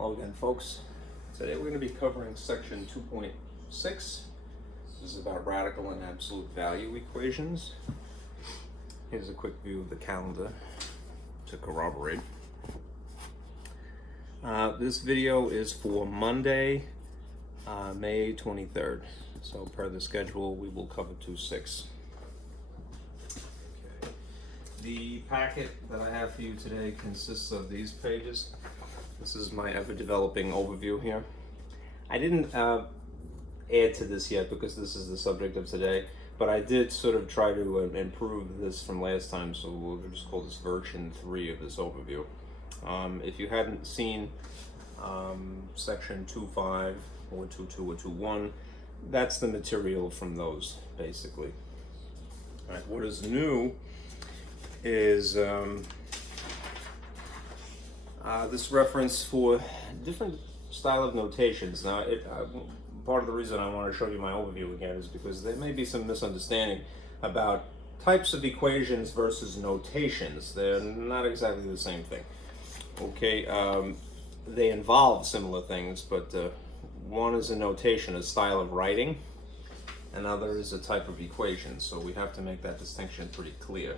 Hello again, folks. Today we're going to be covering section 2.6. This is about radical and absolute value equations. Here's a quick view of the calendar to corroborate. This video is for Monday, May 23rd. So per the schedule, we will cover 2.6. Okay. The packet that I have for you today consists of these pages. This is my ever-developing overview here. I didn't add to this yet because this is the subject of today, but I did sort of try to improve this from last time, so we'll just call this version 3 of this overview. If you hadn't seen section 2.5 or 2.2 or 2.1, that's the material from those, basically. All right, what is new is this reference for different style of notations. Now, part of the reason I want to show you my overview again is because there may be some misunderstanding about types of equations versus notations. They're not exactly the same thing. Okay, they involve similar things, but one is a notation, a style of writing, another is a type of equation. So we have to make that distinction pretty clear.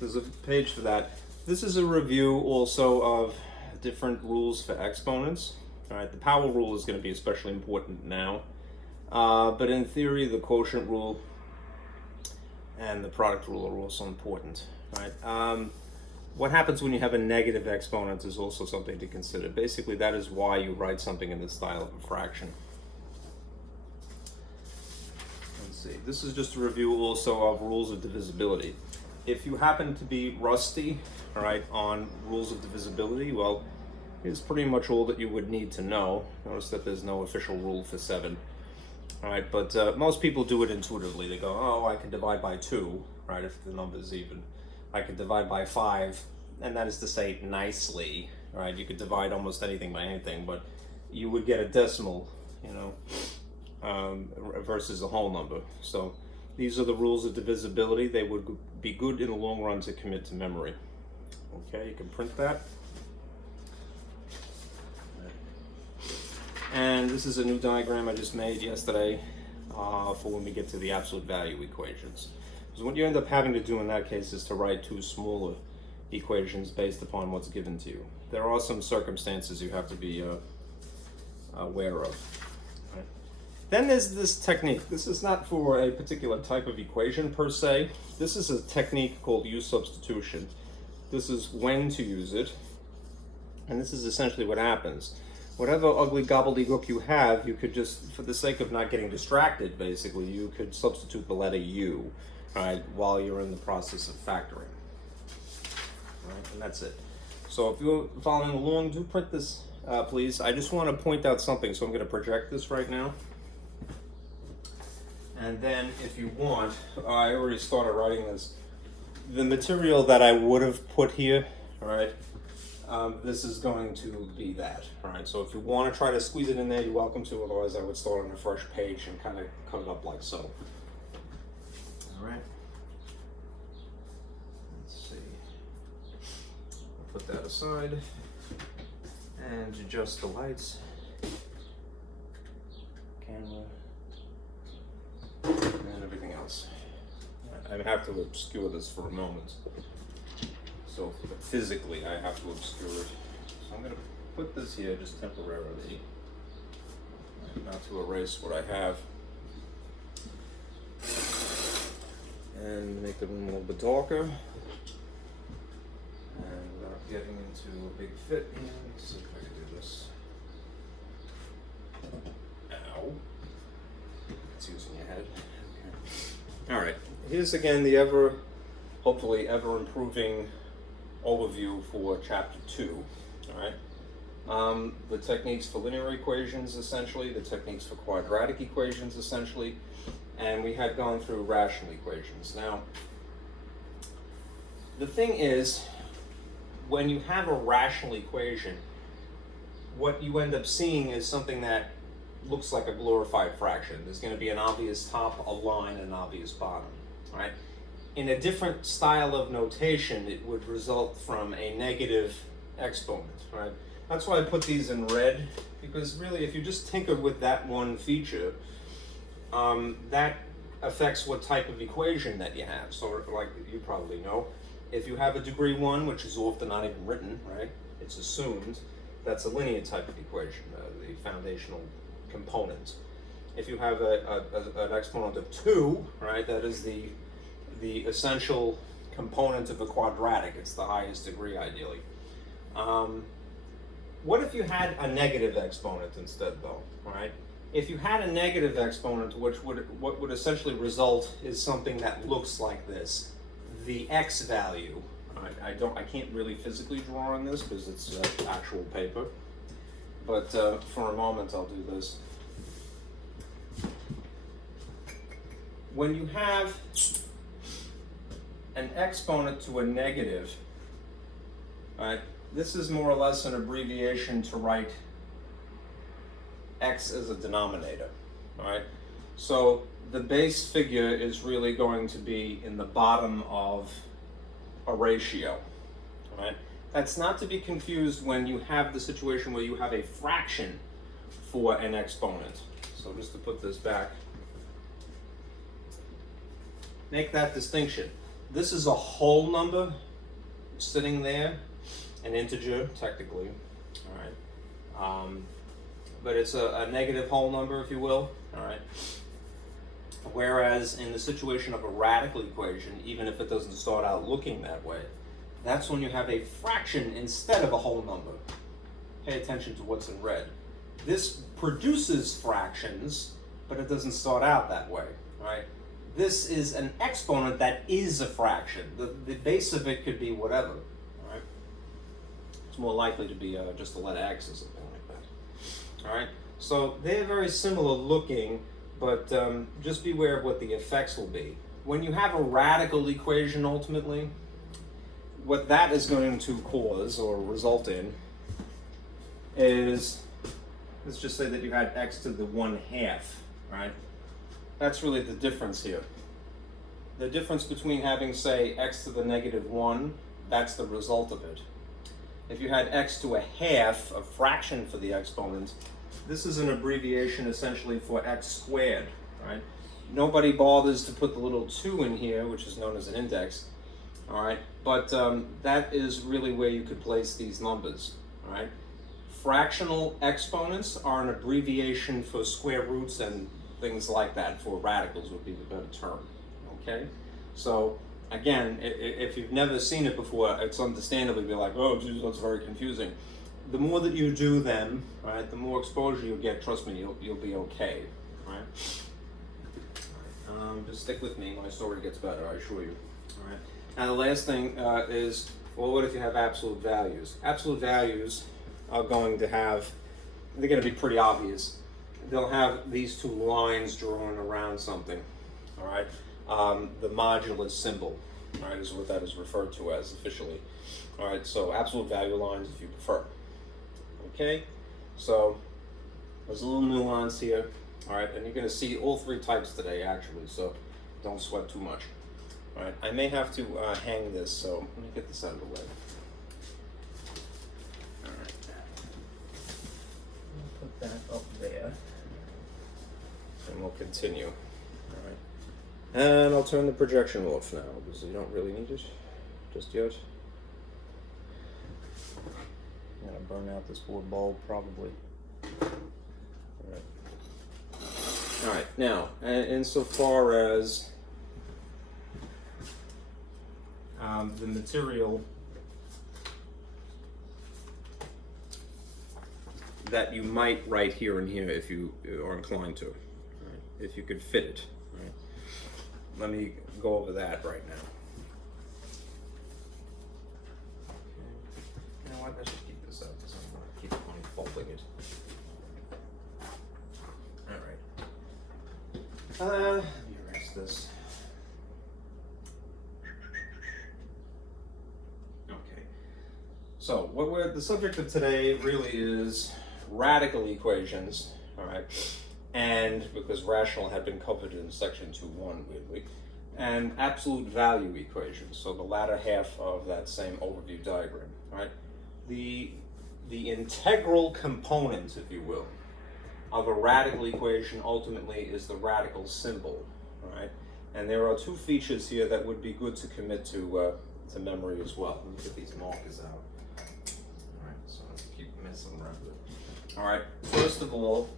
There's a page for that. This is a review also of different rules for exponents. All right, the power rule is going to be especially important now, but in theory, the quotient rule and the product rule are also important. All right. What happens when you have a negative exponent is also something to consider. Basically, that is why you write something in the style of a fraction. Let's see. This is just a review also of rules of divisibility. If you happen to be rusty, all right, on rules of divisibility, well, here's pretty much all that you would need to know. Notice that there's no official rule for 7. All right, but most people do it intuitively. They go, oh, I can divide by 2, right, if the number is even. I could divide by 5, and that is to say nicely, right? You could divide almost anything by anything, but you would get a decimal, you know, versus a whole number. So these are the rules of divisibility. They would be good in the long run to commit to memory. Okay, you can print that. And this is a new diagram I just made yesterday for when we get to the absolute value equations. So what you end up having to do in that case is to write 2 smaller equations based upon what's given to you. There are some circumstances you have to be aware of. Right. Then there's this technique. This is not for a particular type of equation per se. This is a technique called use substitution. This is when to use it. And this is essentially what happens. Whatever ugly gobbledygook you have, you could just, for the sake of not getting distracted, basically, you could substitute the letter U, right, while you're in the process of factoring. Right, and that's it. So if you're following along, do print this, please. I just want to point out something, so I'm going to project this right now. And then, if you want, I already started writing this. The material that I would have put here, all right, this is going to be that, all right? So if you want to try to squeeze it in there, you're welcome to. Otherwise, I would start on a fresh page and kind of cut it up like so. All right. Let's see. I'll put that aside and adjust the lights, camera, and everything else. All right. I have to obscure this for a moment. So physically, I have to obscure it. So I'm going to put this here just temporarily, not to erase what I have, and make the room a little bit darker. And without getting into a big fit here, let's see if I can do this. Ow. It's using your head. Okay. All right. Here's again the hopefully ever improving overview for chapter 2, all right? The techniques for linear equations, essentially, the techniques for quadratic equations, essentially, and we had gone through rational equations. Now, the thing is, when you have a rational equation, what you end up seeing is something that looks like a glorified fraction. There's going to be an obvious top, a line, and an obvious bottom, all right? In a different style of notation, it would result from a negative exponent, right? That's why I put these in red, because really if you just tinker with that one feature, that affects what type of equation that you have. So like you probably know, if you have a degree 1, which is often not even written, right? It's assumed, that's a linear type of equation, the foundational component. If you have an exponent of 2, right, that is the essential component of a quadratic. It's the highest degree, ideally. What if you had a negative exponent instead, though, right? If you had a negative exponent, what would essentially result is something that looks like this. The x value, I can't really physically draw on this because it's actual paper, but for a moment I'll do this. When you have an exponent to a negative, right, this is more or less an abbreviation to write x as a denominator, all right? So the base figure is really going to be in the bottom of a ratio, all right? That's not to be confused when you have the situation where you have a fraction for an exponent. So just to put this back, make that distinction. This is a whole number sitting there, an integer technically, all right? But it's a negative whole number, if you will, all right? Whereas in the situation of a radical equation, even if it doesn't start out looking that way, that's when you have a fraction instead of a whole number. Pay attention to what's in red. This produces fractions, but it doesn't start out that way, right? This is an exponent that is a fraction. The base of it could be whatever, all right? It's more likely to be just a letter x or something like that, all right? So they're very similar looking, but just beware of what the effects will be. When you have a radical equation, ultimately, what that is going to cause or result in is, let's just say that you had x to the 1/2, right? That's really the difference here. The difference between having, say, x to the -1, that's the result of it. If you had x to 1/2, a fraction for the exponent, this is an abbreviation essentially for x squared, right? Nobody bothers to put the little 2 in here, which is known as an index, all right? But that is really where you could place these numbers, all right? Fractional exponents are an abbreviation for square roots and things like that. For radicals would be the better term, okay? So again, if you've never seen it before, it's understandably be like, oh, geez, that's very confusing. The more that you do them, right, the more exposure you get, trust me, you'll be okay, right? Just stick with me, my story gets better, I assure you, all right? Now the last thing is, well, what if you have absolute values? Absolute values are going to have, they're going to be pretty obvious. They'll have these two lines drawn around something, all right? The modulus symbol, all right, is what that is referred to as officially. All right, so absolute value lines if you prefer. Okay, so there's a little nuance here, all right, and you're going to see all three types today actually, so don't sweat too much. All right, I may have to hang this, so let me get this out of the way. All right, I'll put that up there, and we'll continue. All right, and I'll turn the projection off now because you don't really need it just yet. I'm gonna burn out this board bulb probably. All right, now, insofar as the material that you might write here and here if you are inclined to, right? If you could fit it, right? Let me go over that right now. Okay. You know what, let's just keep this up because I'm going to keep on folding it. All right. Let me erase this. Okay. So the subject of today really is radical equations, all right? And because rational had been covered in section 2.1, weirdly, and absolute value equations, so the latter half of that same overview diagram, all right? The the integral component, if you will, of a radical equation ultimately is the radical symbol, right? And there are two features here that would be good to commit to memory as well. Let me get these markers out. All right, so let's keep messing around with it. All right, first of all,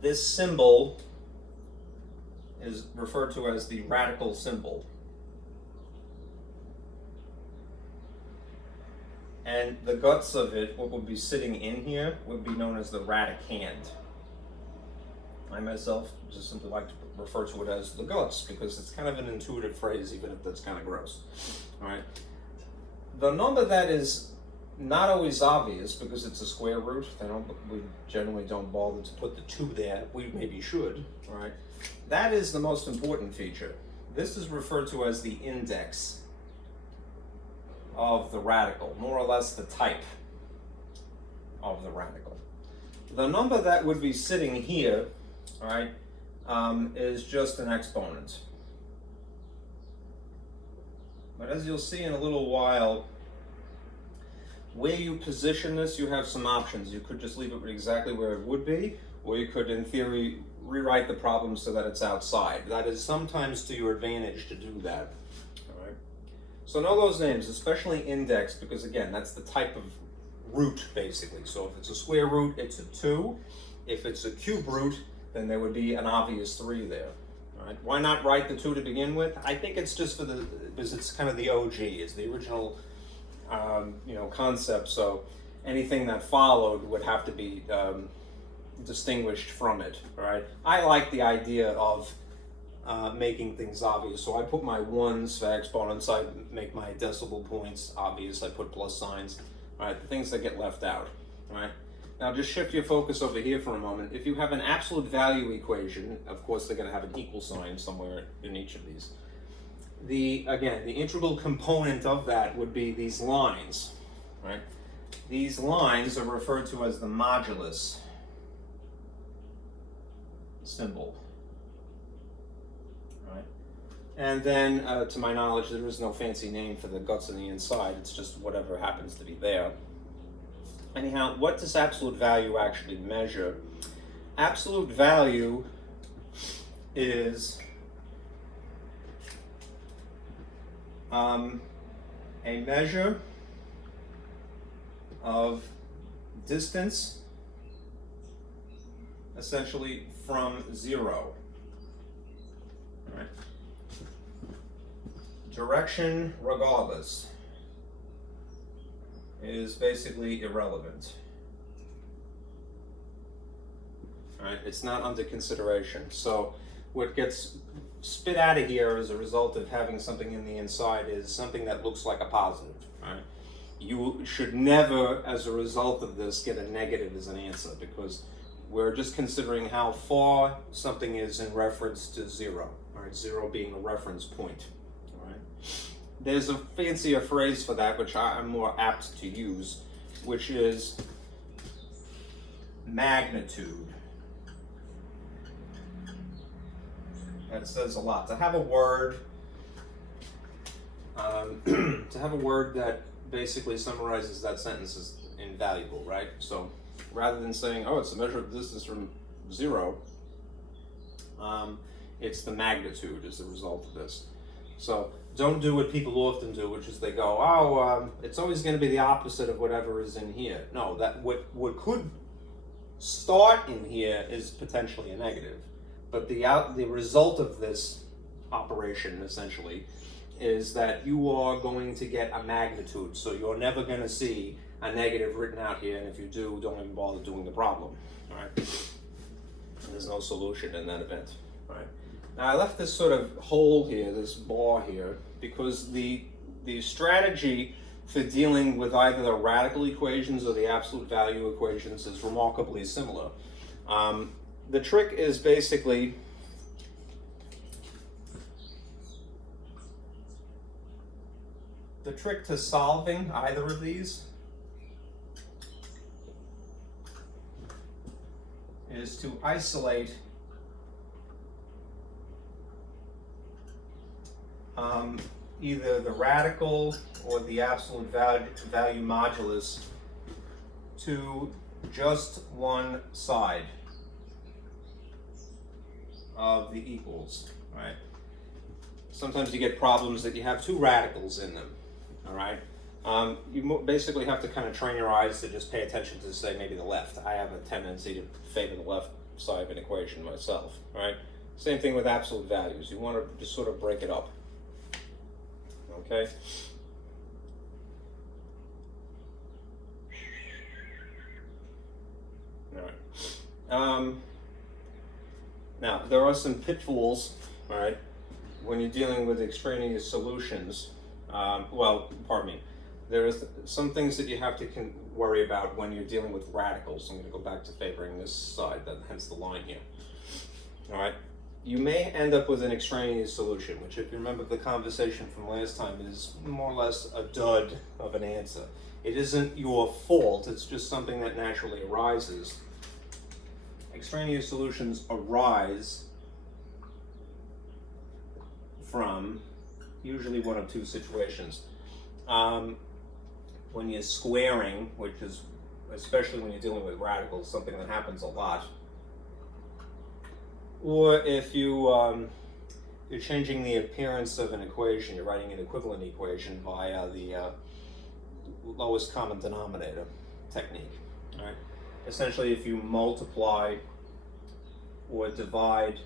this symbol is referred to as the radical symbol. And the guts of it, what would be sitting in here, would be known as the radicand. I myself just simply like to refer to it as the guts because it's kind of an intuitive phrase, even if that's kind of gross. All right. The number that is not always obvious because it's a square root. We generally don't bother to put the 2 there. We maybe should. All right. That is the most important feature. This is referred to as the index of the radical, more or less the type of the radical. The number that would be sitting here, all right, is just an exponent. But as you'll see in a little while, where you position this, you have some options. You could just leave it exactly where it would be, or you could, in theory, rewrite the problem so that it's outside. That is sometimes to your advantage to do that. All right. So know those names, especially index, because again, that's the type of root, basically. So if it's a square root, it's a 2. If it's a cube root, then there would be an obvious 3 there. All right. Why not write the 2 to begin with? I think it's just because it's kind of the OG, it's the original concept. So anything that followed would have to be distinguished from it. All right. I like the idea of making things obvious. So I put my 1s for exponents. I make my decimal points obvious. I put plus signs. All right. The things that get left out. All right. Now just shift your focus over here for a moment. If you have an absolute value equation, of course they're going to have an equal sign somewhere in each of these. The integral component of that would be these lines, right? These lines are referred to as the modulus symbol, right? And then, to my knowledge, there is no fancy name for the guts on the inside. It's just whatever happens to be there. Anyhow, what does absolute value actually measure? Absolute value is a measure of distance, essentially from 0. All right. Direction, regardless, is basically irrelevant. All right, it's not under consideration. So what gets spit out of here as a result of having something in the inside is something that looks like a positive. Right? You should never, as a result of this, get a negative as an answer because we're just considering how far something is in reference to 0. All right, 0 being a reference point. All right. There's a fancier phrase for that, which I'm more apt to use, which is magnitude. That says a lot. To have a word, that basically summarizes that sentence is invaluable, right? So rather than saying, oh, it's the measure of distance from 0, it's the magnitude as a result of this. So don't do what people often do, which is they go, oh, it's always going to be the opposite of whatever is in here. No, that what could start in here is potentially a negative. But the result of this operation, essentially, is that you are going to get a magnitude. So you're never going to see a negative written out here. And if you do, don't even bother doing the problem. All right? There's no solution in that event. All right? Now, I left this sort of hole here, this bar here, because the strategy for dealing with either the radical equations or the absolute value equations is remarkably similar. The trick is basically the trick to solving either of these is to isolate either the radical or the absolute value modulus to just one side of the equals, right? Sometimes you get problems that you have two radicals in them, all right? You basically have to kind of train your eyes to just pay attention to, say, maybe the left. I have a tendency to favor the left side of an equation myself, right? Same thing with absolute values. You want to just sort of break it up, okay? All right. Now, there are some pitfalls, all right, when you're dealing with extraneous solutions. Well, pardon me. There is some things that you have to worry about when you're dealing with radicals. I'm going to go back to favoring this side, hence the line here. All right. You may end up with an extraneous solution, which, if you remember the conversation from last time, is more or less a dud of an answer. It isn't your fault. It's just something that naturally arises. Extraneous solutions arise from usually one of two situations. When you're squaring, which is, especially when you're dealing with radicals, something that happens a lot. Or if you're changing the appearance of an equation, you're writing an equivalent equation via the lowest common denominator technique. All right? Essentially, if you multiply or divide,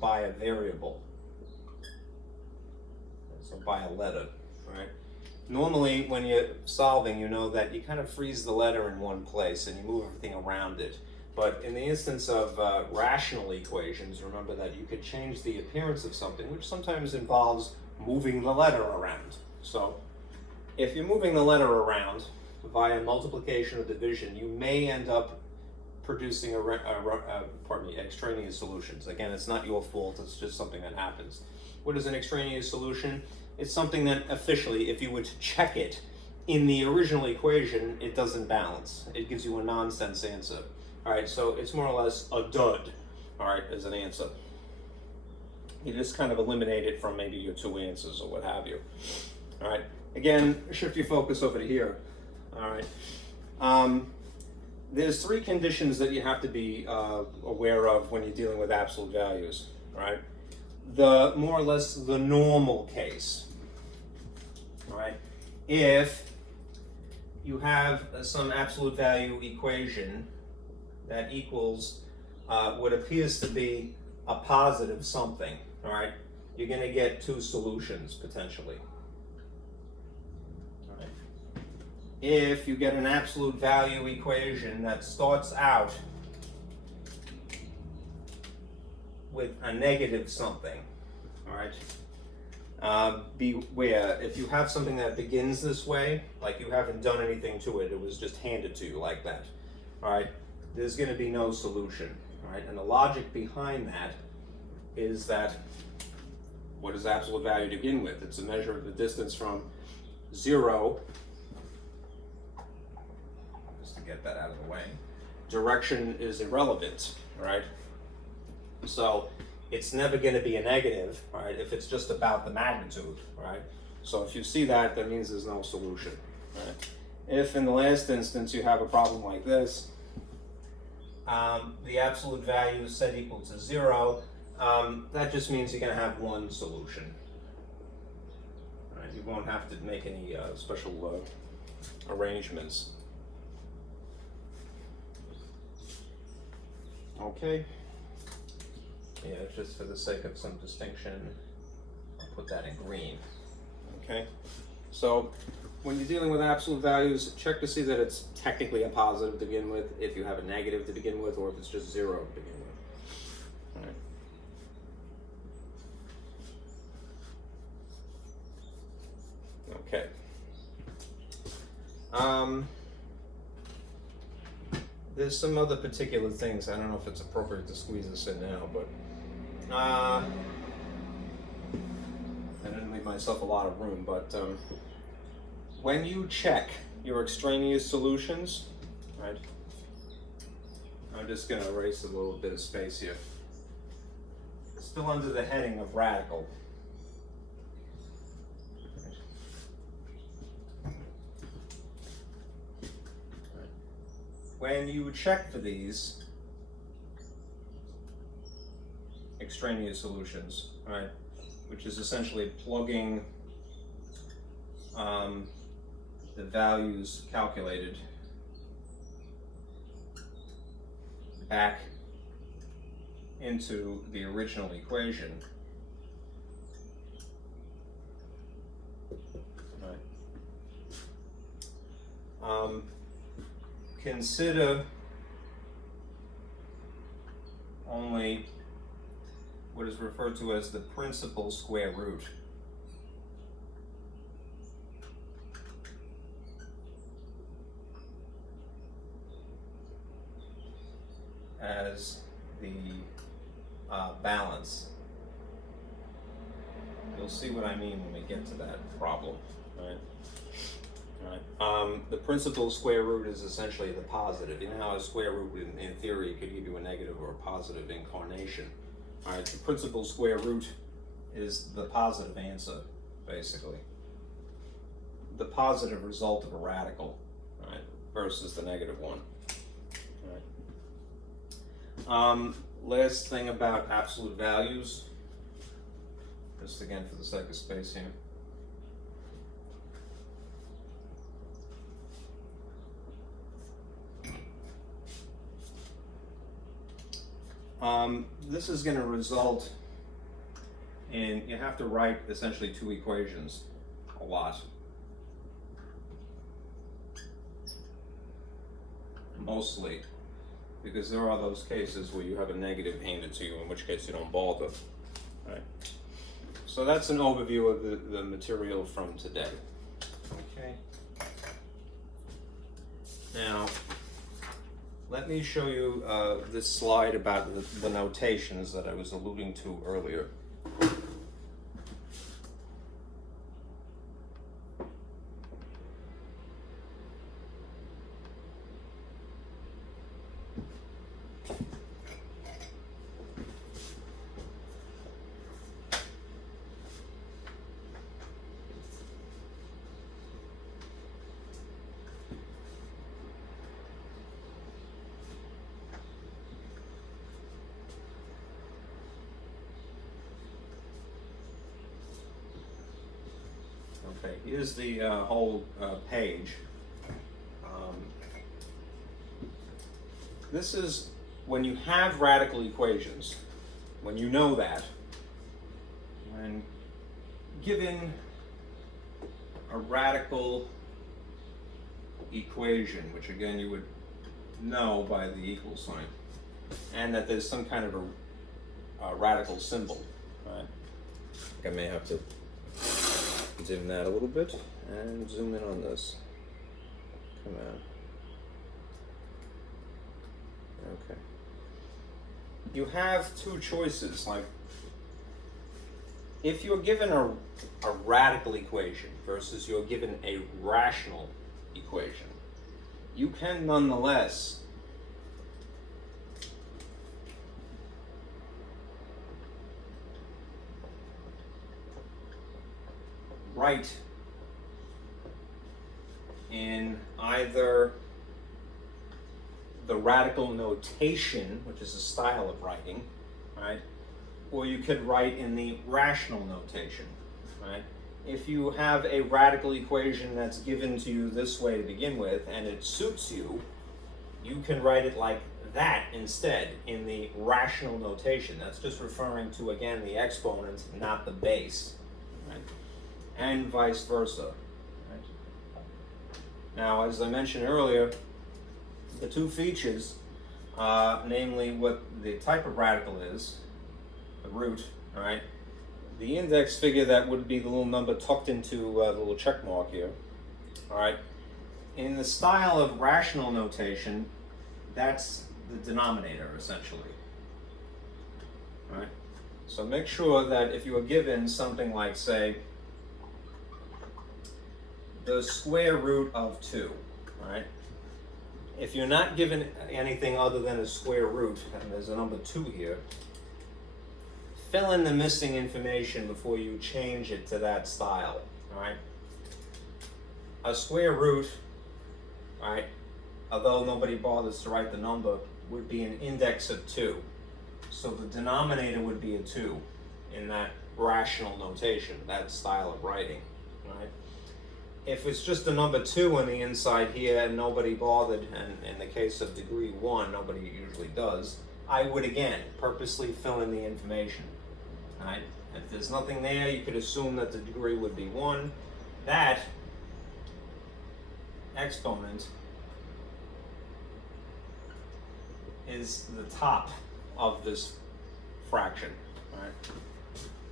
by a variable, so by a letter, right? Normally, when you're solving, you know that you kind of freeze the letter in one place and you move everything around it. But in the instance of rational equations, remember that you could change the appearance of something, which sometimes involves moving the letter around. So if you're moving the letter around via multiplication or division, you may end up producing extraneous solutions. Again, it's not your fault, it's just something that happens. What is an extraneous solution? It's something that officially, if you were to check it in the original equation, it doesn't balance. It gives you a nonsense answer. All right, so it's more or less a dud, all right, as an answer. You just kind of eliminate it from maybe your two answers or what have you. All right, again, shift your focus over to here. All right. There's three conditions that you have to be aware of when you're dealing with absolute values, all right? The more or less the normal case, all right? If you have some absolute value equation that equals what appears to be a positive something, all right? You're going to get two solutions potentially. All right. If you get an absolute value equation that starts out with a negative something, all right? Beware, if you have something that begins this way, like you haven't done anything to it, it was just handed to you like that, all right? There's going to be no solution, all right? And the logic behind that is that what is absolute value to begin with? It's a measure of the distance from 0, just to get that out of the way. Direction is irrelevant, all right? So it's never going to be a negative, all right, if it's just about the magnitude, all right? So if you see that, that means there's no solution, all right? If in the last instance you have a problem like this, the absolute value is set equal to 0, that just means you're going to have one solution. All right? You won't have to make any special arrangements. Okay. Yeah, just for the sake of some distinction, I'll put that in green. Okay. So when you're dealing with absolute values, check to see that it's technically a positive to begin with, if you have a negative to begin with, or if it's just 0 to begin with. All right. Okay. There's some other particular things. I don't know if it's appropriate to squeeze this in now, but I didn't leave myself a lot of room, but when you check your extraneous solutions, right? I'm just going to erase a little bit of space here. Still under the heading of radical. when you check for these extraneous solutions, right, which is essentially plugging the values calculated back into the original equation, right. Consider only what is referred to as the principal square root. As the balance. You'll see what I mean when we get to that problem, right? The principal square root is essentially the positive. You know how a square root in theory could give you a negative or a positive incarnation. All right, the principal square root is the positive answer, basically. The positive result of a radical, right, versus the negative one. All right. Last thing about absolute values, just again for the sake of space here. This is going to result in, you have to write essentially two equations a lot. Mostly, because there are those cases where you have a negative handed to you, in which case you don't bother. Right. So that's an overview of the material from today. Okay. Now, let me show you this slide about the notations that I was alluding to earlier. Okay, here's the whole page. This is when you have radical equations, when you know that, when given a radical equation, which again you would know by the equal sign, and that there's some kind of a radical symbol, right? I may have to dim that a little bit and zoom in on this. Come on. Okay. You have two choices. Like, if you're given a radical equation versus you're given a rational equation, you can nonetheless write in either the radical notation, which is a style of writing, right? Or you could write in the rational notation, right? If you have a radical equation that's given to you this way to begin with, and it suits you, you can write it like that instead in the rational notation. That's just referring to, again, the exponent, not the base, right? And vice versa. Right? Now, as I mentioned earlier, the two features, namely what the type of radical is, the root, all right? The index figure, that would be the little number tucked into the little check mark here, all right? In the style of rational notation, that's the denominator, essentially, all right? So make sure that if you are given something like, say, the square root of 2, all right? If you're not given anything other than a square root, and there's a number 2 here, fill in the missing information before you change it to that style, all right? A square root, all right, although nobody bothers to write the number, would be an index of 2. So the denominator would be a 2 in that rational notation, that style of writing, right? If it's just a number 2 on the inside here and nobody bothered, and in the case of degree 1, nobody usually does, I would again purposely fill in the information, right? If there's nothing there, you could assume that the degree would be 1. That exponent is the top of this fraction, right?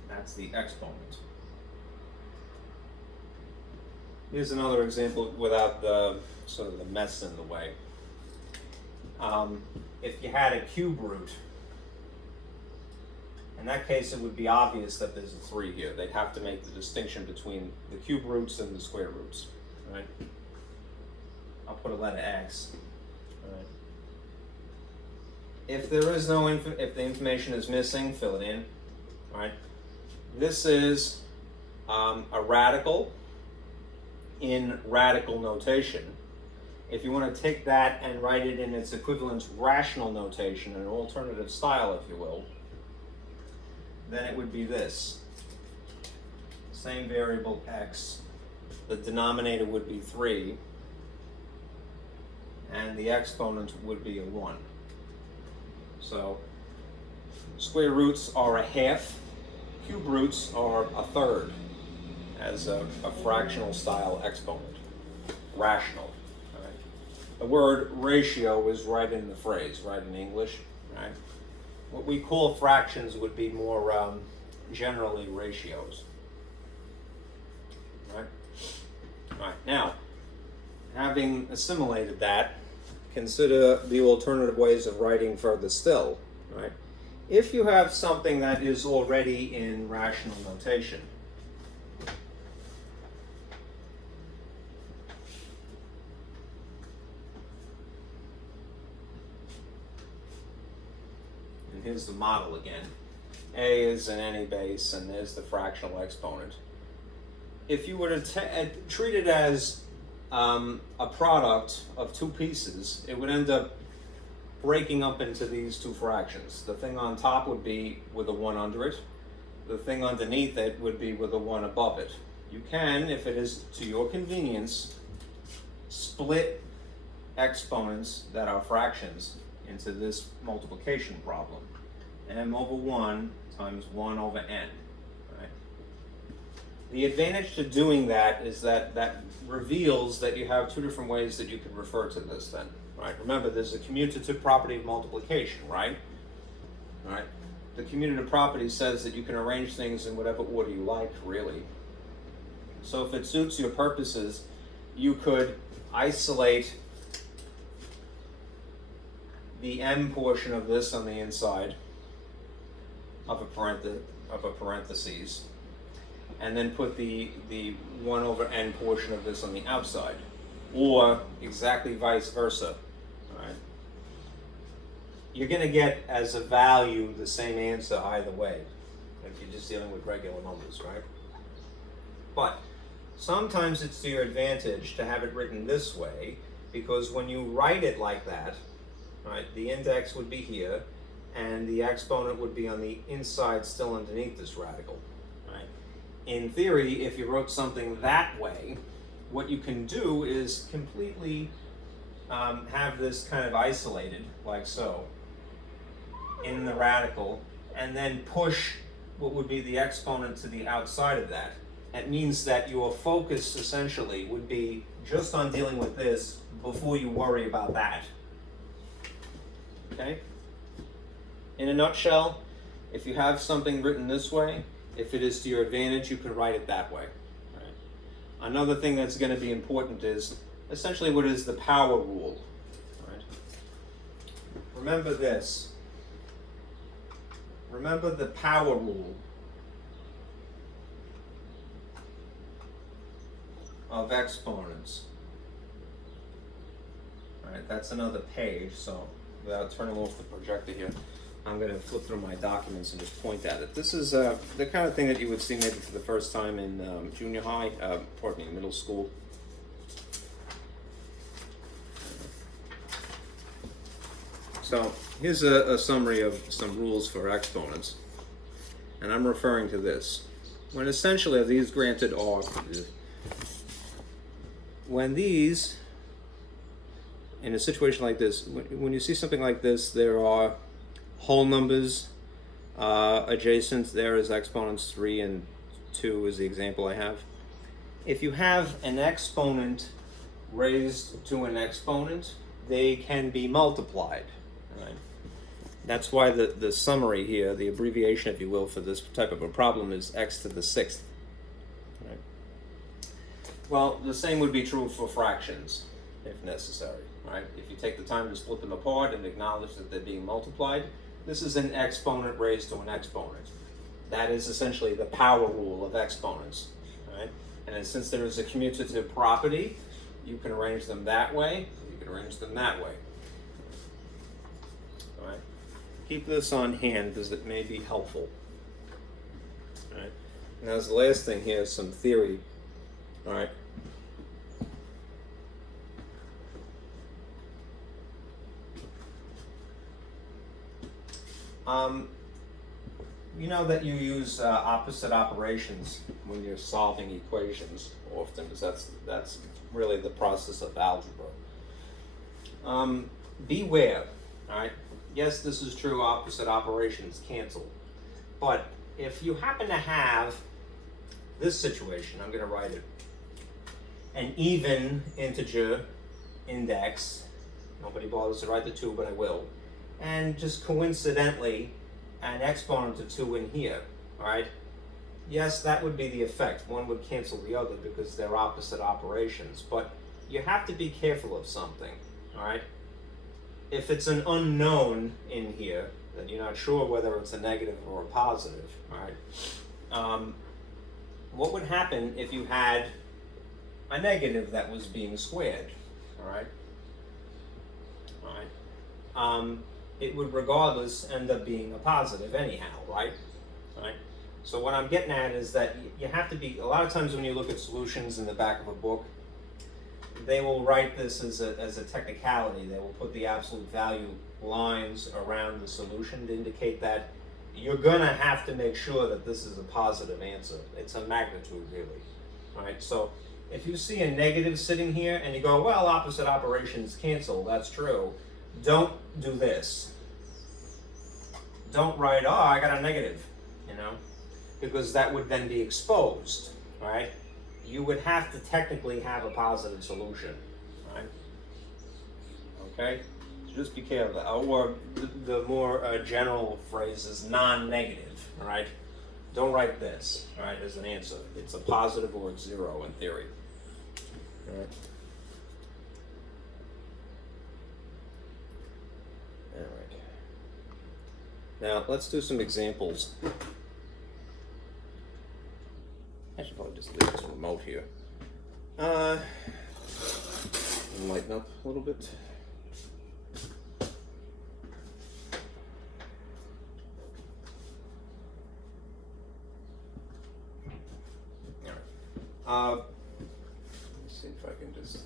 That's the exponent. Here's another example without the sort of the mess in the way. If you had a cube root, in that case it would be obvious that there's a 3 here. They'd have to make the distinction between the cube roots and the square roots, right? I'll put a letter X. Right. If there is no if the information is missing, fill it in. Right. This is a radical in radical notation. If you want to take that and write it in its equivalent rational notation, an alternative style, if you will, then it would be this. Same variable x. The denominator would be 3. And the exponent would be a 1. So square roots are a half, cube roots are a third as a fractional style exponent, rational. Right? The word ratio is right in the phrase, right in English. Right? What we call fractions would be more generally ratios. Right? Right. Now, having assimilated that, consider the alternative ways of writing further still, right? If you have something that is already in rational notation, and here's the model again. A is in any base, and there's the fractional exponent. If you were to treat it as a product of 2 pieces, it would end up breaking up into these 2 fractions. The thing on top would be with a 1 under it. The thing underneath it would be with a 1 above it. You can, if it is to your convenience, split exponents that are fractions into this multiplication problem. M over 1 times 1 over n. Right? The advantage to doing that is that that reveals that you have 2 different ways that you could refer to this then. Right? Remember, there's a commutative property of multiplication, right? Right? The commutative property says that you can arrange things in whatever order you like, really. So if it suits your purposes, you could isolate the m portion of this on the inside of a parentheses, and then put the 1 over n portion of this on the outside, or exactly vice versa. Right? You're going to get as a value the same answer either way, if you're just dealing with regular numbers, right? But sometimes it's to your advantage to have it written this way, because when you write it like that, right, the index would be here, and the exponent would be on the inside still underneath this radical. Right? In theory, if you wrote something that way, what you can do is completely have this kind of isolated, like so, in the radical, and then push what would be the exponent to the outside of that. That means that your focus essentially would be just on dealing with this before you worry about that. Okay? In a nutshell, if you have something written this way, if it is to your advantage, you can write it that way. Right? Another thing that's going to be important is essentially what is the power rule. Right? Remember this. Remember the power rule of exponents. All right, that's another page, so without turning off the projector here, I'm going to flip through my documents and just point at it. This is the kind of thing that you would see maybe for the first time in junior high, middle school. So here's a summary of some rules for exponents, and I'm referring to this. When essentially these granted are, when these, in a situation like this, when you see something like this, there are whole numbers adjacent. There is exponents 3 and 2 is the example I have. If you have an exponent raised to an exponent, they can be multiplied. Right? That's why the summary here, the abbreviation, if you will, for this type of a problem is x to the 6th. Right? Well, the same would be true for fractions, if necessary. Right? If you take the time to split them apart and acknowledge that they're being multiplied, this is an exponent raised to an exponent. That is essentially the power rule of exponents. Right? And since there is a commutative property, you can arrange them that way, you can arrange them that way. All right? Keep this on hand because it may be helpful. All right? Now, as the last thing here is some theory. All right? You know that you use opposite operations when you're solving equations often, because that's really the process of algebra. Beware, all right? Yes, this is true, opposite operations cancel. But if you happen to have this situation, I'm going to write it, an even integer index, nobody bothers to write the 2, but I will, and just coincidentally, an exponent of 2 in here, all right? Yes, that would be the effect. One would cancel the other because they're opposite operations, but you have to be careful of something, all right? If it's an unknown in here, that you're not sure whether it's a negative or a positive, all right? What would happen if you had a negative that was being squared, all right? All right. It would regardless end up being a positive anyhow, right? Right. So what I'm getting at is that you have to be, a lot of times when you look at solutions in the back of a book, they will write this as a technicality. They will put the absolute value lines around the solution to indicate that you're gonna have to make sure that this is a positive answer. It's a magnitude really, all right? So if you see a negative sitting here and you go, well, opposite operations cancel, that's true. Don't do this. Don't write, oh, I got a negative, you know, because that would then be exposed, right? You would have to technically have a positive solution, right? Okay? So just be careful. Or the more general phrase is non-negative, all right? Don't write this, all right, as an answer. It's a positive or it's 0 in theory, all right? Now, let's do some examples. I should probably just leave this remote here. Lighten up a little bit. All right. Let's see if I can just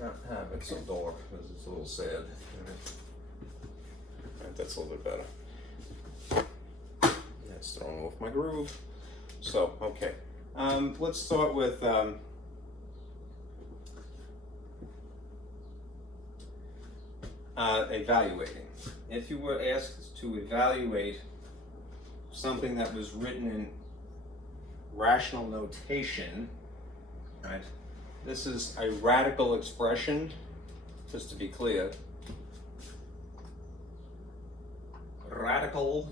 not have it so dark because it's a little sad. That's a little bit better. That's throwing off my groove. So, okay. Let's start with evaluating. If you were asked to evaluate something that was written in rational notation, right? This is a radical expression, just to be clear. Radical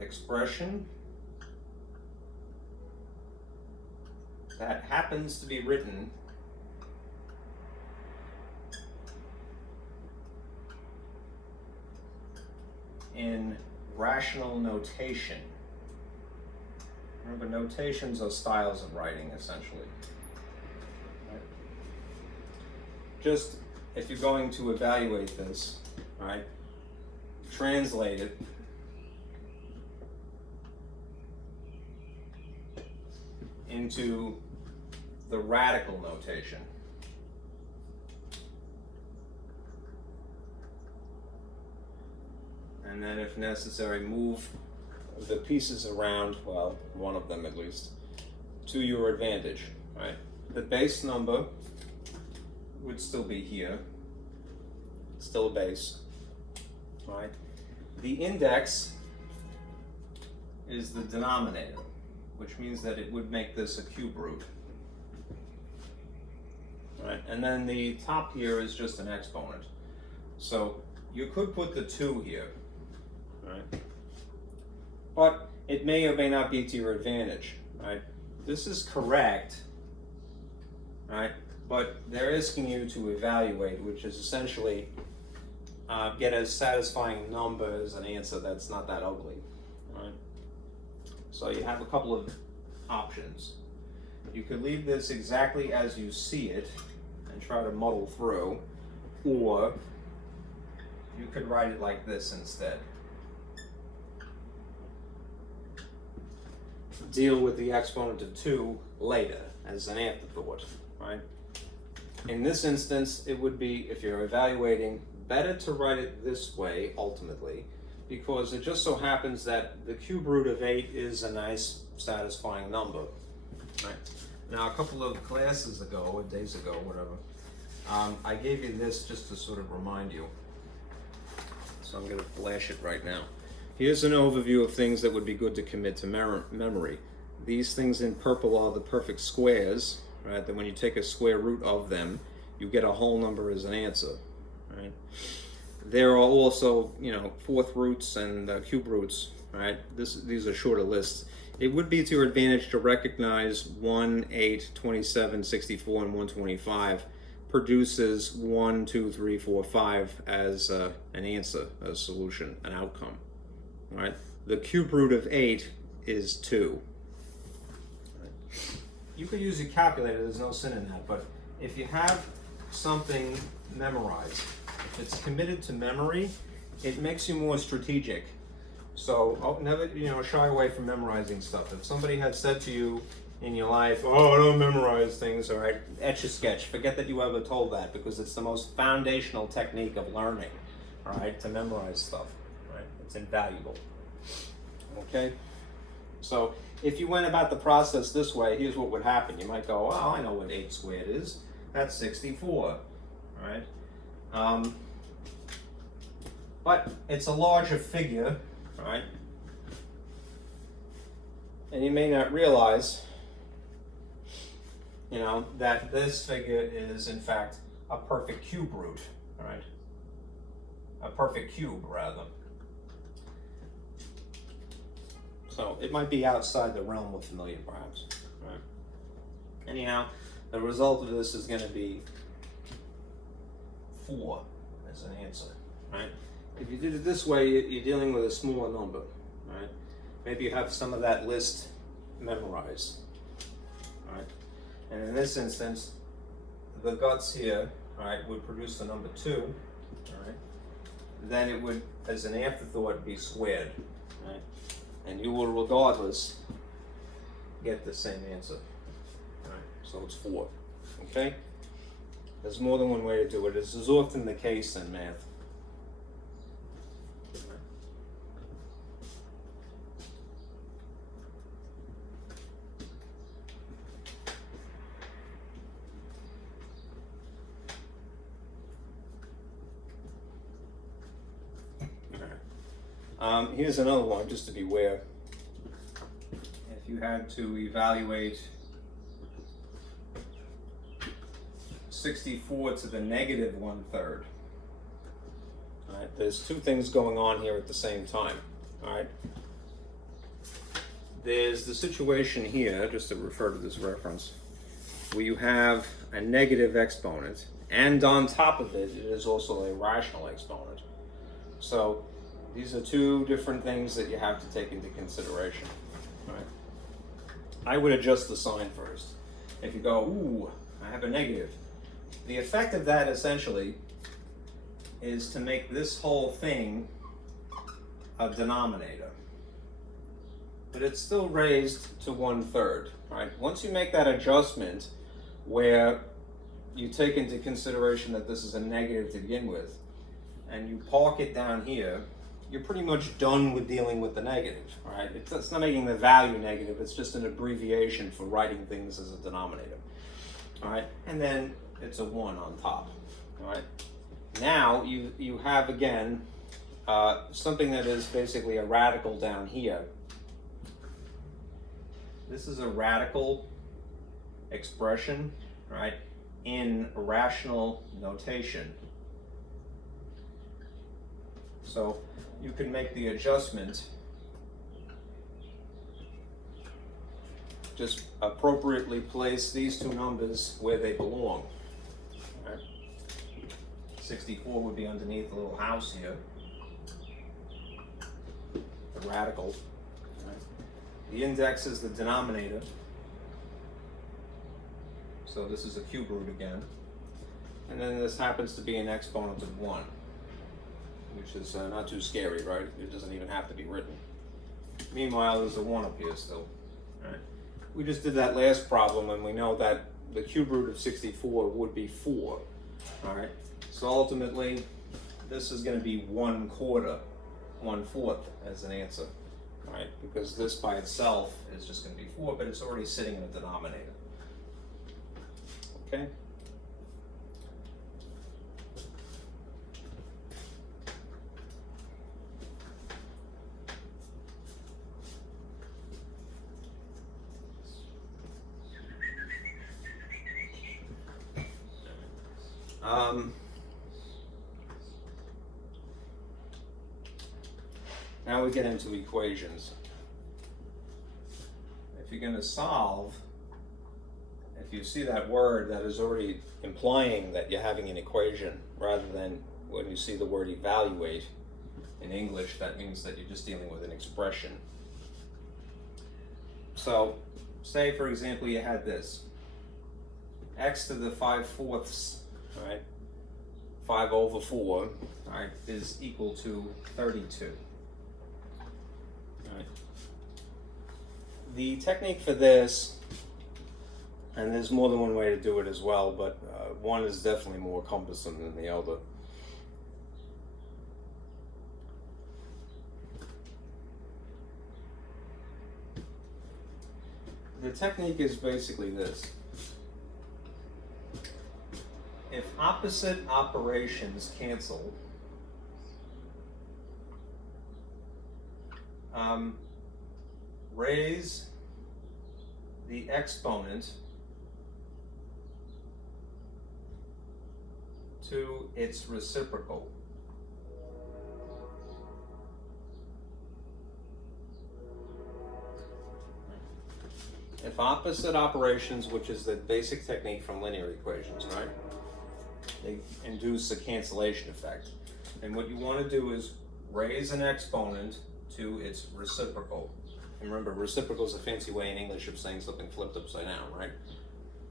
expression that happens to be written in rational notation. Remember, notations are styles of writing, essentially. Right? Just, if you're going to evaluate this, right, translate it into the radical notation. and then if necessary move the pieces around, well, one of them at least, to your advantage, right? The base number would still be here, still a base, right? The index is the denominator, which means that it would make this a cube root, right? And then the top here is just an exponent. So you could put the 2 here, right? But it may or may not be to your advantage, right? This is correct, right? But they're asking you to evaluate, which is essentially get a satisfying number as an answer that's not that ugly, right? So you have a couple of options. You could leave this exactly as you see it and try to muddle through, or you could write it like this instead. Deal with the exponent of 2 later as an afterthought, right? In this instance, it would be, if you're evaluating, better to write it this way ultimately, because it just so happens that the cube root of 8 is a nice satisfying number, right? Now, a couple of classes ago, or days ago, whatever, I gave you this just to sort of remind you. So I'm going to flash it right now. Here's an overview of things that would be good to commit to memory. These things in purple are the perfect squares, right? That when you take a square root of them, you get a whole number as an answer, right? There are also, fourth roots and cube roots, right? These are shorter lists. It would be to your advantage to recognize 1, 8, 27, 64, and 125 produces 1, 2, 3, 4, 5 as an answer, a solution, an outcome. Right? The cube root of 8 is 2. Right? You could use a calculator, there's no sin in that, but if you have something memorized, if it's committed to memory, it makes you more strategic. So never shy away from memorizing stuff. If somebody had said to you in your life, oh, I don't memorize things, all right, etch a sketch. Forget that you ever told that, because it's the most foundational technique of learning, all right, to memorize stuff. It's invaluable. Okay? So if you went about the process this way, here's what would happen. You might go, well, I know what 8 squared is. That's 64. Right? But it's a larger figure, right? And you may not realize, that this figure is in fact a perfect cube root, right? A perfect cube, rather. So it might be outside the realm of familiar, perhaps. Right? Anyhow, the result of this is going to be 4 as an answer. Right? If you did it this way, you're dealing with a smaller number. Right? Maybe you have some of that list memorized. Right? And in this instance, the guts here, right, would produce the number 2. Right? Then it would, as an afterthought, be squared. Right? And you will, regardless, get the same answer. All right, so it's 4. Okay? There's more than one way to do it. This is often the case in math. Here's another one, just to be aware. If you had to evaluate 64 to the negative 1/3, all right, there's 2 things going on here at the same time. All right, there's the situation here, just to refer to this reference, where you have a negative exponent, and on top of it, it is also a rational exponent. So these are 2 different things that you have to take into consideration. Right? I would adjust the sign first. If you go, ooh, I have a negative. The effect of that essentially is to make this whole thing a denominator. But it's still raised to 1/3. Right? Once you make that adjustment where you take into consideration that this is a negative to begin with, and you park it down here, you're pretty much done with dealing with the negative, right? It's not making the value negative, it's just an abbreviation for writing things as a denominator, all right? And then it's a 1 on top, all right? Now you have, again, something that is basically a radical down here. This is a radical expression, right, in rational notation. So you can make the adjustment, just appropriately place these two numbers where they belong. Right? 64 would be underneath the little house here, the radical. Right? The index is the denominator, so this is a cube root again. And then this happens to be an exponent of 1. Which is not too scary, right? It doesn't even have to be written. Meanwhile, there's a 1 up here still. Right? We just did that last problem, and we know that the cube root of 64 would be 4. All right. So ultimately, this is going to be 1/4, 1/4 as an answer, right? Because this by itself is just going to be 4, but it's already sitting in a denominator. Okay. Now we get into equations. If you're going to solve, if you see that word, that is already implying that you're having an equation, rather than when you see the word evaluate in English, that means that you're just dealing with an expression. So, say for example you had this, x to the 5/4, right, 5/4, right, is equal to 32. Right. The technique for this, and there's more than one way to do it as well, but one is definitely more cumbersome than the other. The technique is basically this. If opposite operations cancel, raise the exponent to its reciprocal. If opposite operations, which is the basic technique from linear equations, right? They induce a cancellation effect. And what you want to do is raise an exponent to its reciprocal. And remember, reciprocal is a fancy way in English of saying something flipped upside down, right?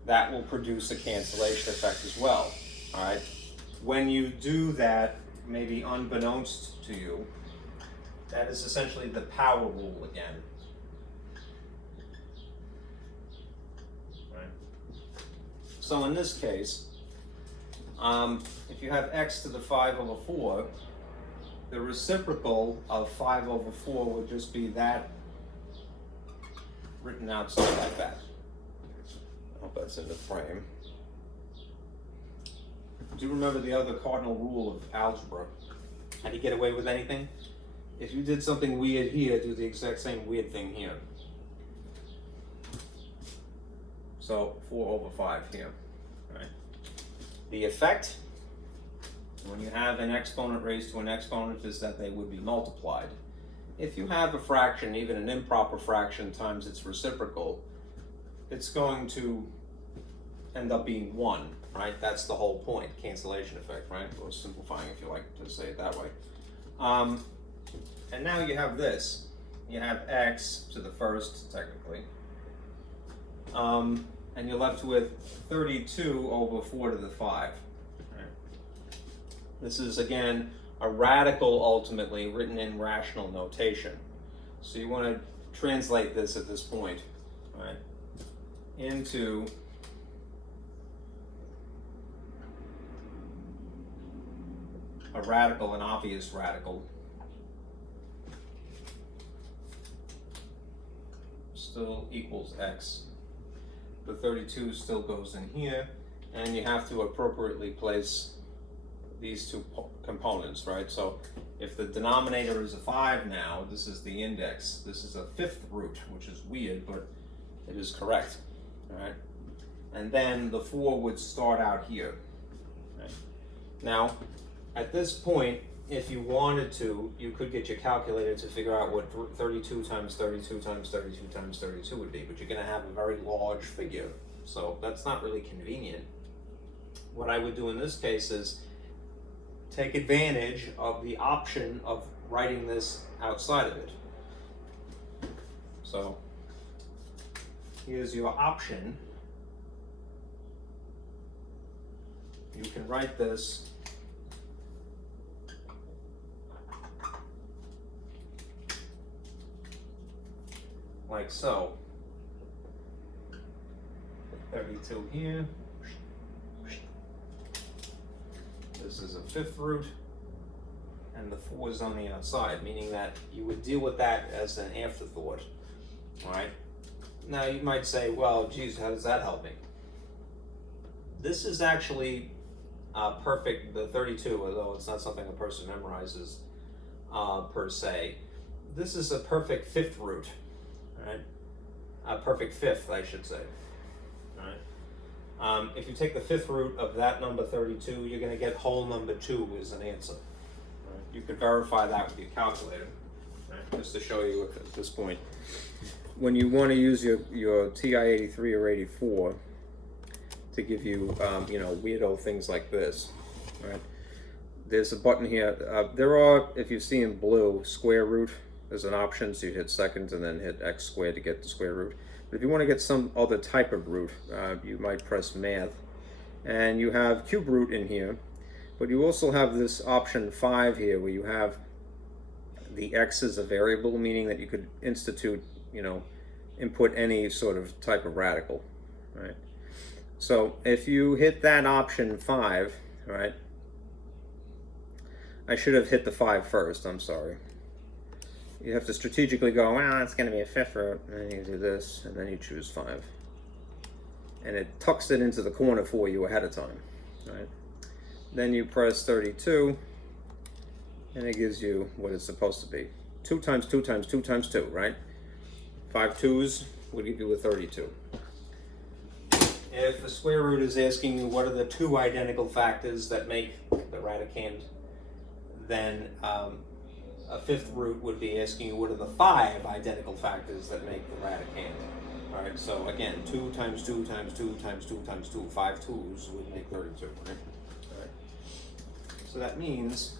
That will produce a cancellation effect as well, all right? When you do that, maybe unbeknownst to you, that is essentially the power rule again. Right? So in this case, if you have x to the 5/4, the reciprocal of 5/4 would just be that written outside like that. I hope that's in the frame. Do you remember the other cardinal rule of algebra? How do you get away with anything? If you did something weird here, do the exact same weird thing here. So 4/5 here, right? The effect, when you have an exponent raised to an exponent, is that they would be multiplied. If you have a fraction, even an improper fraction times its reciprocal, it's going to end up being 1, right? That's the whole point, cancellation effect, right? Or simplifying if you like to say it that way. And now you have this. You have x to the first, technically. And you're left with 32/4 to the 5. Right? This is, again, a radical ultimately written in rational notation. So you want to translate this at this point, right, into a radical, an obvious radical, still equals x. The 32 still goes in here, and you have to appropriately place these two components, right? So if the denominator is a 5 now, this is the index. This is a 5th root, which is weird, but it is correct, all right? And then the 4 would start out here. Right? Now, at this point, if you wanted to, you could get your calculator to figure out what 32 times 32 times 32 times 32 would be, but you're going to have a very large figure, so that's not really convenient. What I would do in this case is take advantage of the option of writing this outside of it. So here's your option. You can write this like so. 32 here. This is a 5th root, and the 4 is on the outside, meaning that you would deal with that as an afterthought. All right. Now you might say, well, geez, how does that help me? This is actually perfect, the 32, although it's not something a person memorizes per se. This is a perfect 5th root, right? A perfect 5th, I should say. All right. If you take the 5th root of that number 32, you're going to get whole number 2 as an answer. Right? You could verify that with your calculator, right? Just to show you at this point. When you want to use your TI-83 or 84 to give you, weirdo things like this, right? There's a button here. There are, if you see in blue, square root. There's an option, so you hit second and then hit x squared to get the square root. But if you want to get some other type of root, you might press math. And you have cube root in here, but you also have this option 5 here where you have the x as a variable, meaning that you could institute, input any sort of type of radical, right? So if you hit that option 5, right? I should have hit the 5 first, I'm sorry. You have to strategically go, well, it's going to be a 5th root, and then you do this, and then you choose 5. And it tucks it into the corner for you ahead of time, right? Then you press 32, and it gives you what it's supposed to be. 2 times 2 times 2 times 2, right? 5 2s would give you a 32. If the square root is asking you what are the 2 identical factors that make the radicand, then a 5th root would be asking you what are the 5 identical factors that make the radicand. All right, so again, 2 times 2 times 2 times 2 times 2, 5 2s would make 32, right? All right. So that means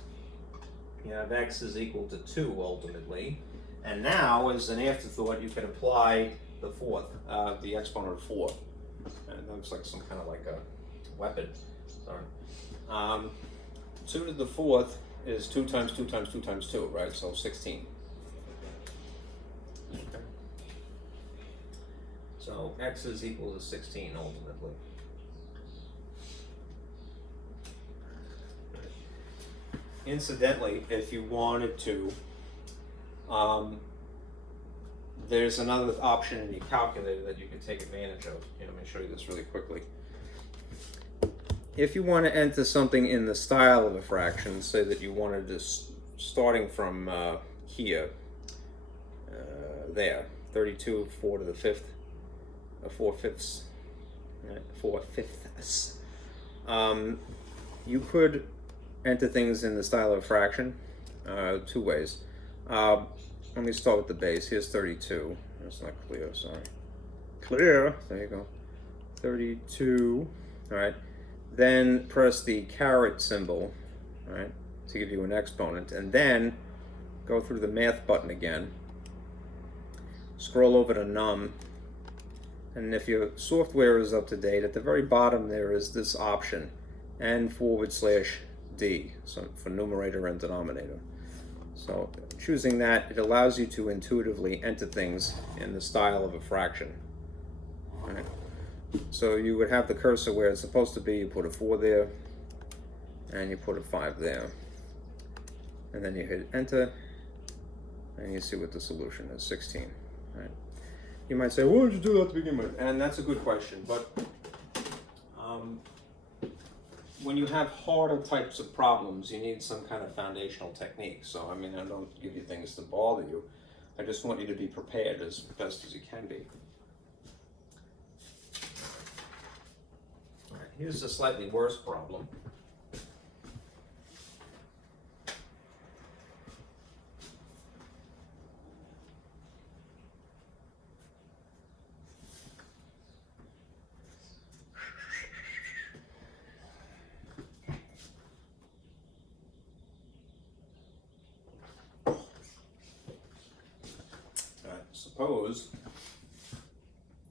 you have x is equal to 2 ultimately. And now, as an afterthought, you can apply the 4th, the exponent of 4. And it looks like some kind of like a weapon. Sorry. 2 to the 4th is 2 times 2 times 2 times 2, right? So 16. Okay. So x is equal to 16 ultimately. Incidentally, if you wanted to, there's another option in your calculator that you can take advantage of. Let me show you this really quickly. If you want to enter something in the style of a fraction, say that you wanted to, starting from here, there, 32, 4 to the 5th, 4 fifths, right? 4 fifths. You could enter things in the style of a fraction 2 ways. Let me start with the base. Here's 32. That's not clear, sorry. Clear. There you go. 32. All right. Then press the caret symbol, right, to give you an exponent, and then go through the math button again. Scroll over to num, and if your software is up to date, at the very bottom there is this option, n/d, so for numerator and denominator. So choosing that, it allows you to intuitively enter things in the style of a fraction. Right? So you would have the cursor where it's supposed to be. You put a 4 there, and you put a 5 there. And then you hit enter, and you see what the solution is, 16. Right? You might say, why did you do that to begin with? And that's a good question, but when you have harder types of problems, you need some kind of foundational technique. So, I mean, I don't give you things to bother you. I just want you to be prepared as best as you can be. All right, here's a slightly worse problem. Suppose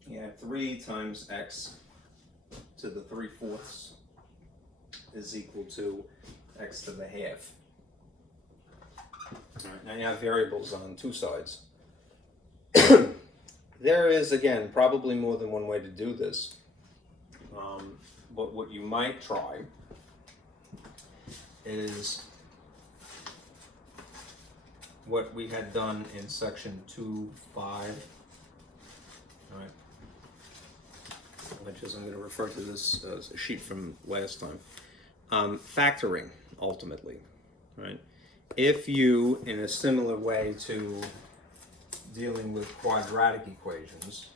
you have 3 times x to the 3/4 is equal to x to the half. All right, now you have variables on 2 sides. There is, again, probably more than one way to do this. But what you might try is what we had done in section 2.5, all right, which is, I'm going to refer to this as a sheet from last time. Factoring, ultimately, right? If you, in a similar way to dealing with quadratic equations,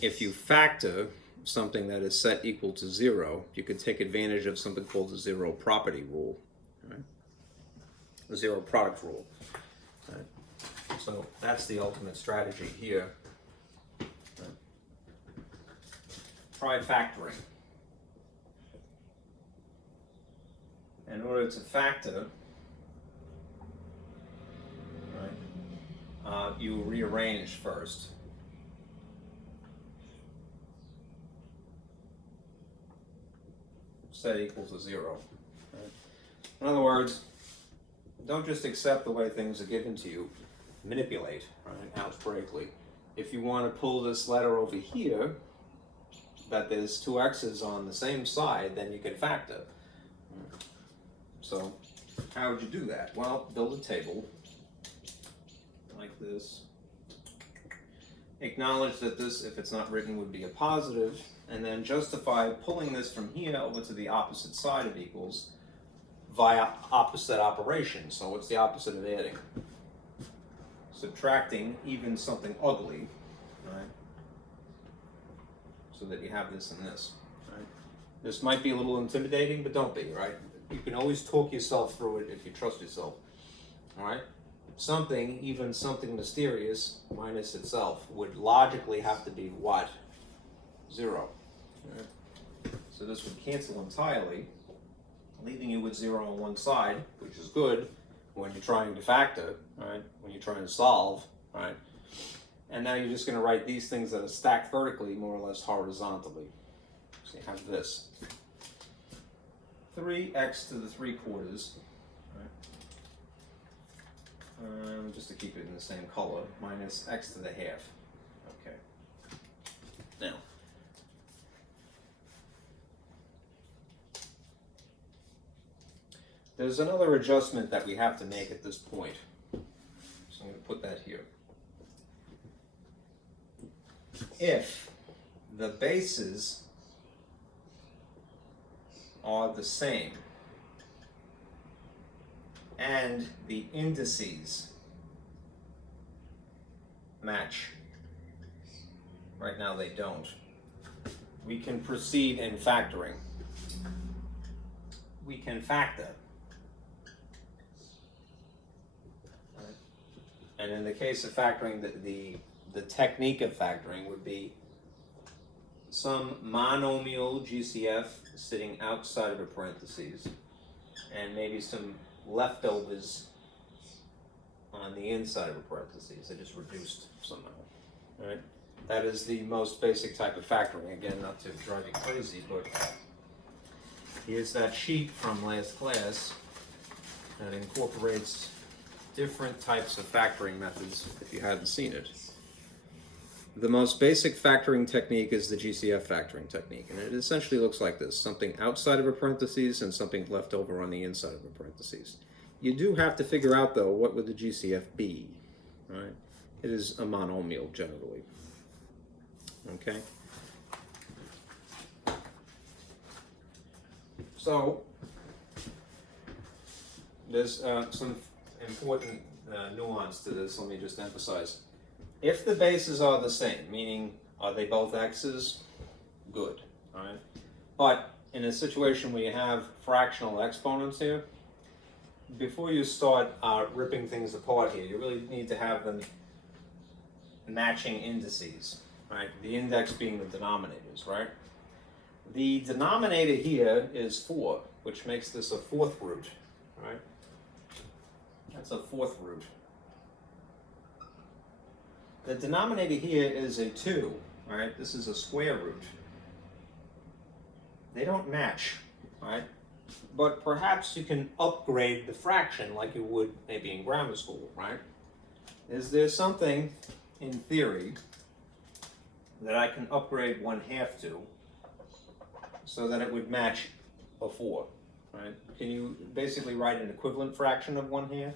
if you factor something that is set equal to 0, you could take advantage of something called the zero property rule, right? The zero product rule. Right? So that's the ultimate strategy here. Right? Try factoring. In order to factor, right, you rearrange first. Set equal to 0. Right? In other words, don't just accept the way things are given to you. Manipulate, right, algebraically. If you want to pull this letter over here, that there's 2 x's on the same side, then you can factor. So, how would you do that? Well, build a table like this. Acknowledge that this, if it's not written, would be a positive, and then justify pulling this from here over to the opposite side of equals via opposite operation. So what's the opposite of adding? Subtracting even something ugly, right? So that you have this and this, right? This might be a little intimidating, but don't be, right? You can always talk yourself through it if you trust yourself, all right? Something, even something mysterious, minus itself, would logically have to be what? 0. Right? So this would cancel entirely, leaving you with 0 on one side, which is good when you're trying to factor, right? When you're trying to solve, right? And now you're just going to write these things that are stacked vertically, more or less horizontally. So you have this. 3x to the 3/4, right? Just to keep it in the same color, minus x to the half. Okay. Now, there's another adjustment that we have to make at this point. So I'm going to put that here. If the bases are the same and the indices match, right now they don't, we can proceed in factoring. We can factor. And in the case of factoring, the technique of factoring would be some monomial GCF sitting outside of a parentheses, and maybe some leftovers on the inside of a parentheses. They're just reduced somehow. All right? That is the most basic type of factoring. Again, not to drive you crazy, but here's that sheet from last class that incorporates different types of factoring methods if you hadn't seen it. The most basic factoring technique is the GCF factoring technique, and it essentially looks like this: something outside of a parentheses and something left over on the inside of a parentheses. You do have to figure out, though, what would the GCF be, right? It is a monomial, generally. Okay? So, there's some important nuance to this. Let me just emphasize. If the bases are the same, meaning are they both x's? Good, all right? But in a situation where you have fractional exponents here, before you start ripping things apart here, you really need to have them matching indices, right? The index being the denominators, right? The denominator here is 4, which makes this a fourth root, right? That's a fourth root. The denominator here is a 2, right? This is a square root. They don't match, right? But perhaps you can upgrade the fraction like you would maybe in grammar school, right? Is there something in theory that I can upgrade 1/2 to so that it would match a 4, right? Can you basically write an equivalent fraction of 1/2?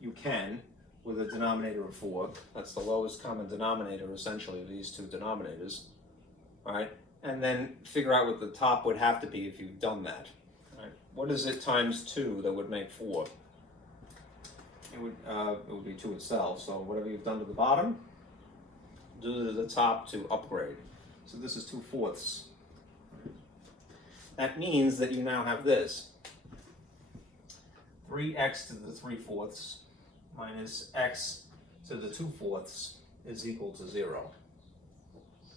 You can, with a denominator of 4. That's the lowest common denominator, essentially, of these two denominators, right? And then figure out what the top would have to be if you've done that. Right? What is it times 2 that would make 4? It would be 2 itself. So whatever you've done to the bottom, do to the top to upgrade. So this is 2/4. That means that you now have this. 3x to the 3/4 minus x to the 2/4 is equal to 0.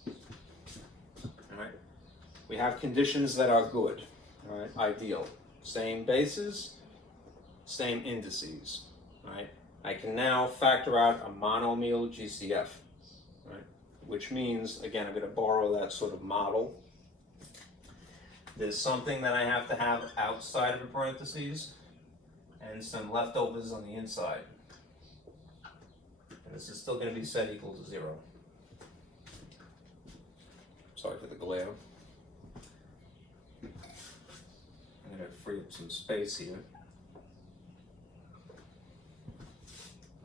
All right. We have conditions that are good, all right, ideal. Same bases, same indices, right? I can now factor out a monomial GCF, right? Which means, again, I'm going to borrow that sort of model. There's something that I have to have outside of the parentheses and some leftovers on the inside. And this is still going to be set equal to 0. Sorry for the glare. I'm going to free up some space here.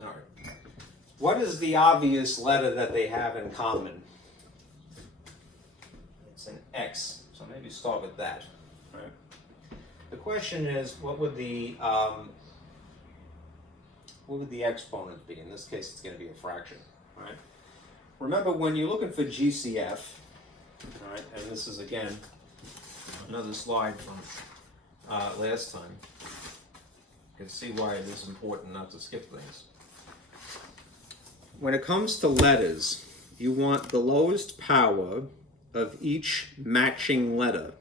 All right. What is the obvious letter that they have in common? It's an X, so maybe start with that. Right? The question is, what would the exponent be? In this case, it's going to be a fraction. Right? Remember, when you're looking for GCF, right, and this is again another slide from last time. You can see why it is important not to skip things. When it comes to letters, you want the lowest power of each matching letter.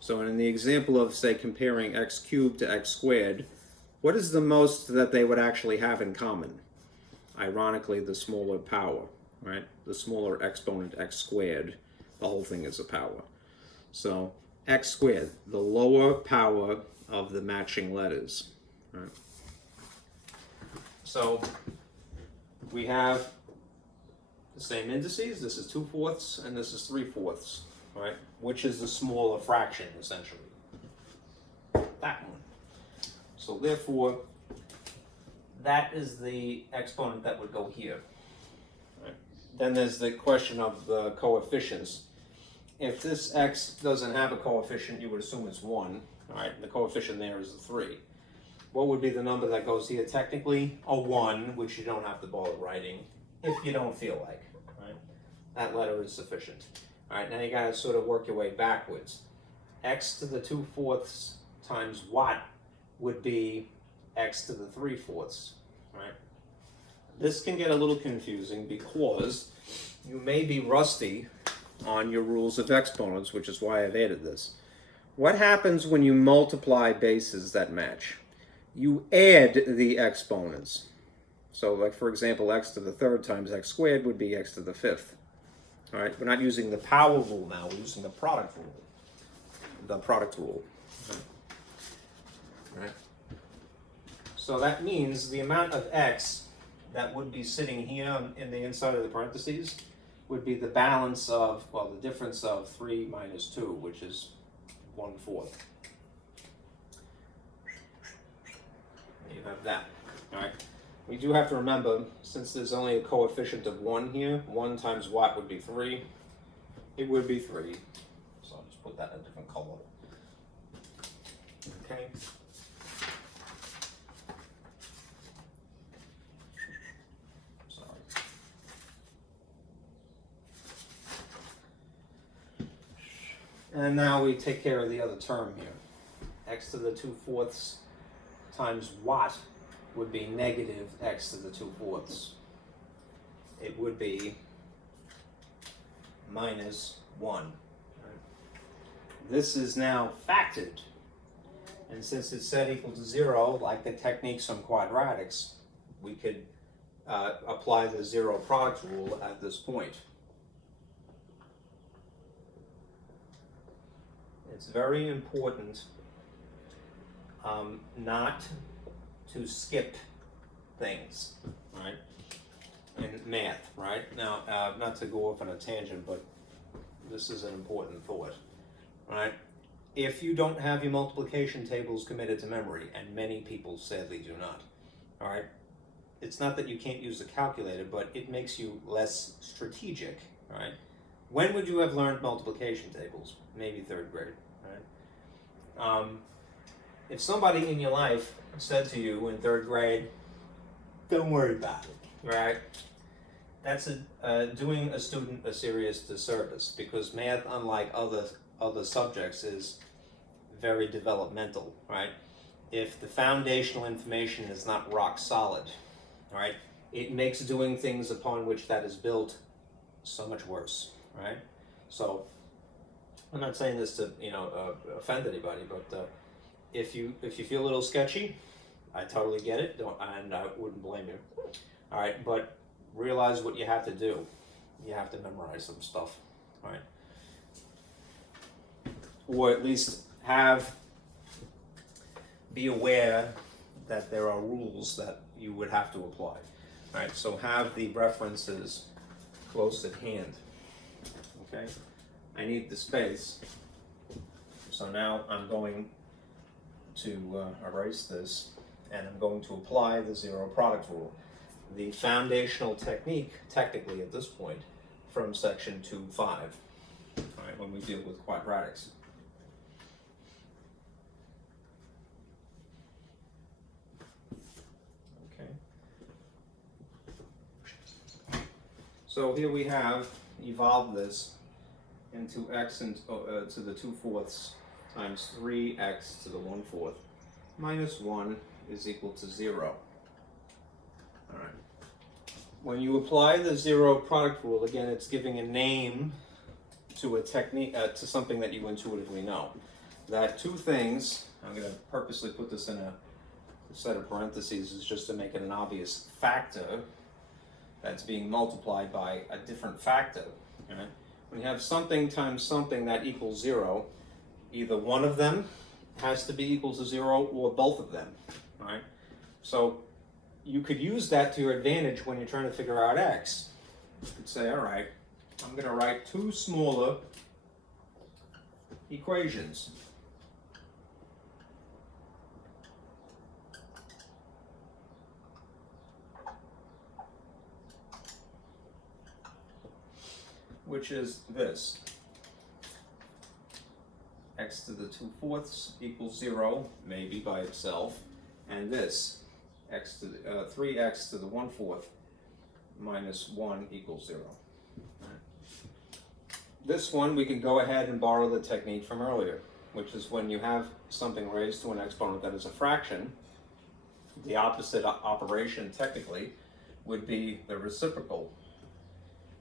So in the example of, say, comparing x cubed to x squared, what is the most that they would actually have in common? Ironically, the smaller power, right? The smaller exponent, x squared, the whole thing is a power. So x squared, the lower power of the matching letters, right? So we have the same indices. This is 2/4 and this is 3/4, right? Which is the smaller fraction, essentially. That one. So therefore, that is the exponent that would go here. Right? Then there's the question of the coefficients. If this x doesn't have a coefficient, you would assume it's 1. All right, and the coefficient there is a 3. What would be the number that goes here? Technically, a 1, which you don't have to bother writing if you don't feel like. Right? That letter is sufficient. All right, now you got to sort of work your way backwards. X to the 2/4 times what would be x to the 3/4. Right? This can get a little confusing because you may be rusty on your rules of exponents, which is why I've added this. What happens when you multiply bases that match? You add the exponents. So, like, for example, x to the 3rd times x squared would be x to the 5th. All right, we're not using the power rule now, we're using the product rule. The product rule. All right. So that means the amount of x that would be sitting here in the inside of the parentheses would be the balance of, well, the difference of 3 minus 2, which is 1/4. You have that. All right. We do have to remember, since there's only a coefficient of 1 here, 1 times watt would be 3. It would be 3. So I'll just put that in a different color. Okay. Sorry. And now we take care of the other term here. X to the 2/4 times watt would be negative x to the 2/4. It would be minus 1. This is now factored. And since it's set equal to 0, like the techniques from quadratics, we could apply the zero product rule at this point. It's very important not to skip things, right, in math, right? Now, not to go off on a tangent, but this is an important thought, right? If you don't have your multiplication tables committed to memory, and many people sadly do not, all right, it's not that you can't use a calculator, but it makes you less strategic, right? When would you have learned multiplication tables? Maybe 3rd grade, right? If somebody in your life said to you in 3rd grade, don't worry about it, right? That's doing a student a serious disservice, because math, unlike other subjects, is very developmental, right? If the foundational information is not rock solid, right, it makes doing things upon which that is built so much worse, right? So I'm not saying this to offend anybody, but if you feel a little sketchy, I totally get it, and I wouldn't blame you. All right, but realize what you have to do. You have to memorize some stuff, all right? Or at least be aware that there are rules that you would have to apply. All right, so have the references close at hand. Okay, I need the space. So now I'm going to erase this, and I'm going to apply the zero product rule, the foundational technique, technically at this point, from section 2.5, all right, when we deal with quadratics. Okay. So here we have evolved this into x to the 2/4 times 3x to the 1/4 minus 1 is equal to 0. All right. When you apply the zero product rule, again, it's giving a name to a technique, to something that you intuitively know. That two things, I'm going to purposely put this in a set of parentheses, is just to make it an obvious factor that's being multiplied by a different factor. Right? When you have something times something that equals 0, either one of them has to be equal to 0 or both of them. Right? So you could use that to your advantage when you're trying to figure out x. You could say, all right, I'm going to write two smaller equations. Which is this. X to the 2/4 equals 0, maybe by itself, and this, x to the 3x to the 1/4 minus 1 equals 0. This one we can go ahead and borrow the technique from earlier, which is when you have something raised to an exponent that is a fraction, the opposite operation technically would be the reciprocal.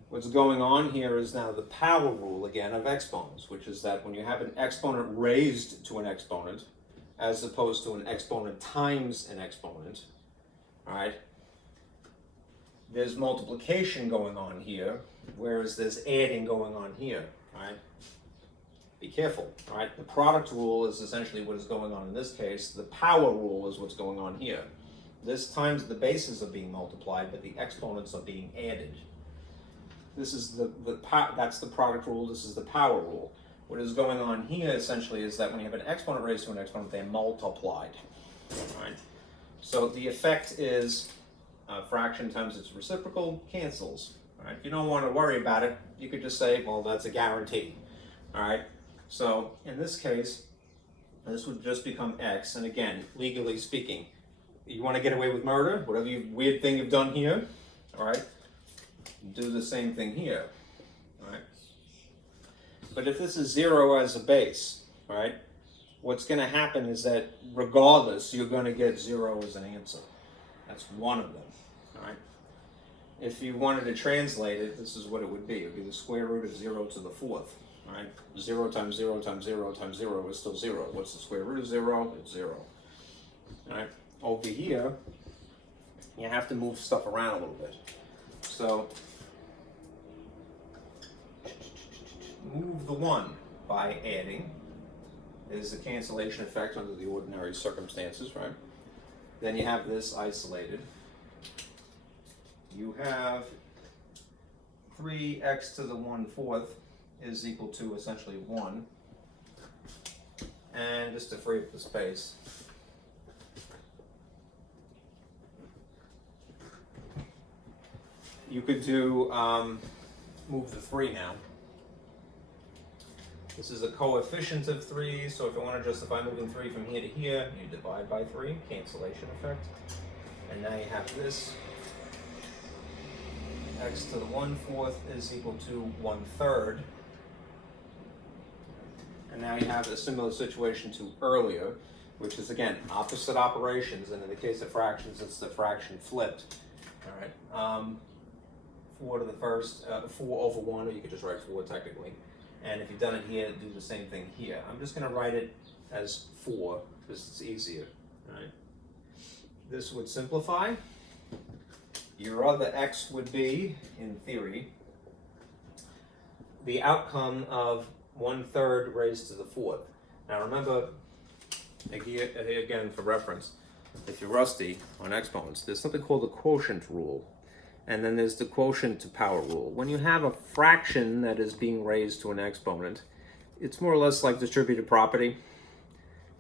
What's going on here is now the power rule again of exponents, which is that when you have an exponent raised to an exponent, as opposed to an exponent times an exponent, all right, there's multiplication going on here, whereas there's adding going on here, all right? Be careful, all right? The product rule is essentially what is going on in this case. The power rule is what's going on here. This times the bases are being multiplied, but the exponents are being added. This is that's the product rule, this is the power rule. What is going on here essentially is that when you have an exponent raised to an exponent, they're multiplied, all right? So the effect is fraction times its reciprocal cancels. All right? If you don't want to worry about it, you could just say, well, that's a guarantee. All right. So in this case, this would just become x. And again, legally speaking, you want to get away with murder, whatever weird thing you've done here, all right, do the same thing here, all right? But if this is 0 as a base, all right, what's going to happen is that regardless, you're going to get 0 as an answer. That's one of them, all right? If you wanted to translate it, this is what it would be. It would be the square root of 0 to the 4th. All right, 0 times 0 times 0 times 0 is still 0. What's the square root of 0? It's 0. All right, over here, you have to move stuff around a little bit. So, move the 1 by adding is the cancellation effect under the ordinary circumstances, right? Then you have this isolated. You have 3x to the 1/4 is equal to essentially 1. And just to free up the space, you could do, move the 3 now. This is a coefficient of 3, so if you want to justify moving 3 from here to here, you divide by 3, cancellation effect. And now you have this. X to the 1/4 is equal to 1/3. And now you have a similar situation to earlier, which is again opposite operations, and in the case of fractions, it's the fraction flipped. All right, 4 to the first, 4 over 1, or you could just write 4 technically. And if you've done it here, do the same thing here. I'm just going to write it as 4 because it's easier. All right, this would simplify. Your other x would be, in theory, the outcome of 1/3 raised to the 4th. Now remember, again for reference, if you're rusty on exponents, there's something called the quotient rule. And then there's the quotient to power rule. When you have a fraction that is being raised to an exponent, it's more or less like distributive property.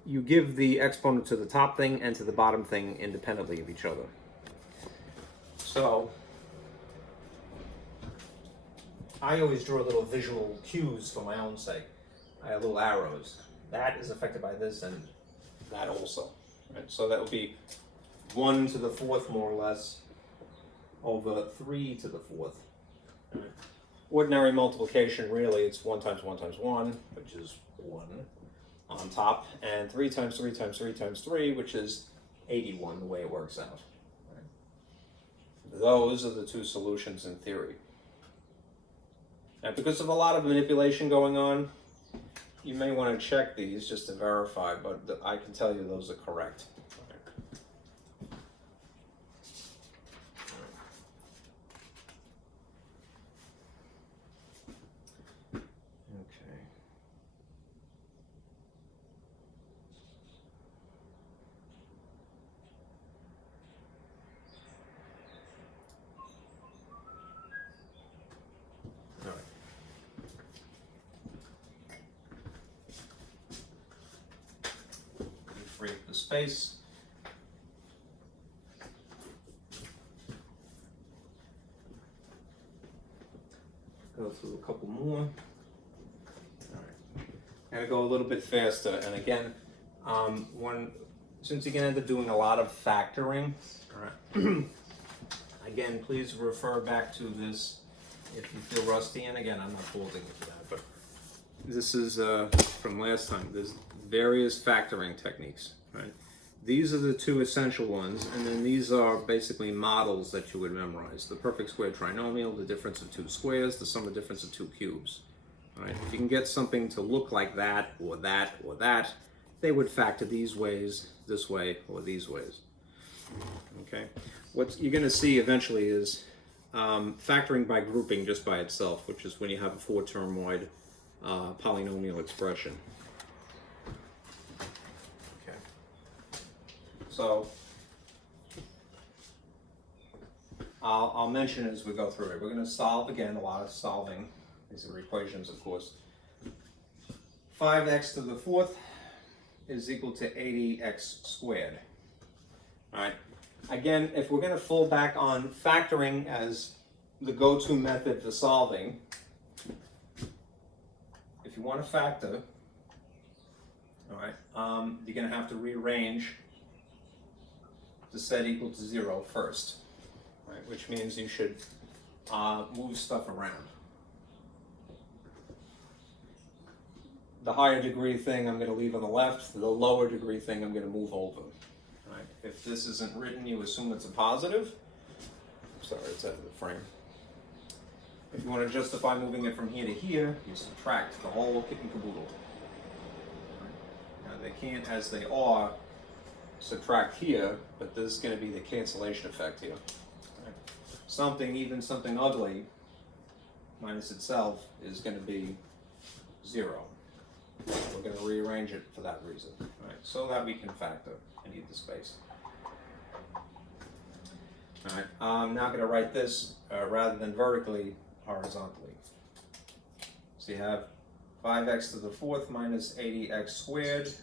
You give the exponent to the top thing and to the bottom thing independently of each other. So, I always draw little visual cues for my own sake. I have little arrows. That is affected by this and that also. Right? So that would be 1 to the 4th more or less over 3 to the 4th. Right? Ordinary multiplication, really, it's 1 times 1 times 1, which is 1 on top, and 3 times 3 times 3 times 3, which is 81, the way it works out. Right? Those are the two solutions in theory. Now, because of a lot of manipulation going on, you may want to check these just to verify, but I can tell you those are correct. Free up the space. Go through a couple more. All right. Gotta go a little bit faster. And again, since you're gonna end up doing a lot of factoring, all right. Again, please refer back to this if you feel rusty. And again, I'm not faulting you for that, but this is from last time. There's various factoring techniques, right? These are the two essential ones, and then these are basically models that you would memorize. The perfect square trinomial, the difference of two squares, the sum of difference of two cubes. All right? If you can get something to look like that, or that, or that, they would factor these ways, this way, or these ways. Okay? What you're going to see eventually is factoring by grouping just by itself, which is when you have a 4-term wide polynomial expression. Okay. So I'll mention as we go through it. We're going to solve again, a lot of solving. These are equations, of course. 5x to the 4th is equal to 80x squared. All right. Again, if we're going to fall back on factoring as the go-to method for solving, if you want to factor, all right, you're going to have to rearrange the set equal to 0 first, right? Which means you should move stuff around. The higher degree thing I'm going to leave on the left, the lower degree thing I'm going to move over. Right? If this isn't written, you assume it's a positive. Sorry, it's out of the frame. If you want to justify moving it from here to here, you subtract the whole kit and caboodle. Right? Now they can't, as they are, subtract here, but this is going to be the cancellation effect here. Right? Something ugly minus itself is going to be 0. We're going to rearrange it for that reason, right? So that we can factor and need the space. All right, I'm now going to write this rather than vertically, horizontally. So you have 5x to the 4th minus 80x squared.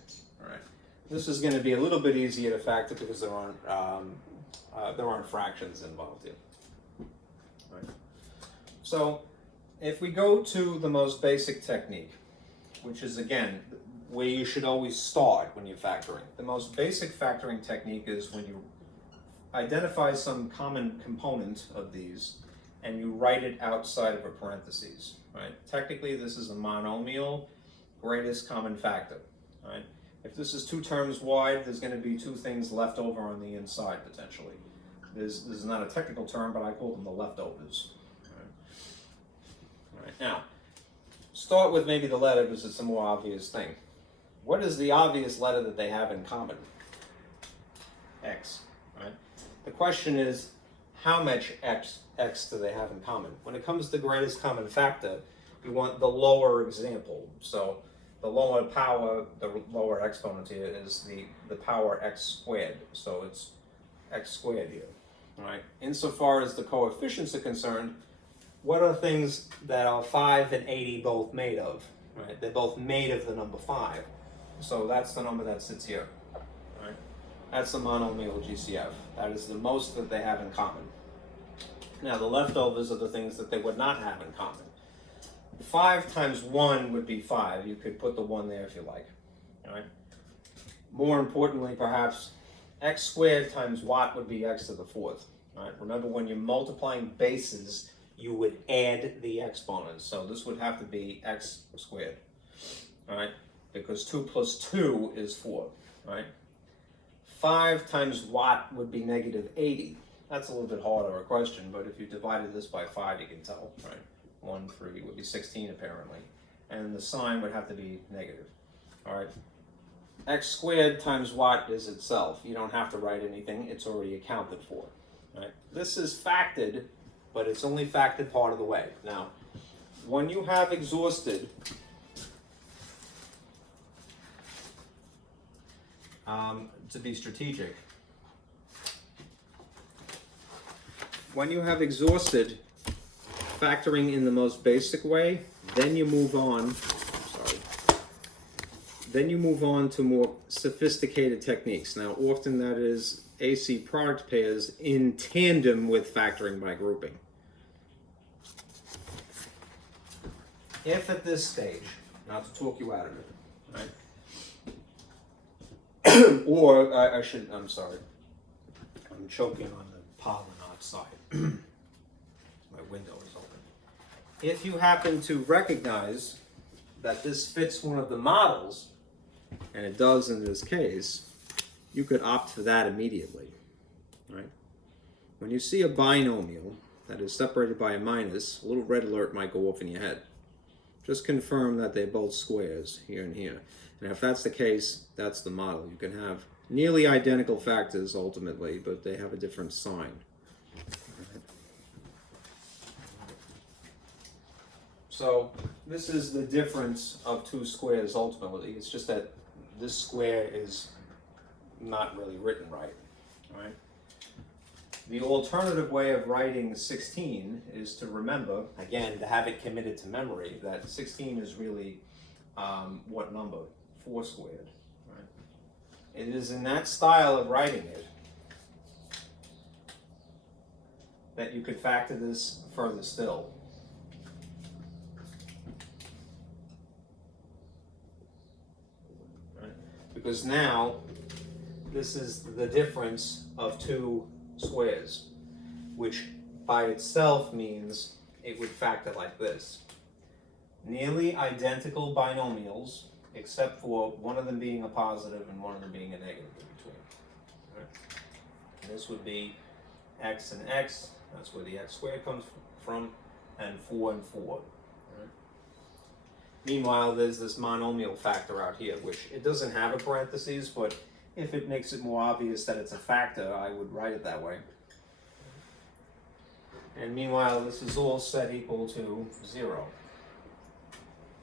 All right, this is going to be a little bit easier to factor because there aren't fractions involved here. All right. So if we go to the most basic technique, which is, again, where you should always start when you're factoring. The most basic factoring technique is when you identify some common component of these and you write it outside of a parentheses, right? Technically, this is a monomial greatest common factor, right? If this is 2 terms wide, there's going to be 2 things left over on the inside, potentially. This is not a technical term, but I call them the leftovers. All right, now, start with maybe the letter because it's a more obvious thing. What is the obvious letter that they have in common? X, right? The question is, how much X do they have in common? When it comes to greatest common factor, we want the lower example. So the lower power, the lower exponent here is the power x squared. So it's x squared here, right? Insofar as the coefficients are concerned, what are things that are 5 and 80 both made of? Right? They're both made of the number 5. So that's the number that sits here. Right? That's the monomial GCF. That is the most that they have in common. Now the leftovers are the things that they would not have in common. 5 times 1 would be 5. You could put the 1 there if you like. All right? More importantly, perhaps, x squared times what would be x to the 4th. Right? Remember, when you're multiplying bases, you would add the exponents. So this would have to be x squared, all right? Because 2 plus 2 is 4, right? 5 times what would be negative 80. That's a little bit harder a question, but if you divided this by 5, you can tell, right? 1, 3 would be 16 apparently. And the sign would have to be negative, all right? X squared times what is itself. You don't have to write anything. It's already accounted for, right? This is factored, but it's only factored part of the way. Now, when you have exhausted to be strategic, when you have exhausted factoring in the most basic way, then you move on, then you move on to more sophisticated techniques. Now, often that is AC product pairs in tandem with factoring by grouping. If at this stage, not to talk you out of it, right? Or I'm sorry, I'm choking on the pollen outside. My window is open. If you happen to recognize that this fits one of the models, and it does in this case, you could opt for that immediately, right? When you see a binomial that is separated by a minus, a little red alert might go off in your head. Just confirm that they're both squares here and here. And if that's the case, that's the model. You can have nearly identical factors ultimately, but they have a different sign. So this is the difference of 2 squares ultimately. It's just that this square is not really written right, right? The alternative way of writing 16 is to remember, again, to have it committed to memory, that 16 is really what number? 4 squared, right? It is in that style of writing it that you could factor this further still. Right? Because now this is the difference of two squares, which by itself means it would factor like this. Nearly identical binomials, except for one of them being a positive and one of them being a negative in between. Right? And this would be x and x, that's where the x squared comes from, and 4 and 4. Right? Meanwhile, there's this monomial factor out here, which it doesn't have a parentheses, but if it makes it more obvious that it's a factor, I would write it that way. And meanwhile, this is all set equal to 0.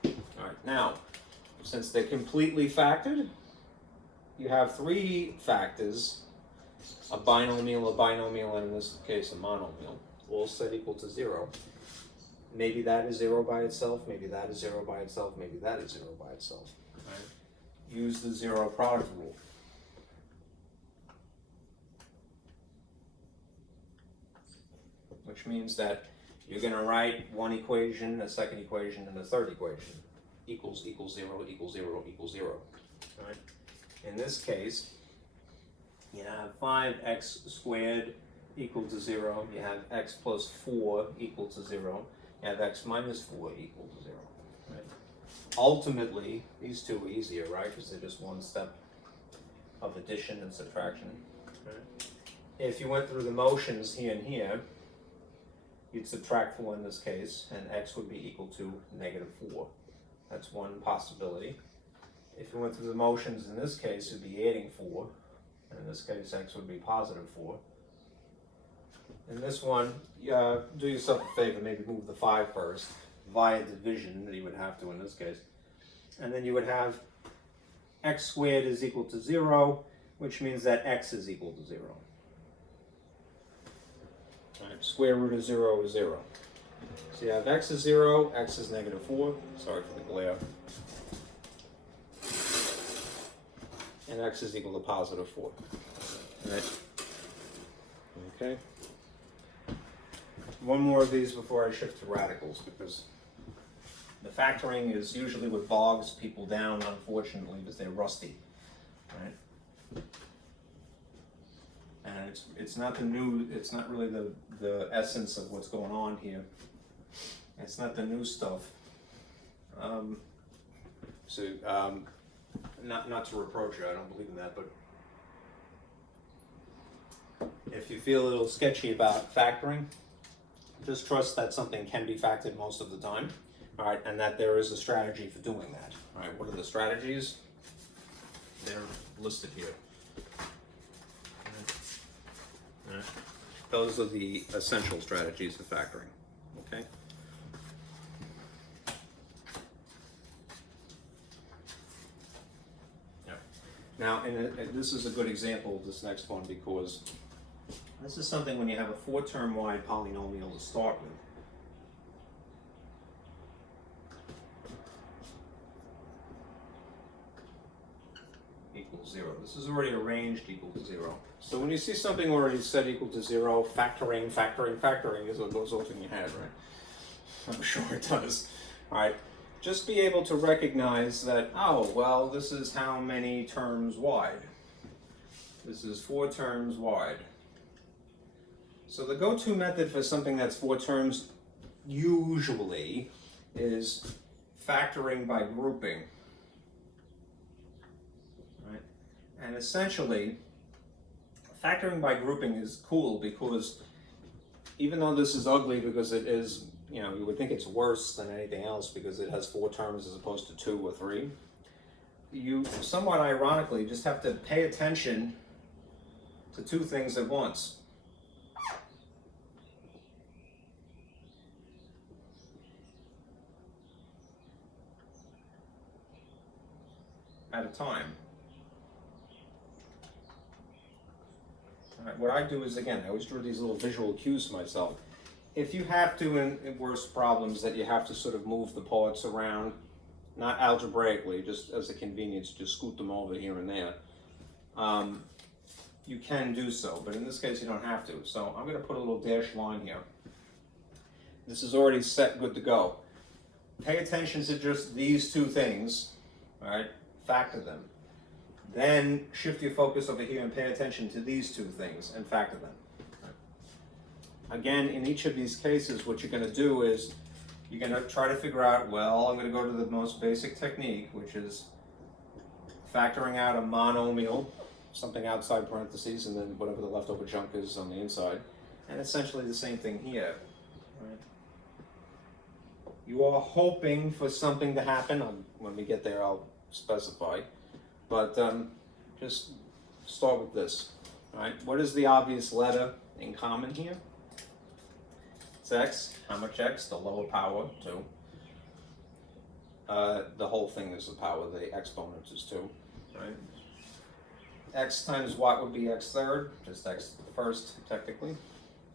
All right, now, since they're completely factored, you have three factors, a binomial, and in this case a monomial, all set equal to 0. Maybe that is 0 by itself, maybe that is 0 by itself, maybe that is 0 by itself. Right? Use the zero product rule. Which means that you're going to write one equation, a second equation, and a third equation. Equals 0 equals 0 equals 0. Right? In this case, you have 5x squared equal to 0. You have x plus 4 equal to 0. You have x minus 4 equal to 0. Right? Ultimately, these two are easier, right? Because they're just one step of addition and subtraction. Right? If you went through the motions here and here, you'd subtract 4 in this case, and x would be equal to negative 4. That's one possibility. If you went through the motions in this case, it'd be adding 4. And in this case, x would be positive 4. In this one, do yourself a favor, maybe move the 5 first, via division, that you would have to in this case. And then you would have x squared is equal to 0, which means that x is equal to 0. Right, square root of 0 is 0. So you have x is 0, x is negative 4. Sorry for the glare. And x is equal to positive 4. Right? Okay. One more of these before I shift to radicals, because the factoring is usually what bogs people down, unfortunately, because they're rusty. Right? And it's not it's not really the essence of what's going on here. It's not the new stuff. Not to reproach you, I don't believe in that, but if you feel a little sketchy about factoring, just trust that something can be factored most of the time, all right, and that there is a strategy for doing that. All right, what are the strategies? They're listed here. All right. Those are the essential strategies of factoring, okay? Yeah. Now, and this is a good example of this next one, because this is something when you have a 4-term wide polynomial to start with. Equals 0. This is already arranged equal to 0. So when you see something already set equal to 0, factoring is what goes off in your head, right? I'm sure it does. All right. Just be able to recognize that, oh, well, this is how many terms wide. This is 4 terms wide. So the go-to method for something that's 4 terms usually is factoring by grouping. Right? And essentially, factoring by grouping is cool because even though this is ugly because it is, you know, you would think it's worse than anything else because it has 4 terms as opposed to 2 or 3. You somewhat ironically just have to pay attention to 2 things at once. At a time. All right, what I do is, again, I always draw these little visual cues to myself. If you have to, in worse problems, that you have to sort of move the parts around, not algebraically, just as a convenience, just scoot them over here and there, you can do so, but in this case you don't have to. So I'm going to put a little dashed line here. This is already set, good to go. Pay attention to just these two things, all right? Factor them. Then shift your focus over here and pay attention to these two things and factor them. Again, in each of these cases, what you're going to do is you're going to try to figure out, well, I'm going to go to the most basic technique, which is factoring out a monomial, something outside parentheses, and then whatever the leftover chunk is on the inside. And essentially the same thing here. Right? You are hoping for something to happen. When we get there, I'll specify. But just start with this. All right? What is the obvious letter in common here? It's x. How much x? The lower power, 2. The whole thing is the power. The exponent is 2. Right? X times what would be x third, just x first technically.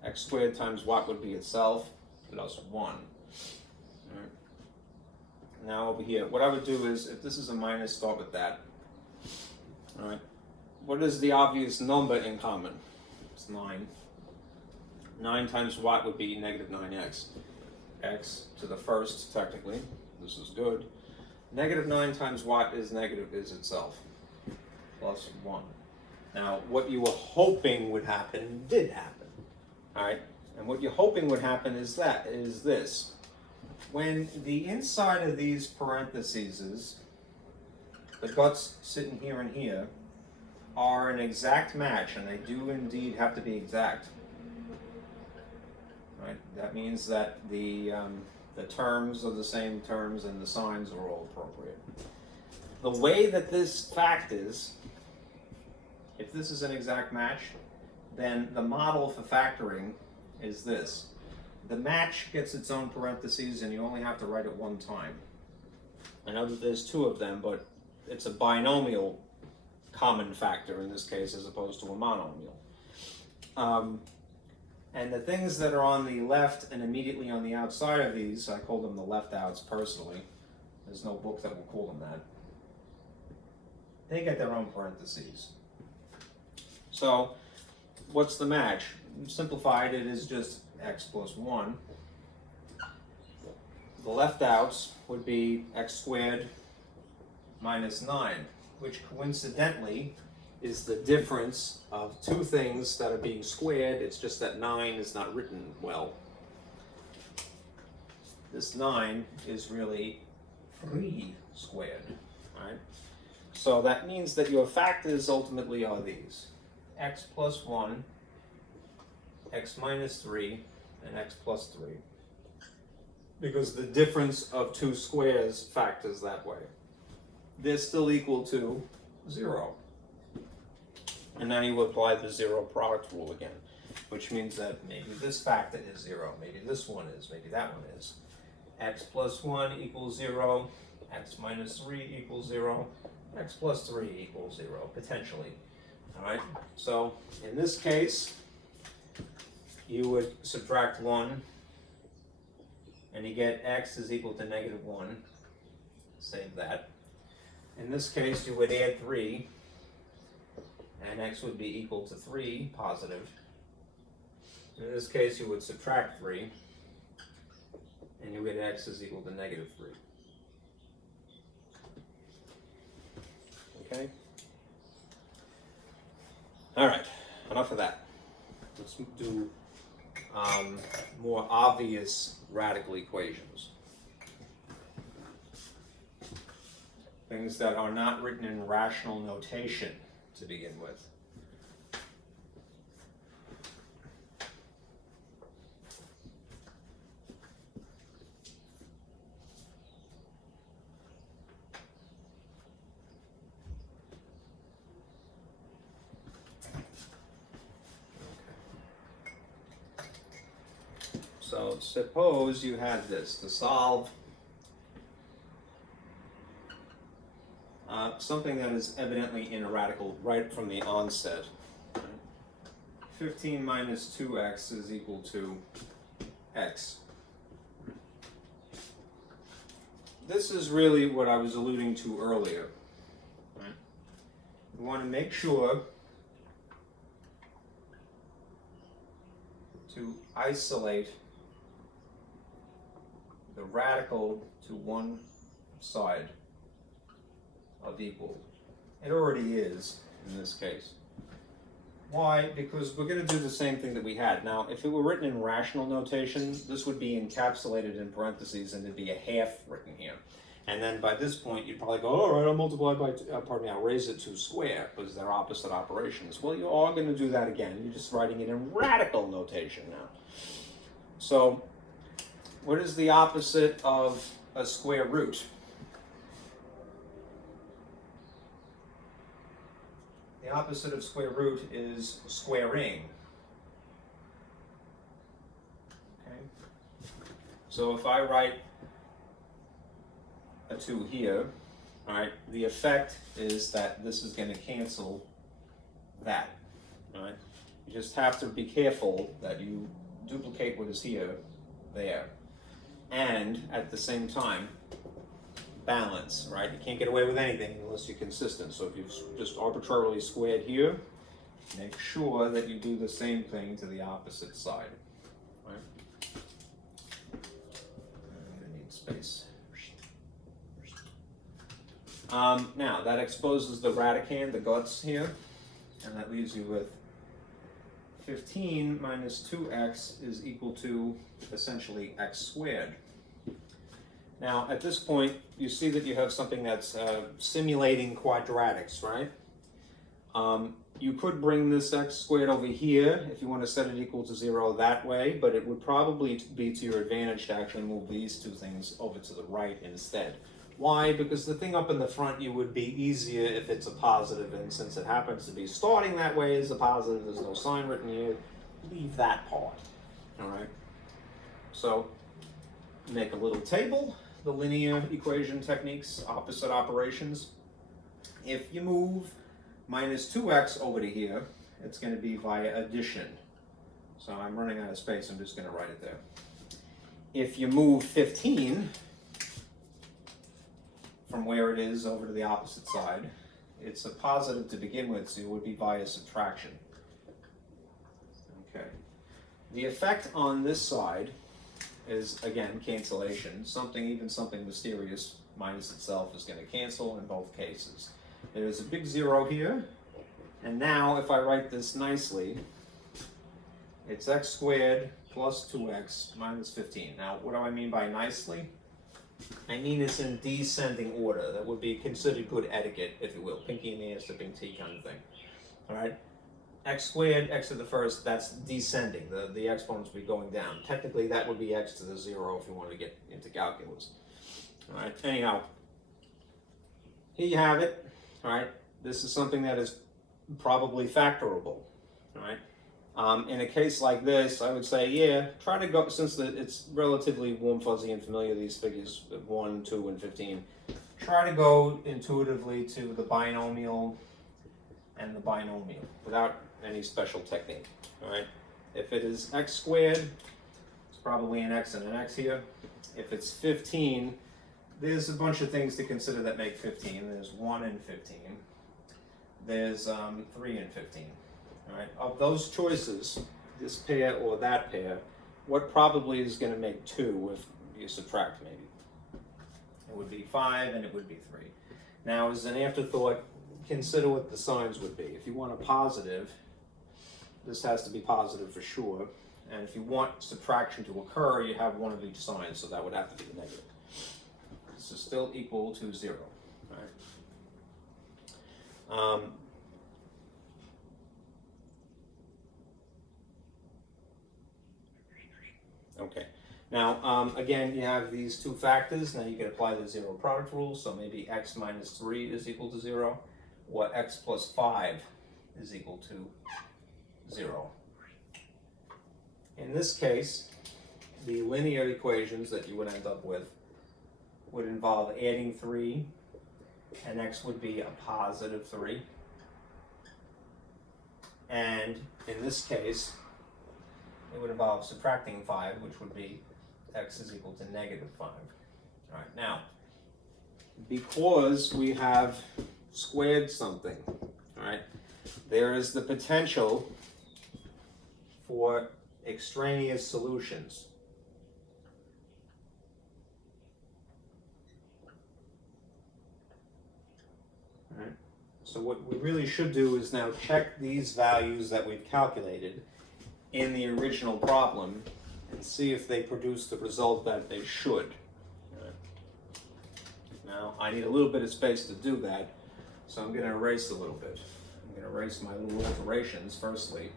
X squared times what would be itself, plus 1. Right. Now over here, what I would do is, if this is a minus, start with that. All right. What is the obvious number in common? It's 9. 9 times what would be negative 9x. X to the first, technically. This is good. Negative 9 times what is negative is itself. Plus 1. Now, what you were hoping would happen did happen. All right? And what you're hoping would happen is this. When the inside of these parentheses, the guts sitting here and here, are an exact match, and they do indeed have to be exact. Right? That means that the terms are the same terms and the signs are all appropriate. The way that this fact is, if this is an exact match, then the model for factoring is this. The match gets its own parentheses and you only have to write it one time. I know that there's 2 of them, but it's a binomial common factor in this case as opposed to a monomial. And the things that are on the left and immediately on the outside of these, I call them the left outs personally. There's no book that will call them that. They get their own parentheses. So, what's the match? Simplified, it is just x plus 1. The left outs would be x squared minus 9, which coincidentally is the difference of 2 things that are being squared. It's just that 9 is not written well. This 9 is really 3 squared. Right? So that means that your factors ultimately are these. X plus 1, x minus 3, and x plus 3. Because the difference of 2 squares factors that way. They're still equal to 0. And now you apply the 0 product rule again, which means that maybe this factor is 0, maybe this one is, maybe that one is. X plus 1 equals 0, x minus 3 equals 0, x plus 3 equals 0, potentially. All right, so in this case, you would subtract 1, and you get x is equal to negative 1. Save that. In this case, you would add 3, and x would be equal to 3, positive. In this case, you would subtract 3, and you get x is equal to negative 3. Okay? All right, enough of that. Let's do more obvious radical equations. Things that are not written in rational notation to begin with. So suppose you had this to solve something that is evidently in a radical right from the onset. 15 minus 2x is equal to x. This is really what I was alluding to earlier. Right? We want to make sure to isolate the radical to one side of equal. It already is in this case. Why? Because we're going to do the same thing that we had. Now, if it were written in rational notation, this would be encapsulated in parentheses and it'd be a half written here. And then by this point, you'd probably go, all right, I'll multiply by, I'll raise it to square because they're opposite operations. Well, you are going to do that again. You're just writing it in radical notation now. So, what is the opposite of a square root? The opposite of square root is squaring. Okay. So if I write a 2 here, all right, the effect is that this is going to cancel that. All right. You just have to be careful that you duplicate what is here, there, and at the same time balance, right? You can't get away with anything unless you're consistent. So if you've just arbitrarily squared here, make sure that you do the same thing to the opposite side, right? I'm gonna need space. Now that exposes the radicand, the guts here, and that leaves you with 15 minus 2x is equal to essentially x squared. Now, at this point, you see that you have something that's simulating quadratics, right? You could bring this x squared over here if you want to set it equal to 0 that way, but it would probably be to your advantage to actually move these two things over to the right instead. Why? Because the thing up in the front you would be easier if it's a positive, and since it happens to be starting that way as a positive, there's no sign written here, leave that part, all right? So, make a little table. The linear equation techniques, opposite operations. If you move minus 2x over to here, it's going to be via addition. So I'm running out of space, I'm just going to write it there. If you move 15 from where it is over to the opposite side, it's a positive to begin with, so it would be via subtraction. Okay. The effect on this side is, again, cancellation. Even something mysterious minus itself is going to cancel in both cases. There's a big 0 here, and now if I write this nicely, it's x squared plus 2x minus 15. Now, what do I mean by nicely? I mean it's in descending order. That would be considered good etiquette, if you will. Pinky in the air, sipping tea kind of thing. All right? X squared, x to the first, that's descending. The exponents would be going down. Technically, that would be x to the 0 if you wanted to get into calculus. All right, anyhow, here you have it. All right, this is something that is probably factorable. All right, in a case like this, I would say, yeah, try to go, since it's relatively warm, fuzzy, and familiar, these figures, 1, 2, and 15, try to go intuitively to the binomial and the binomial without any special technique, all right? If it is x squared, it's probably an x and an x here. If it's 15, there's a bunch of things to consider that make 15. There's 1 and 15. There's 3 and 15, all right? Of those choices, this pair or that pair, what probably is going to make 2 if you subtract maybe? It would be 5 and it would be 3. Now, as an afterthought, consider what the signs would be. If you want a positive, this has to be positive for sure. And if you want subtraction to occur, you have one of each sign, so that would have to be a negative. This is still equal to 0. Right? Okay. Now, again, you have these two factors. Now you can apply the 0 product rule, so maybe x minus 3 is equal to 0, or x plus 5 is equal to 0. In this case, the linear equations that you would end up with would involve adding 3, and x would be a positive 3. And in this case, it would involve subtracting 5, which would be x is equal to negative 5. All right, now, because we have squared something, all right, there is the potential for extraneous solutions. All right. So what we really should do is now check these values that we've calculated in the original problem and see if they produce the result that they should. All right. Now, I need a little bit of space to do that, so I'm going to erase a little bit. I'm going to erase my little alterations firstly.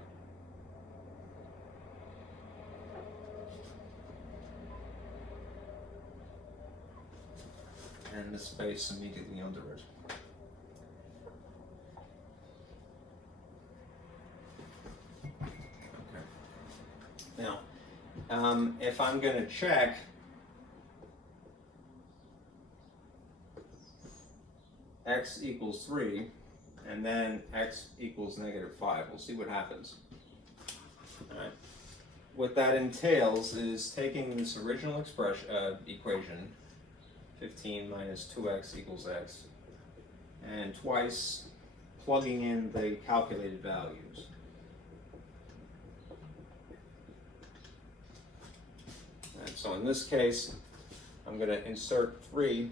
And the space immediately under it. Now, if I'm going to check x equals 3 and then x equals -5, we'll see what happens. All right. What that entails is taking this original equation, 15 minus 2x equals x, and twice plugging in the calculated values. And so in this case, I'm going to insert 3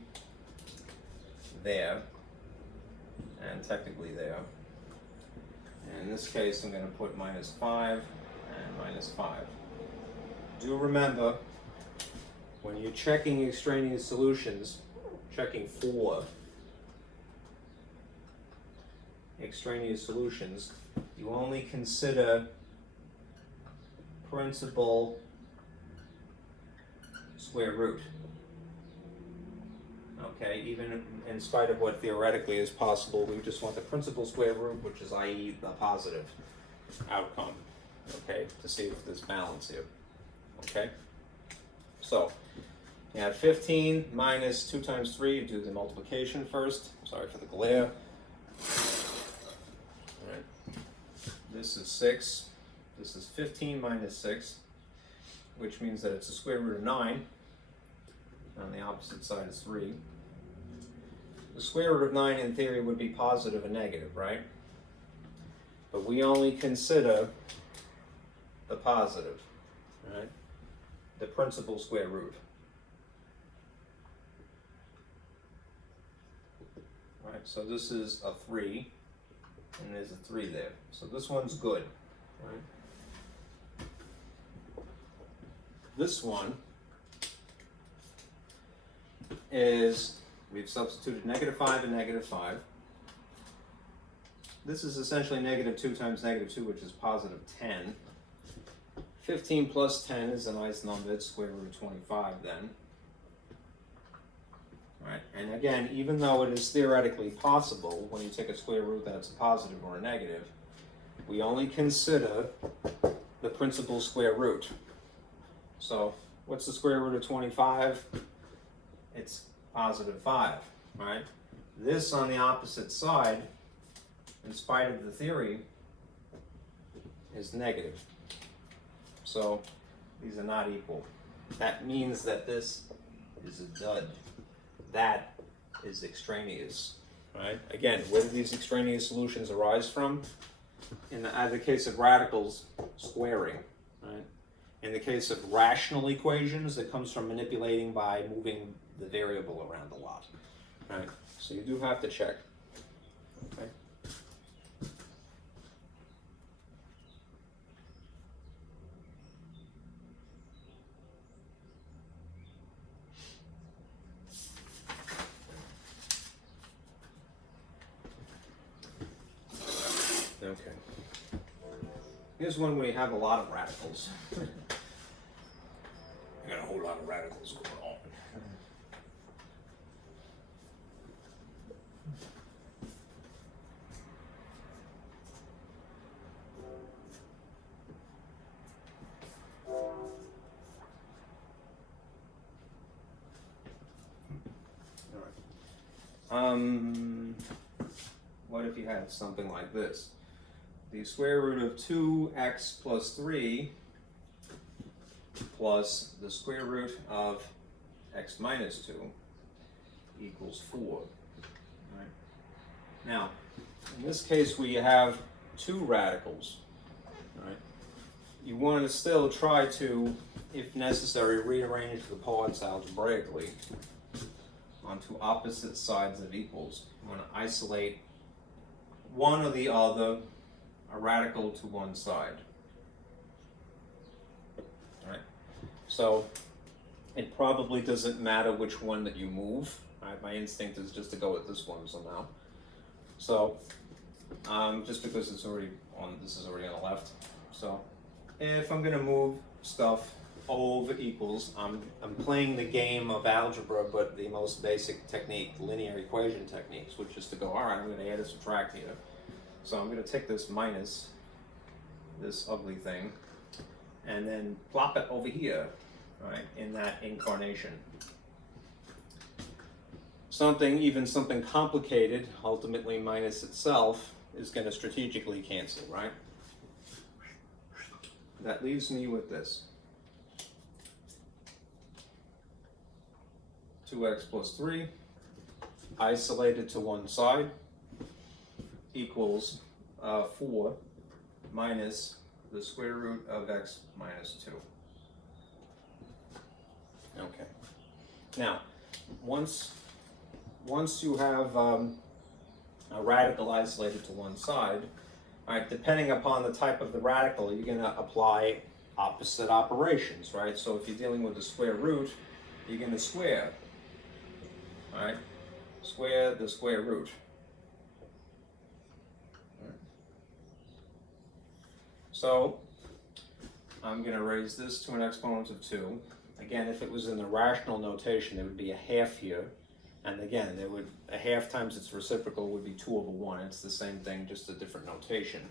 there, and technically there. And in this case, I'm going to put -5 and -5. Do remember, when you're checking extraneous solutions, checking for extraneous solutions, you only consider principal square root. Okay, even in spite of what theoretically is possible, we just want the principal square root, which is i.e. the positive outcome, okay, to see if there's balance here. Okay, so you have 15 minus 2 times 3, you do the multiplication first. Sorry for the glare. All right. This is 6. This is 15 minus 6, which means that it's the square root of 9. On the opposite side is 3. The square root of 9 in theory would be positive and negative, right? But we only consider the positive, right? The principal square root. All right, so this is a 3, and there's a 3 there. So this one's good, right? This one is, we've substituted -5 and -5. This is essentially -2 times -2, which is positive 10. 15 plus 10 is a nice number, it's square root of 25 then. All right, and again, even though it is theoretically possible, when you take a square root that it's a positive or a negative, we only consider the principal square root. So, what's the square root of 25? It's positive 5, right? This on the opposite side, in spite of the theory, is negative. So these are not equal. That means that this is a dud. That is extraneous, right? Again, where do these extraneous solutions arise from? In the case of radicals, squaring, right? In the case of rational equations, it comes from manipulating by moving the variable around a lot, right? So you do have to check, okay? Okay. Here's one where you have a lot of radicals. I got a whole lot of radicals going on. All right. What if you had something like this? The square root of 2x plus 3 plus the square root of x minus 2 equals 4. Right. Now, in this case, we have two radicals. Right. you want to still try to, if necessary, rearrange the parts algebraically onto opposite sides of equals. You want to isolate one or the other, a radical to one side. All right. So it probably doesn't matter which one that you move. Right? My instinct is just to go with this one somehow. So just because it's already on, this is already on the left. So if I'm going to move stuff over equals, I'm playing the game of algebra, but the most basic technique, linear equation techniques, which is to go, all right, I'm going to add and subtract here. So I'm going to take this minus this ugly thing and then plop it over here, right, in that incarnation. Something complicated, ultimately minus itself, is going to strategically cancel, right? That leaves me with this. 2x plus 3, isolated to one side, equals 4 minus the square root of x minus 2. Okay. Now, once you have a radical isolated to one side, all right, depending upon the type of the radical, you're going to apply opposite operations, right? So if you're dealing with the square root, you're going to square, all right? Square the square root. All right. So I'm going to raise this to an exponent of 2. Again, if it was in the rational notation, there would be a half here. And again, there would, a half times its reciprocal would be 2 over 1. It's the same thing, just a different notation.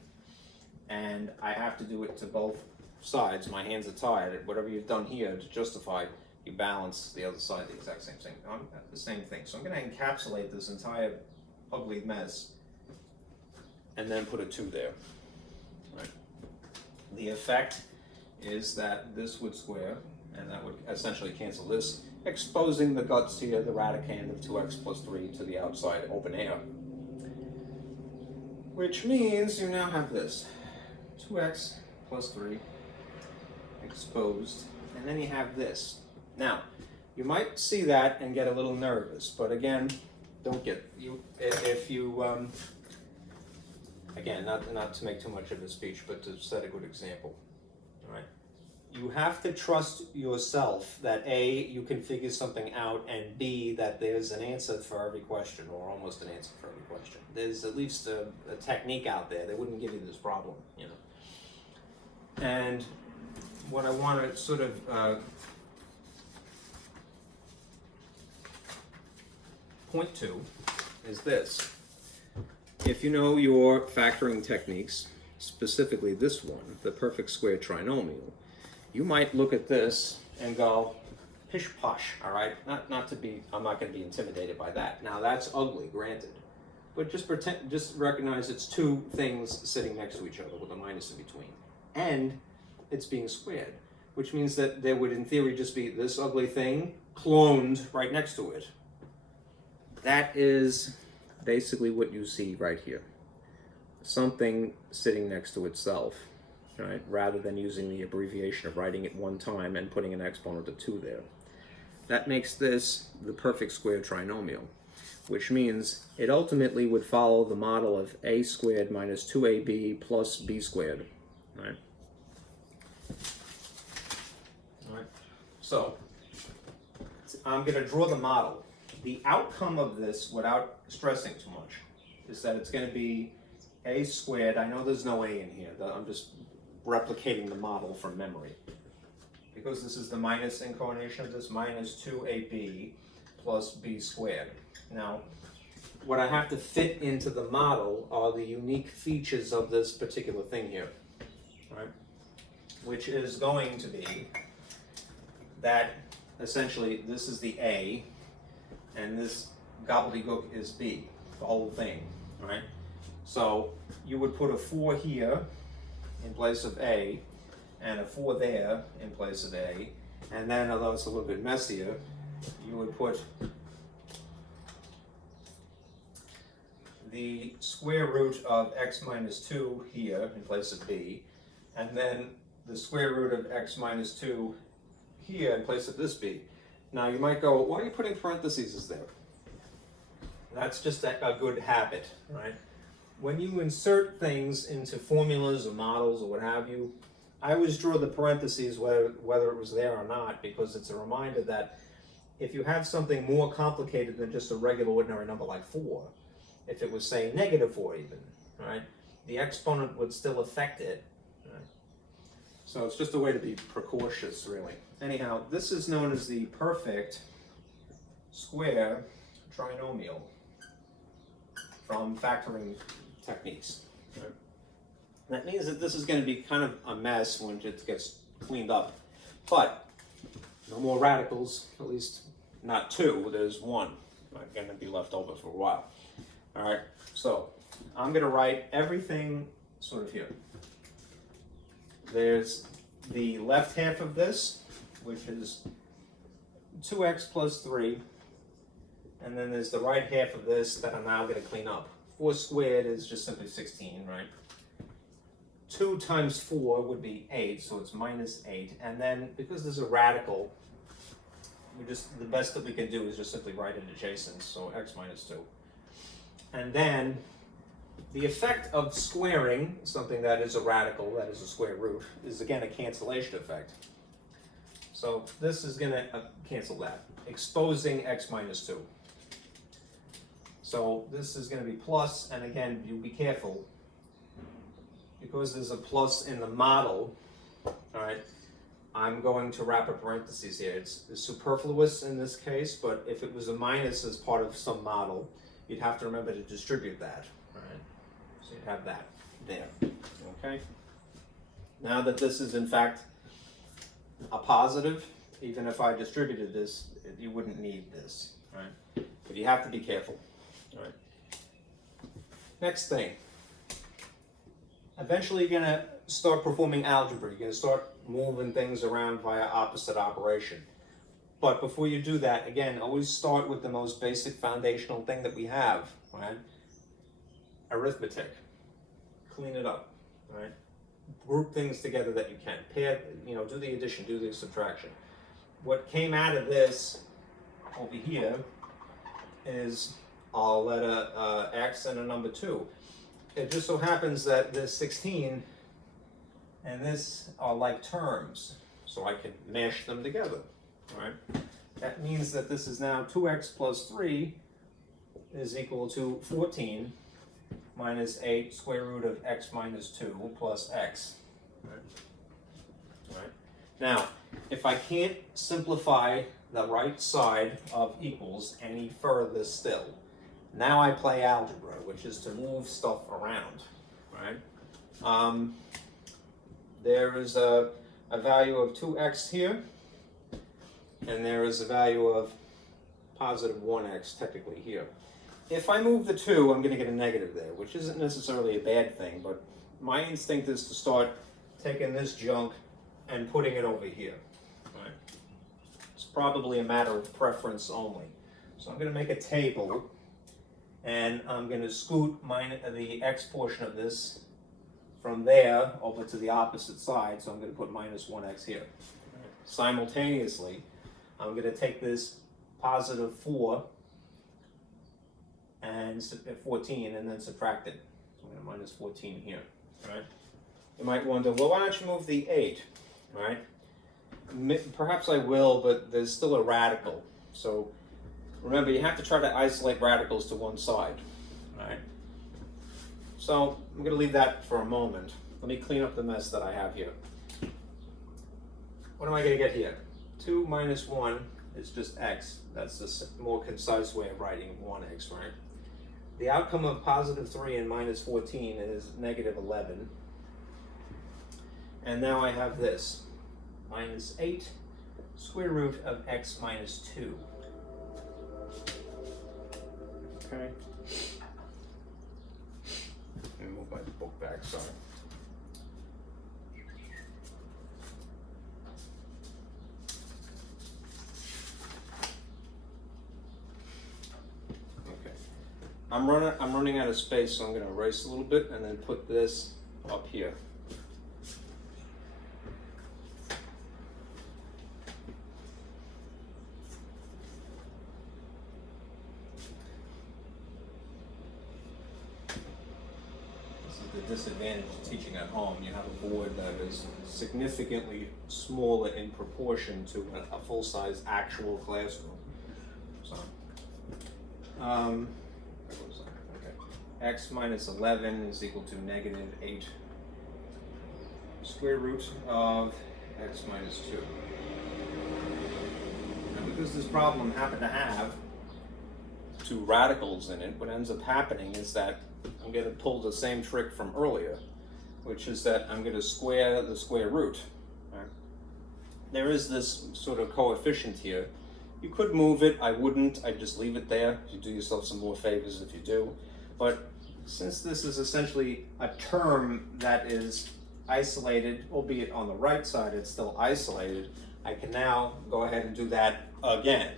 And I have to do it to both sides. My hands are tied. Whatever you've done here to justify, you balance the other side the exact same thing. The same thing. So I'm going to encapsulate this entire ugly mess and then put a 2 there. Right. The effect is that this would square, and that would essentially cancel this, exposing the guts here, the radicand of 2x plus 3 to the outside open air. Which means you now have this, 2x plus 3 exposed, and then you have this. Now, you might see that and get a little nervous, but again, don't get, if you, again, not to make too much of a speech, but to set a good example, all right? You have to trust yourself that A, you can figure something out, and B, that there's an answer for every question, or almost an answer for every question. There's at least a technique out there that wouldn't give you this problem, you know. And what I want to sort of point to is this. If you know your factoring techniques, specifically this one, the perfect square trinomial, you might look at this and go, pish posh, all right? Not to be, I'm not going to be intimidated by that. Now that's ugly, granted, but just recognize it's two things sitting next to each other with a minus in between, and it's being squared, which means that there would, in theory, just be this ugly thing cloned right next to it. That is basically what you see right here. Something sitting next to itself. Right, rather than using the abbreviation of writing it one time and putting an exponent of 2 there. That makes this the perfect square trinomial, which means it ultimately would follow the model of a squared minus 2ab plus b squared. Right? All right. So I'm going to draw the model. The outcome of this, without stressing too much, is that it's going to be a squared. I know there's no a in here. I'm just replicating the model from memory. Because this is the minus incarnation of this, minus 2ab plus b squared. Now, what I have to fit into the model are the unique features of this particular thing here, right? Which is going to be that essentially this is the a, and this gobbledygook is b, the whole thing, right? So you would put a 4 here in place of a, and a 4 there in place of a, and then, although it's a little bit messier, you would put the square root of x minus 2 here in place of b, and then the square root of x minus 2 here in place of this b. Now you might go, why are you putting parentheses there? That's just a good habit, right? When you insert things into formulas or models or what have you, I always draw the parentheses whether it was there or not, because it's a reminder that if you have something more complicated than just a regular ordinary number like 4, if it was, say, -4 even, right, the exponent would still affect it, right? So it's just a way to be precautious, really. Anyhow, this is known as the perfect square trinomial from factoring techniques. Right? That means that this is going to be kind of a mess when it gets cleaned up, but no more radicals, at least not 2, there's 1. Not going to be left over for a while. All right, so I'm going to write everything sort of here. There's the left half of this, which is 2x plus 3, and then there's the right half of this that I'm now going to clean up. 4 squared is just simply 16, right? 2 times 4 would be 8, so it's -8. And then, because there's a radical, the best that we can do is just simply write it adjacent, so x minus 2. And then, the effect of squaring something that is a radical, that is a square root, is again a cancellation effect. So this is going to cancel that, exposing x minus 2. So this is going to be plus, and again, you be careful, because there's a plus in the model, all right, I'm going to wrap a parentheses here. It's superfluous in this case, but if it was a minus as part of some model, you'd have to remember to distribute that, right? So you'd have that there, okay? Now that this is in fact a positive, even if I distributed this, you wouldn't need this, right? But you have to be careful, all right? Next thing. Eventually you're going to start performing algebra. You're going to start moving things around via opposite operation. But before you do that, again, always start with the most basic foundational thing that we have, right? Arithmetic. Clean it up, right? Group things together that you can. Pair, do the addition, do the subtraction. What came out of this over here is a letter x and a number 2. It just so happens that this 16 and this are like terms, so I can mash them together, right? That means that this is now 2x plus 3 is equal to 14 minus 8 square root of x minus 2 plus x. Right? Right. Now, if I can't simplify the right side of equals any further still, now I play algebra, which is to move stuff around, right? There is a value of 2x here, and there is a value of positive 1x technically here. If I move the 2, I'm going to get a negative there, which isn't necessarily a bad thing, but my instinct is to start taking this junk and putting it over here. Right? It's probably a matter of preference only. So I'm going to make a table, and I'm going to scoot the x portion of this from there over to the opposite side, so I'm going to put minus 1x here. Simultaneously, I'm going to take this positive 4 and 14 and then subtract it. So I'm going to minus 14 here. Right? You might wonder, well, why don't you move the 8? Right? Perhaps I will, but there's still a radical. So remember, you have to try to isolate radicals to one side. Right? So I'm going to leave that for a moment. Let me clean up the mess that I have here. What am I going to get here? 2 minus 1 is just x. That's the more concise way of writing 1x, right? The outcome of positive 3 and minus 14 is negative 11. And now I have this, minus 8 square root of x minus 2. Okay. Let me move my book back, sorry. Okay. I'm running out of space, so I'm going to erase a little bit and then put this up here. the disadvantage of teaching at home. You have a board that is significantly smaller in proportion to a full-size actual classroom. So, where was I? Okay. X minus 11 is equal to negative 8 square root of x minus 2. Now, because this problem happened to have two radicals in it, what ends up happening is that I'm going to pull the same trick from earlier, which is that I'm going to square the square root. Right? There is this sort of coefficient here. You could move it, I wouldn't, I'd just leave it there. You do yourself some more favors if you do. But since this is essentially a term that is isolated, albeit on the right side it's still isolated, I can now go ahead and do that again.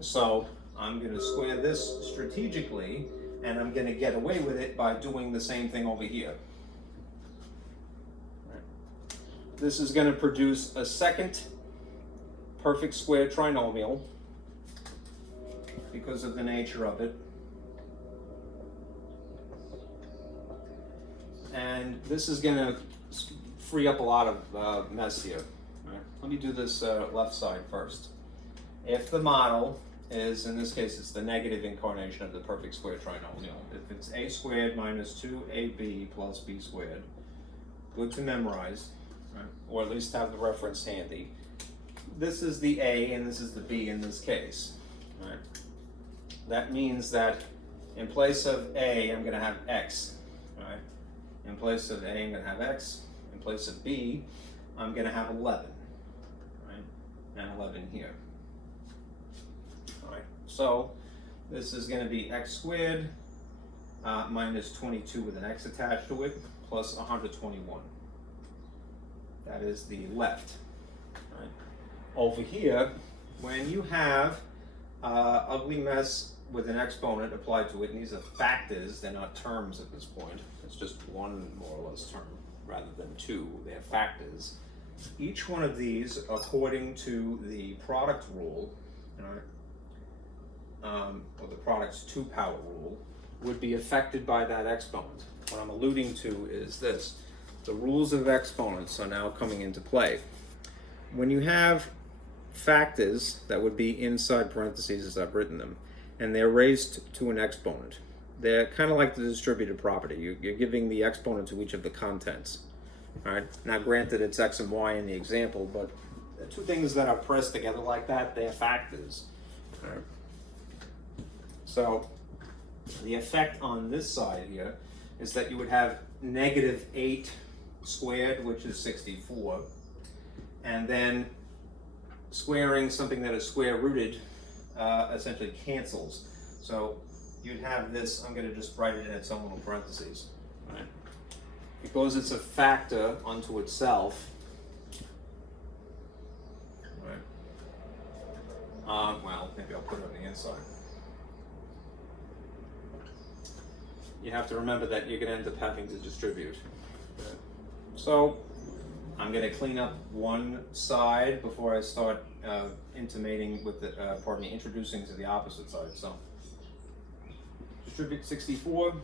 So I'm going to square this strategically, and I'm going to get away with it by doing the same thing over here. Right. This is going to produce a second perfect square trinomial because of the nature of it. And this is going to free up a lot of mess here. Right. Let me do this left side first. If the model is, in this case, it's the negative incarnation of the perfect square trinomial. If it's a squared minus 2ab plus b squared, good to memorize, right? Or at least have the reference handy. This is the a and this is the b in this case. Right? That means that in place of a, I'm going to have x. Right? In place of a, I'm going to have x. In place of b, I'm going to have 11. Right? And 11 here. All right. So this is going to be x squared minus 22 with an x attached to it plus 121. That is the left. Right? Over here, when you have ugly mess with an exponent applied to it, and these are factors, they're not terms at this point. It's just one more or less term rather than two. They're factors. Each one of these, according to the product rule, or the product's 2-power rule, would be affected by that exponent. What I'm alluding to is this. The rules of exponents are now coming into play. When you have factors that would be inside parentheses as I've written them, and they're raised to an exponent, they're kind of like the distributive property. You're giving the exponent to each of the contents. All right. Now, granted, it's x and y in the example, but the two things that are pressed together like that, they're factors. All right. So the effect on this side here is that you would have negative 8 squared, which is 64, and then squaring something that is square rooted essentially cancels. So you'd have this, I'm going to just write it in its own little parentheses. Right? Because it's a factor unto itself. Right? Well, maybe I'll put it on the inside. You have to remember that you're going to end up having to distribute. Right? So I'm going to clean up one side before I start intimating with the, introducing to the opposite side. So distribute 64,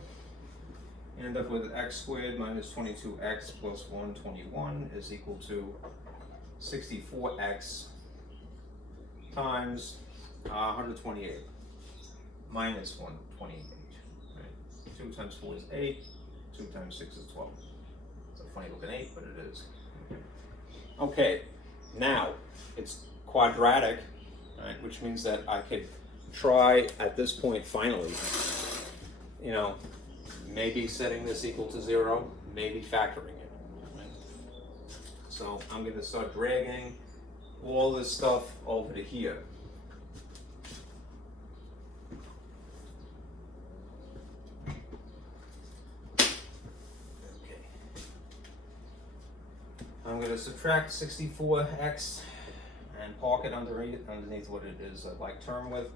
end up with x squared minus 22x plus 121 is equal to 64x times 128 minus 128. Right? 2 times 4 is 8, 2 times 6 is 12. It's a funny looking 8, but it is. Okay, now it's quadratic, right, which means that I could try at this point finally, maybe setting this equal to 0, maybe factoring it. Right? So I'm going to start dragging all this stuff over to here. I'm going to subtract 64x and park it underneath what it is like term with.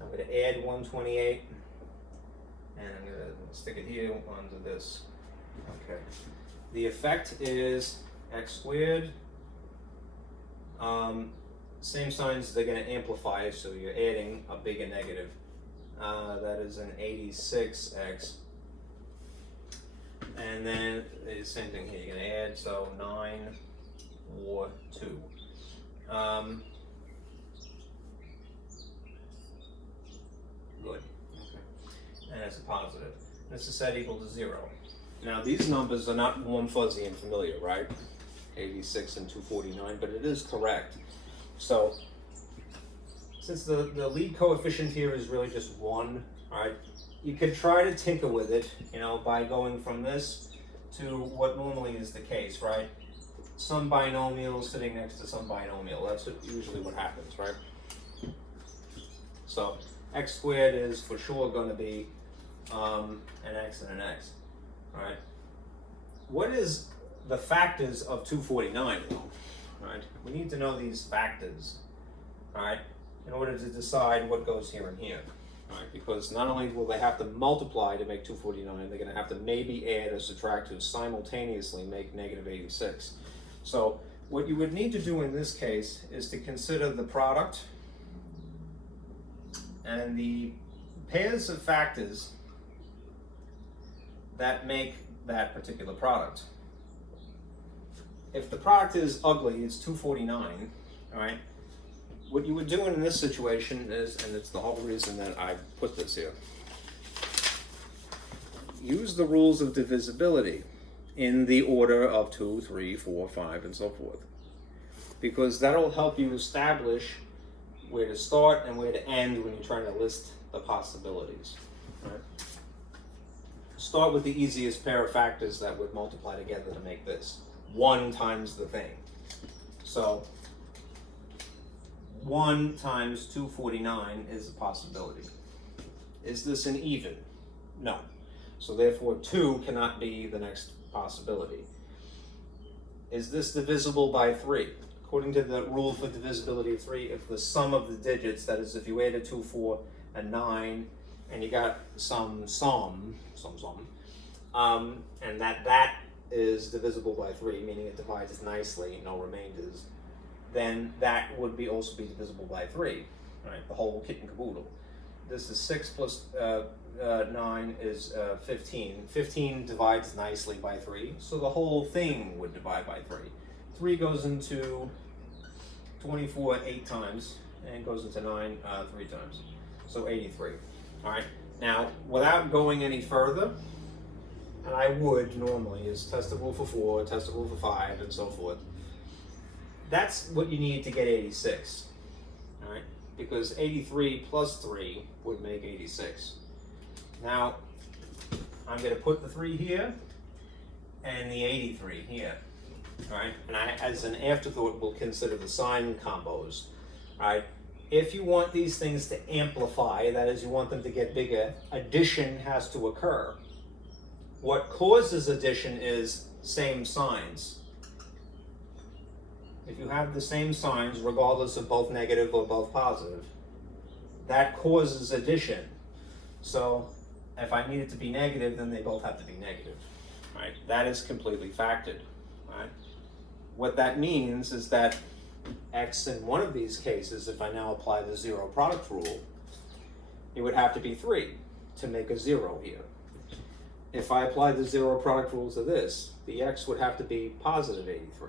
I'm going to add 128 and I'm going to stick it here onto this. Okay. The effect is x squared. Same signs, they're going to amplify, so you're adding a bigger negative. That is an 86x. And then the same thing here, you're going to add, so 9 or 2. Good. Okay. And it's a positive. This is set equal to 0. Now these numbers are not warm, fuzzy, and familiar, right? 86 and 249, but it is correct. So since the lead coefficient here is really just 1, all right, you could try to tinker with it, you know, by going from this to what normally is the case, right? Some binomial sitting next to some binomial. That's usually what happens, right? So x squared is for sure going to be an x and an x, all right? What is the factors of 249, though? Right? We need to know these factors, all right, in order to decide what goes here and here. Right, because not only will they have to multiply to make 249, they're going to have to maybe add or subtract to simultaneously make negative 86. So what you would need to do in this case is to consider the product and the pairs of factors that make that particular product. If the product is ugly, it's 249, all right? What you would do in this situation is, and it's the whole reason that I put this here, use the rules of divisibility in the order of 2, 3, 4, 5, and so forth. Because that'll help you establish where to start and where to end when you're trying to list the possibilities. Right? Start with the easiest pair of factors that would multiply together to make this. 1 times the thing. So 1 times 249 is a possibility. Is this an even? No. So therefore 2 cannot be the next possibility. Is this divisible by 3? According to the rule for divisibility of 3, if the sum of the digits, that is if you added 2, 4, and 9, and you got some, and that is divisible by 3, meaning it divides nicely, no remainders, then that would be also be divisible by 3, right? The whole kit and caboodle. This is 6 plus 9 is 15. 15 divides nicely by 3, so the whole thing would divide by 3. 3 goes into 24 8 times, and goes into 9 3 times, so 83. All right. Now, without going any further, and I would normally, is test the rule for 4, test the rule for 5, and so forth. That's what you need to get 86, all right? Because 83 plus 3 would make 86. Now, I'm going to put the 3 here and the 83 here, all right? And I, as an afterthought, will consider the sign combos, all right? If you want these things to amplify, that is, you want them to get bigger, addition has to occur. What causes addition is same signs. If you have the same signs, regardless of both negative or both positive, that causes addition. So if I need it to be negative, then they both have to be negative, right? That is completely factored, right? What that means is that x in one of these cases, if I now apply the zero product rule, it would have to be 3 to make a 0 here. If I apply the zero product rule to this, the x would have to be positive 83.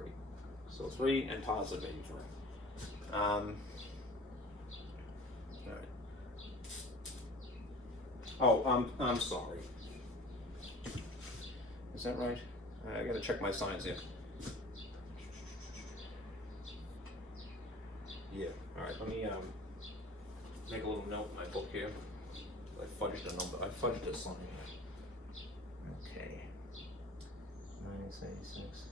So 3 and positive 83. All right. Oh, I'm sorry. Is that right? I gotta check my signs here. Yeah. All right. Let me make a little note in my book here. I fudged a number. I fudged a sign. Okay. -86.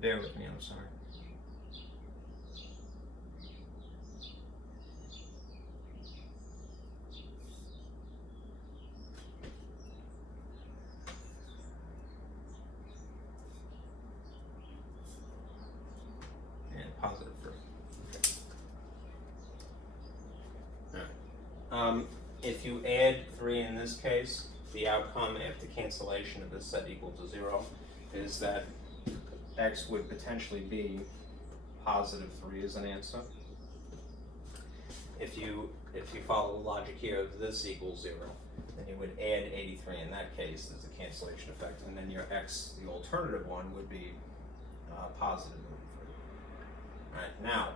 Bear with me, I'm sorry. And positive 3. Okay. All right. If you add 3 in this case, the outcome after cancellation of this set equal to 0 is that x would potentially be positive 3 as an answer. If you follow the logic here of this equals 0, then you would add 83 in that case as a cancellation effect, and then your x, the alternative one, would be positive 3. All right, now,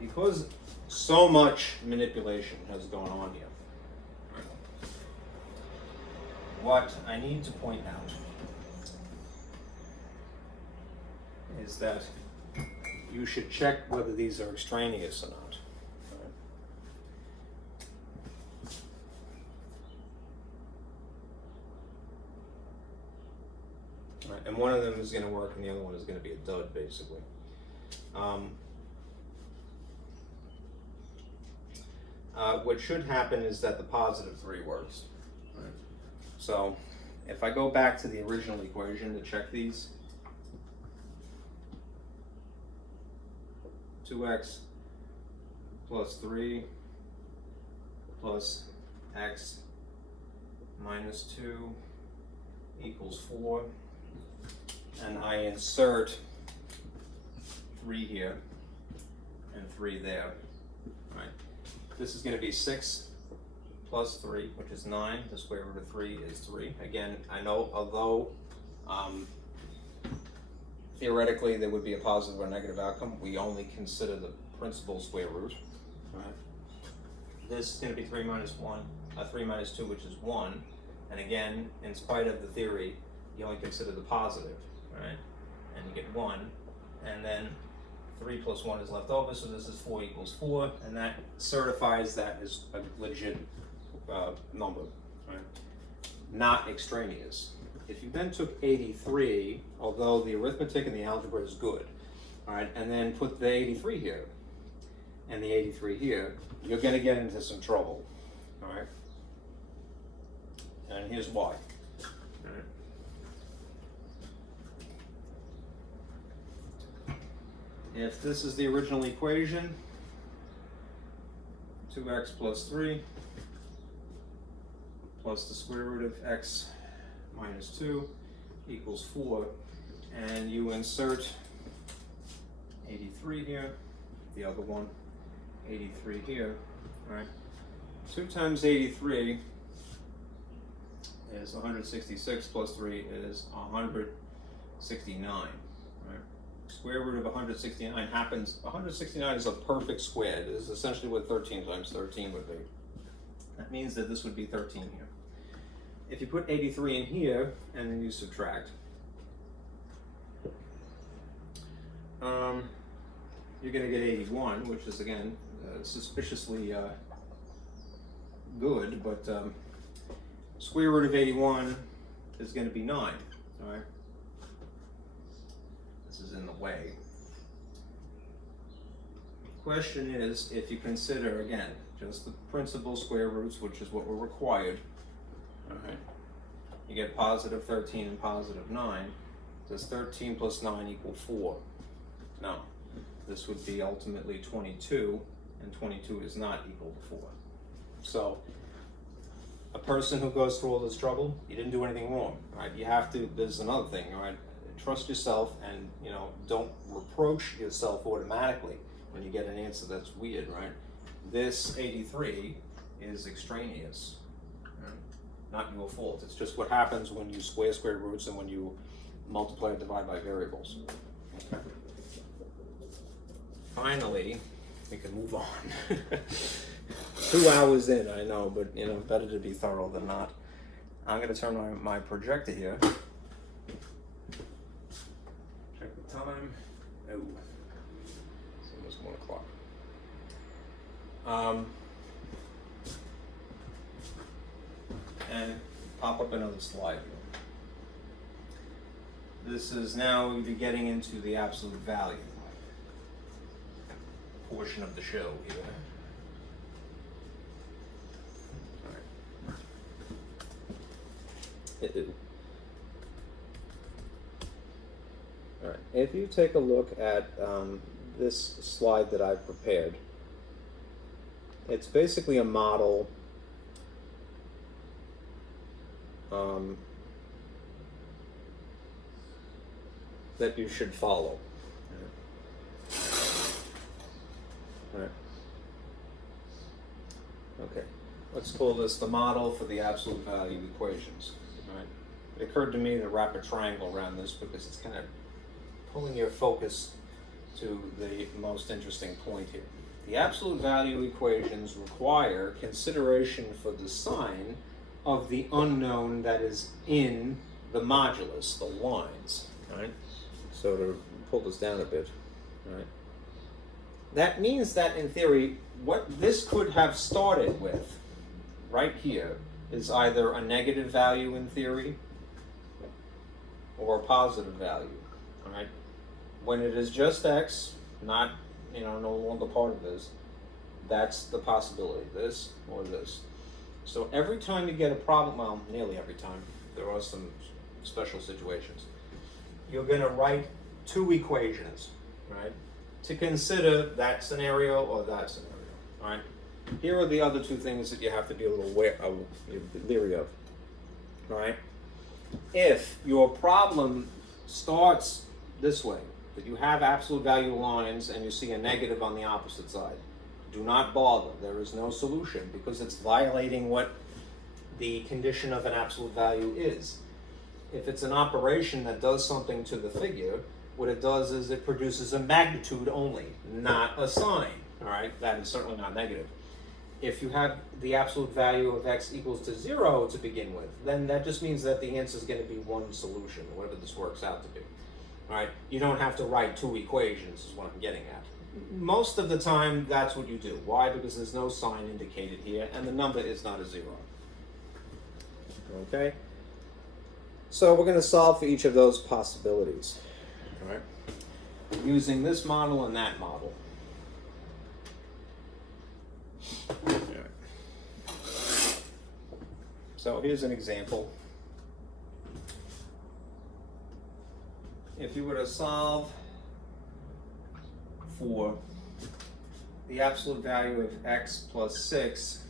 because so much manipulation has gone on here, what I need to point out is that you should check whether these are extraneous or not. Right, and one of them is going to work and the other one is going to be a dud, basically. What should happen is that the positive 3 works. Right. So if I go back to the original equation to check these, 2x plus 3 plus x minus 2 equals 4, and I insert 3 here and 3 there. Right. This is going to be 6 plus 3, which is 9. The square root of 3 is 3. Again, I know although theoretically there would be a positive or negative outcome, we only consider the principal square root. Right. This is going to be 3 minus 2, which is 1. And again, in spite of the theory, you only consider the positive, right? And you get 1, and then 3 plus 1 is left over, so this is 4 equals 4, and that certifies that is a legit number, right? Not extraneous. If you then took 83, although the arithmetic and the algebra is good, all right, and then put the 83 here and the 83 here, you're going to get into some trouble, all right? And here's why. All right. If this is the original equation, 2x plus 3 plus the square root of x minus 2 equals 4, and you insert 83 here, the other one, 83 here, right? 2 times 83 is 166 plus 3 is 169, right? Square root of 169 happens, 169 is a perfect square. This is essentially what 13 times 13 would be. That means that this would be 13 here. If you put 83 in here and then you subtract, you're going to get 81, which is again suspiciously good, but square root of 81 is going to be 9, all right? This is in the way. The question is, if you consider, again, just the principal square roots, which is what we're required, all right, you get positive 13 and positive 9. Does 13 plus 9 equal 4? No. This would be ultimately 22, and 22 is not equal to 4. So, a person who goes through all this trouble, you didn't do anything wrong, right? You have to, there's another thing, all right? Trust yourself and, you know, don't reproach yourself automatically when you get an answer that's weird, right? This 83 is extraneous, right? Not your fault. It's just what happens when you square square roots and when you multiply and divide by variables. Okay. Finally, we can move on. 2 hours in, I know, but you know, better to be thorough than not. I'm going to turn my projector here. Check the time. Oh, it's almost 1 o'clock. And pop up another slide here. This is now we'll be getting into the absolute value portion of the show here. All right. If you take a look at this slide that I've prepared, it's basically a model that you should follow. All right. Okay, let's call this the model for the absolute value equations. All right. It occurred to me to wrap a triangle around this because it's kind of pulling your focus to the most interesting point here. The absolute value equations require consideration for the sign of the unknown that is in the modulus, the lines. Right? So to pull this down a bit, right? That means that in theory, what this could have started with, right here, is either a negative value in theory or a positive value. All right? When it is just x, not, no longer part of this, that's the possibility, this or this. So every time you get a problem, well, nearly every time, there are some special situations, you're going to write two equations, right, to consider that scenario or that scenario, right? Here are the other two things that you have to be a little leery of, right? If your problem starts this way, that you have absolute value lines and you see a negative on the opposite side, do not bother. There is no solution because it's violating what the condition of an absolute value is. If it's an operation that does something to the figure, what it does is it produces a magnitude only, not a sign. All right, that is certainly not negative. If you have the absolute value of x equals to 0 to begin with, then that just means that the answer is going to be one solution, whatever this works out to be. All right, you don't have to write two equations, is what I'm getting at. Most of the time, that's what you do. Why? Because there's no sign indicated here, and the number is not a 0. Okay? So we're going to solve for each of those possibilities. All right? Using this model and that model. All right. So here's an example. If you were to solve for the absolute value of x plus 6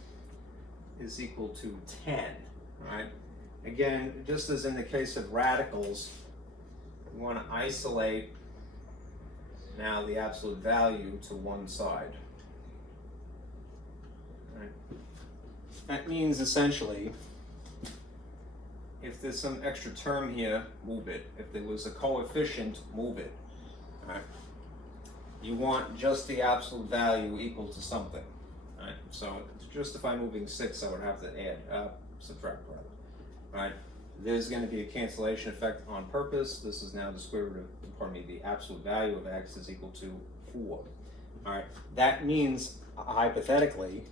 is equal to 10, right? Again, just as in the case of radicals, we want to isolate now the absolute value to one side. Right? That means essentially, if there's some extra term here, move it. If there was a coefficient, move it. Right? You want just the absolute value equal to something. Right? So to justify moving 6, I would have to subtract rather. Right? There's going to be a cancellation effect on purpose. This is now the square root of, the absolute value of x is equal to 4. All right? That means, hypothetically,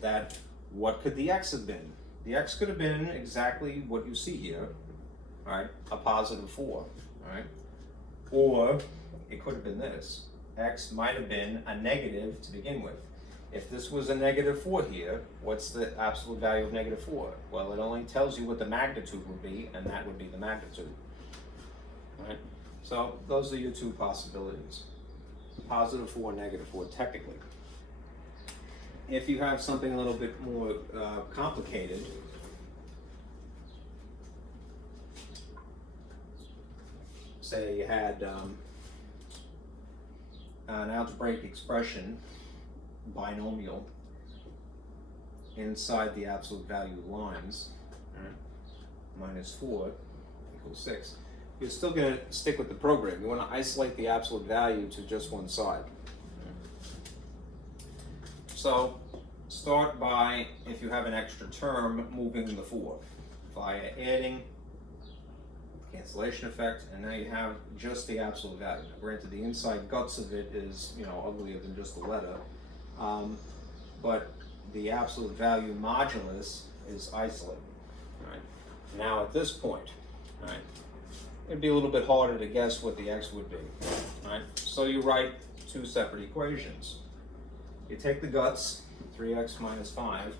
that what could the x have been? The x could have been exactly what you see here, right? A positive 4, all right? Or it could have been this. X might have been a negative to begin with. If this was a negative 4 here, what's the absolute value of negative 4? Well, it only tells you what the magnitude would be, and that would be the magnitude. All right? So those are your two possibilities. Positive 4, negative 4, technically. If you have something a little bit more complicated, say you had an algebraic expression, binomial, inside the absolute value lines, minus 4 equals 6, you're still going to stick with the program. You want to isolate the absolute value to just one side. So start by, if you have an extra term, moving the 4 via adding, cancellation effect, and now you have just the absolute value. Now, granted, the inside guts of it is, uglier than just the letter, but the absolute value modulus is isolated. Right? Now at this point, right, it'd be a little bit harder to guess what the x would be. Right? So you write two separate equations. You take the guts, 3x minus 5,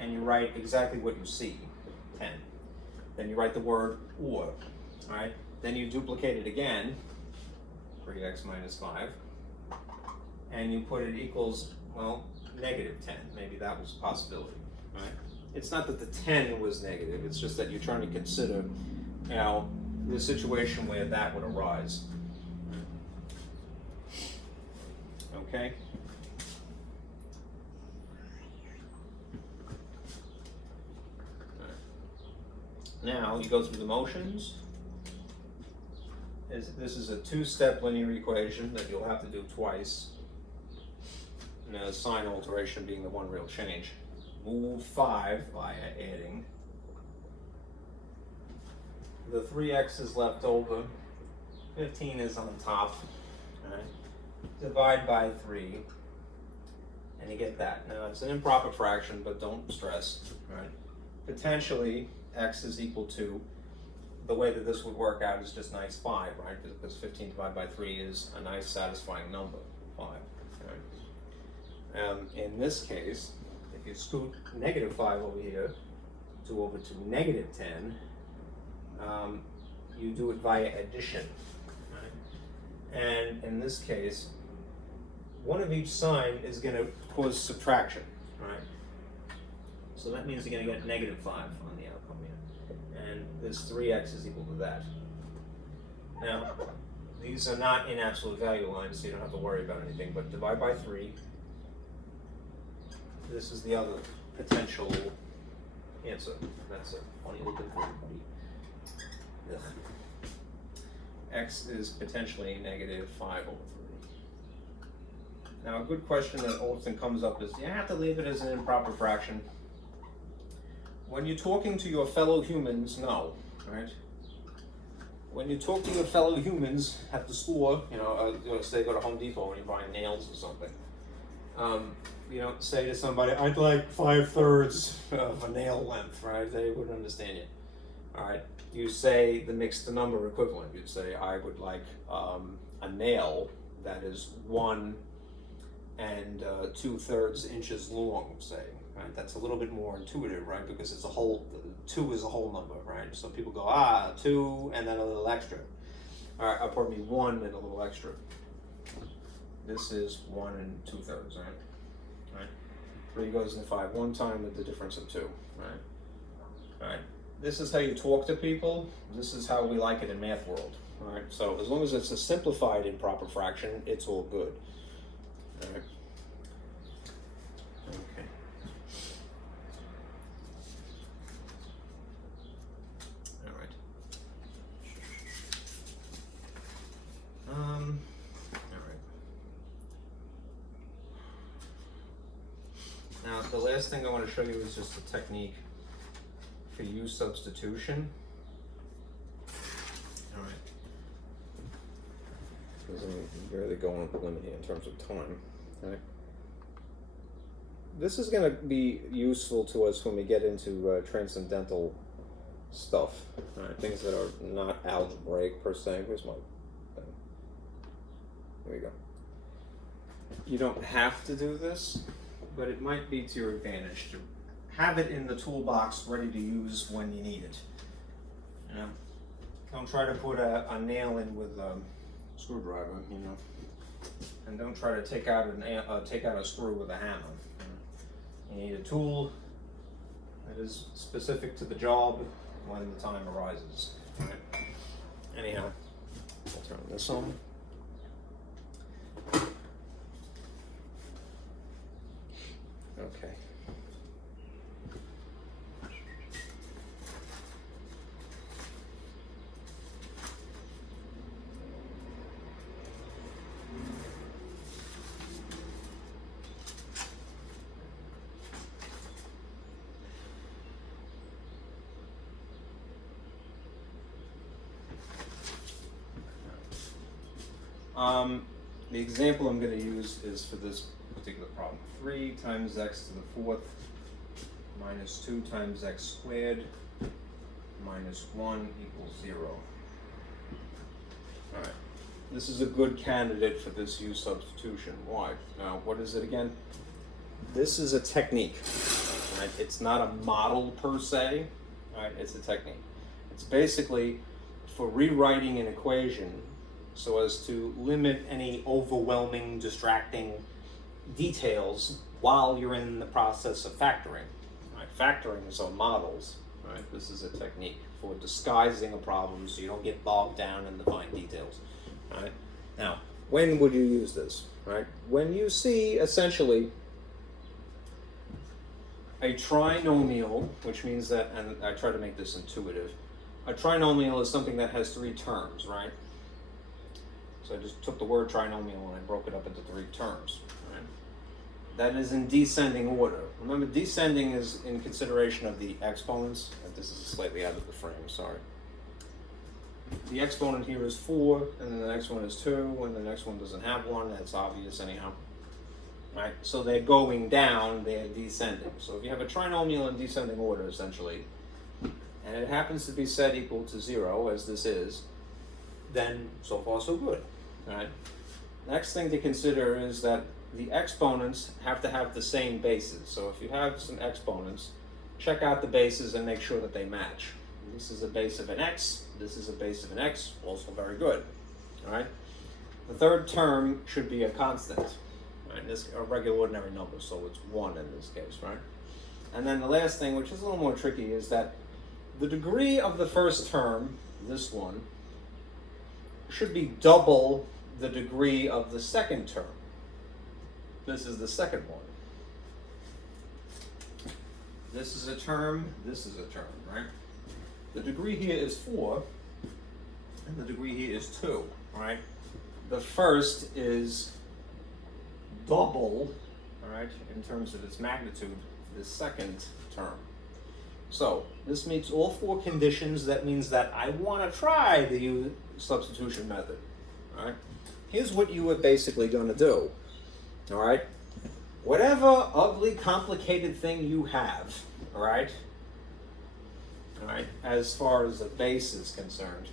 and you write exactly what you see, 10. Then you write the word or, all right? Then you duplicate it again, 3x minus 5, and you put it equals, well, negative 10. Maybe that was a possibility, right? It's not that the 10 was negative, it's just that you're trying to consider, the situation where that would arise. Okay? Now you go through the motions. This is a two-step linear equation that you'll have to do twice. Now the sign alteration being the one real change. Move 5 via adding. The 3x is left over. 15 is on top. Right? Divide by 3. And you get that. Now it's an improper fraction, but don't stress. Right? Potentially, x is equal to, the way that this would work out is just nice 5, right? Because 15 divided by 3 is a nice satisfying number, 5. Right? In this case, if you scoot negative 5 over here over to negative 10, you do it via addition. Right? And in this case, one of each sign is going to cause subtraction. Right? So that means you're going to get negative 5 on the outcome here. And this 3x is equal to that. Now, these are not in absolute value lines, so you don't have to worry about anything, but divide by 3. This is the other potential answer. That's a funny looking for everybody. X is potentially negative 5 over 3. Now, a good question that often comes up is, do you have to leave it as an improper fraction? When you're talking to your fellow humans, no, right? When you talk to your fellow humans at the store, say go to Home Depot and you're buying nails or something, you don't say to somebody, I'd like 5/3 of a nail length, right? They wouldn't understand you. All right, you say the mixed number equivalent. You'd say, I would like a nail that is 1 2/3 inches long, say. Right? That's a little bit more intuitive, right? Because it's a whole, 2 is a whole number, right? So people go, 2 and then a little extra. All right, pardon me, 1 and a little extra. This is 1 2/3, right? Right? 3 goes into 5 one time with the difference of 2, right? All right. This is how you talk to people. This is how we like it in math world, all right? So as long as it's a simplified improper fraction, it's all good, all right? Okay. All right. All right. Now, the last thing I want to show you is just a technique for U substitution. All right. Because I'm barely going with the limit here in terms of time. All right. This is going to be useful to us when we get into transcendental stuff. All right. Things that are not algebraic per se. Where's my thing? There we go. You don't have to do this, but it might be to your advantage to have it in the toolbox ready to use when you need it. Don't try to put a nail in with a screwdriver, and don't try to take out a screw with a hammer. You need a tool that is specific to the job when the time arises. Right? Anyhow, I'll turn this on. Okay. The example I'm going to use is for this particular problem. 3 times x to the 4th minus 2 times x squared minus 1 equals 0. All right. This is a good candidate for this U substitution. Why? Now, what is it again? This is a technique. Right? It's not a model per se. Right? It's a technique. It's basically for rewriting an equation so as to limit any overwhelming, distracting details while you're in the process of factoring. Right? Factoring is on models. Right? This is a technique for disguising a problem so you don't get bogged down in the fine details. Right? Now, when would you use this? Right? When you see essentially a trinomial, which means that, and I try to make this intuitive, a trinomial is something that has three terms, right? So I just took the word trinomial and I broke it up into three terms. Right? That is in descending order. Remember, descending is in consideration of the exponents. This is slightly out of the frame, sorry. The exponent here is 4, and then the next one is 2, and the next one doesn't have 1. That's obvious anyhow. Right? So they're going down, they're descending. So if you have a trinomial in descending order, essentially, and it happens to be set equal to 0, as this is, then so far so good. Right? Next thing to consider is that the exponents have to have the same bases. So if you have some exponents, check out the bases and make sure that they match. This is a base of an x, this is a base of an x, also very good. All right? The third term should be a constant. Right? This a regular ordinary number, so it's 1 in this case, right? And then the last thing, which is a little more tricky, is that the degree of the first term, this one, should be double the degree of the second term. This is the second one. This is a term, this is a term, right? The degree here is 4, and the degree here is 2, right? The first is double, all right, in terms of its magnitude, the second term. So this meets all 4 conditions. That means that I want to try the substitution method, all right? Here's what you are basically going to do, all right? Whatever ugly, complicated thing you have, all right, as far as the base is concerned,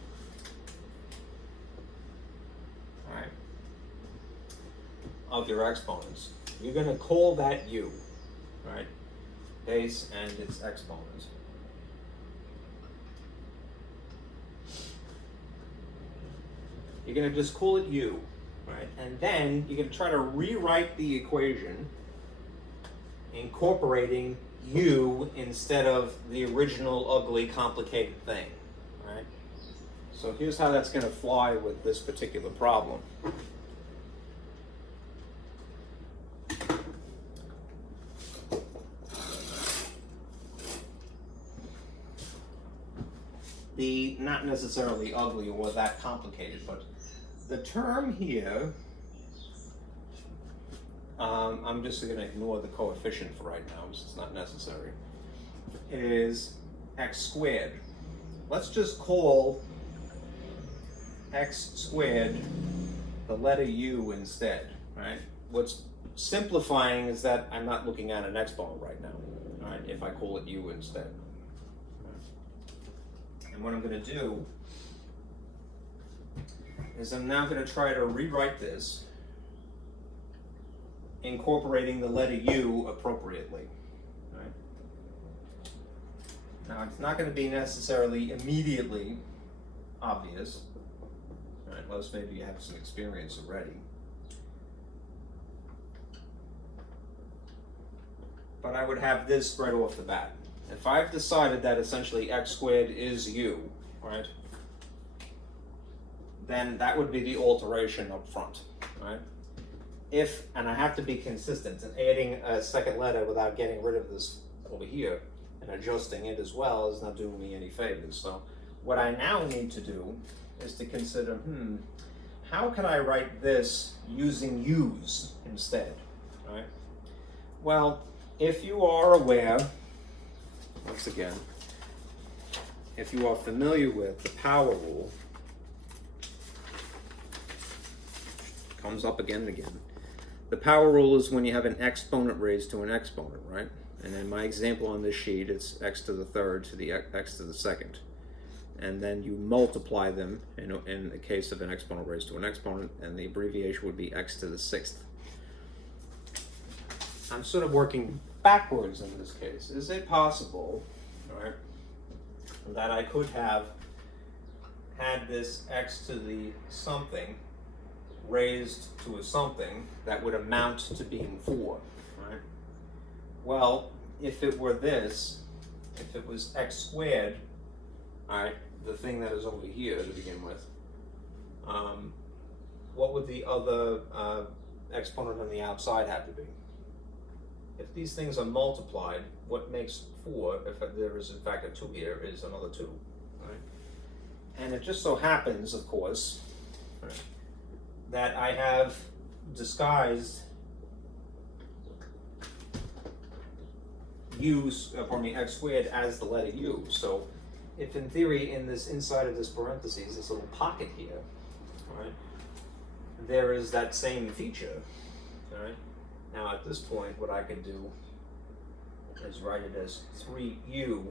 all right, of your exponents, you're going to call that u, right? Base and its exponent. You're going to just call it u, right? And then you're going to try to rewrite the equation incorporating u instead of the original ugly complicated thing, right? So here's how that's going to fly with this particular problem. The not necessarily ugly or that complicated, but the term here, I'm just going to ignore the coefficient for right now, because it's not necessary, is x squared. Let's just call x squared the letter u instead, right? What's simplifying is that I'm not looking at an exponent right now, right? If I call it u instead. And what I'm going to do is I'm now going to try to rewrite this, incorporating the letter u appropriately. Right? Now it's not going to be necessarily immediately obvious, right? Unless maybe you have some experience already. But I would have this right off the bat. If I've decided that essentially x squared is u, right, then that would be the alteration up front, right? If, and I have to be consistent, and adding a second letter without getting rid of this over here and adjusting it as well is not doing me any favors. So what I now need to do is to consider, how can I write this using u's instead, right? Well, if you are aware, once again, if you are familiar with the power rule, comes up again and again. The power rule is when you have an exponent raised to an exponent, right? And in my example on this sheet, it's x to the third to the x to the second. And then you multiply them in the case of an exponent raised to an exponent, and the abbreviation would be x to the sixth. I'm sort of working backwards in this case. Is it possible, right, that I could have had this x to the something raised to a something that would amount to being 4, right? Well, if it were this, if it was x squared, all right, the thing that is over here to begin with, what would the other exponent on the outside have to be? If these things are multiplied, what makes 4, if there is in fact a 2 here, is another 2. Right? And it just so happens, of course, right, that I have disguised x squared as the letter u. So if in theory in this inside of this parentheses, this little pocket here, right, there is that same feature, all right? Now at this point, what I could do is write it as 3u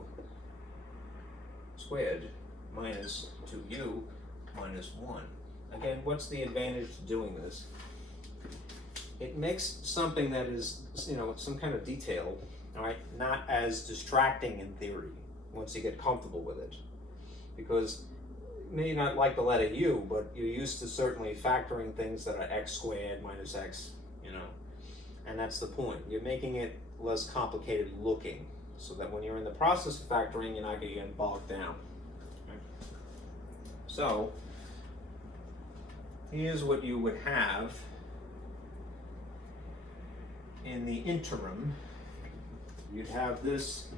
squared minus 2u minus 1. Again, what's the advantage to doing this? It makes something that is, some kind of detail, all right, not as distracting in theory once you get comfortable with it. Because you may not like the letter u, but you're used to certainly factoring things that are x squared minus x, and that's the point. You're making it less complicated looking so that when you're in the process of factoring, you're not going to get bogged down. Okay? So here's what you would have in the interim. You'd have this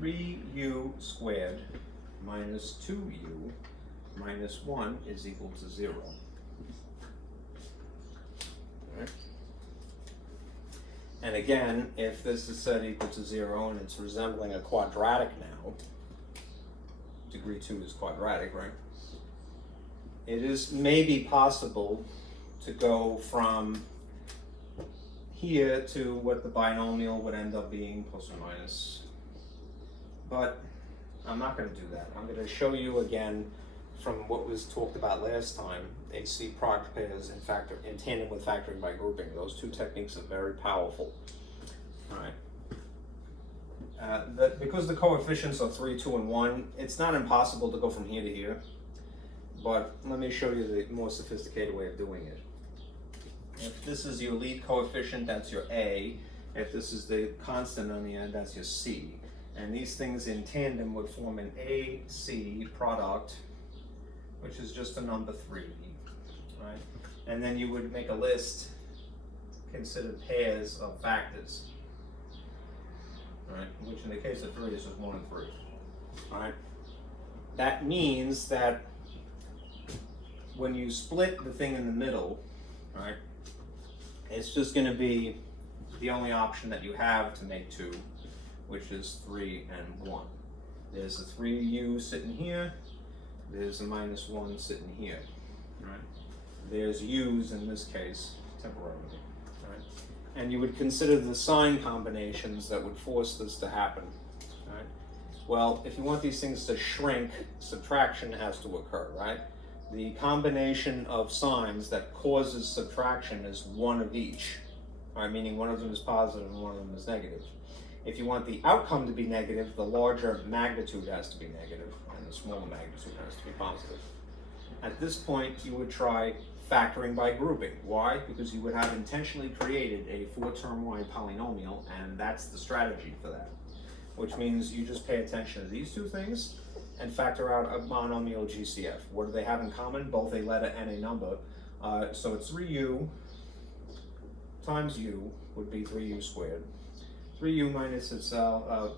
3u squared minus 2u minus 1 is equal to 0. Right. And again, if this is set equal to 0 and it's resembling a quadratic now, degree 2 is quadratic, right? It is maybe possible to go from here to what the binomial would end up being, plus or minus. But I'm not going to do that. I'm going to show you again from what was talked about last time, AC product pairs in tandem with factoring by grouping. Those two techniques are very powerful. All right. Because the coefficients are 3, 2, and 1, it's not impossible to go from here to here. But let me show you the more sophisticated way of doing it. If this is your lead coefficient, that's your A. If this is the constant on the end, that's your C. And these things in tandem would form an AC product, which is just a number 3, right? And then you would make a list, consider pairs of factors, right? Which in the case of 3 is just 1 and 3, all right? That means that when you split the thing in the middle, right, it's just going to be the only option that you have to make 2, which is 3 and 1. There's a 3u sitting here. There's a minus 1 sitting here. Right? There's u's in this case temporarily. Right? And you would consider the sign combinations that would force this to happen. Right? Well, if you want these things to shrink, subtraction has to occur, right? The combination of signs that causes subtraction is one of each, right? Meaning one of them is positive and one of them is negative. If you want the outcome to be negative, the larger magnitude has to be negative and the smaller magnitude has to be positive. At this point, you would try factoring by grouping. Why? Because you would have intentionally created a 4-term wide polynomial, and that's the strategy for that. Which means you just pay attention to these two things and factor out a monomial GCF. What do they have in common? Both a letter and a number. So it's 3u times u would be 3u squared. 3u minus itself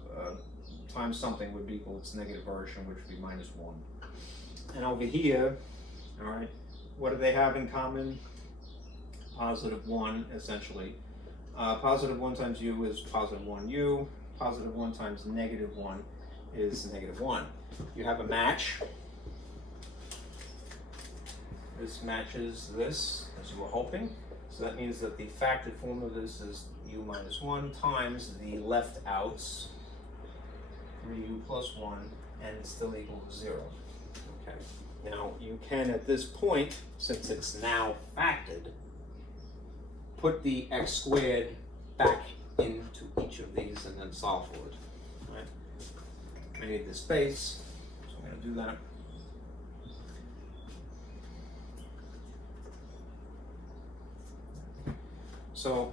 times something would be equal to its negative version, which would be minus 1. And over here, all right, what do they have in common? Positive 1, essentially. Positive 1 times u is positive 1u. Positive 1 times negative 1 is negative 1. You have a match. This matches this, as you were hoping. So that means that the factored form of this is u minus 1 times the left outs, 3u plus 1, and it's still equal to 0. Okay. Now, you can, at this point, since it's now factored, put the x squared back into each of these and then solve for it. Right? I need the space, so I'm going to do that. So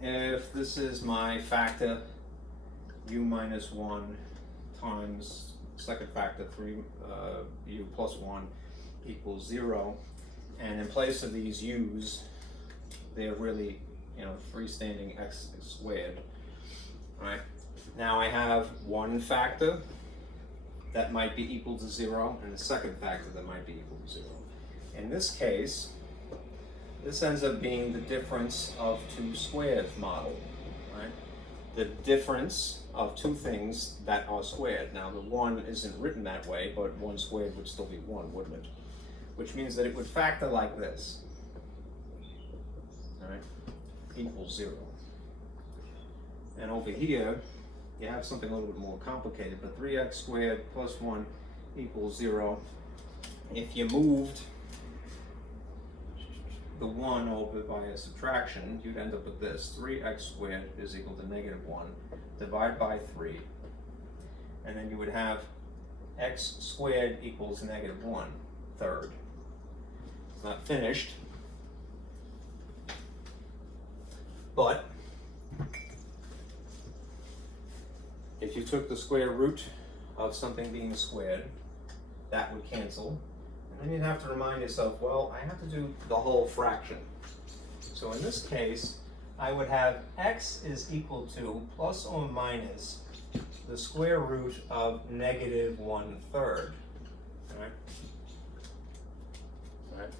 if this is my factor u minus 1 times second factor 3u plus 1 equals 0. And in place of these u's, they're really, freestanding x squared. Right? Now I have one factor that might be equal to 0 and a second factor that might be equal to 0. In this case, this ends up being the difference of two squares model, right? The difference of two things that are squared. Now the 1 isn't written that way, but 1 squared would still be 1, wouldn't it? Which means that it would factor like this, all right? Equals 0. And over here, you have something a little bit more complicated, but 3x squared plus 1 equals 0. If you moved the 1 over by a subtraction, you'd end up with this. 3x squared is equal to negative 1. Divide by 3. And then you would have x squared equals negative 1 third. It's not finished, but if you took the square root of something being squared, that would cancel. And then you'd have to remind yourself, well, I have to do the whole fraction. So in this case, I would have x is equal to plus or minus the square root of negative 1/3. Right? Right.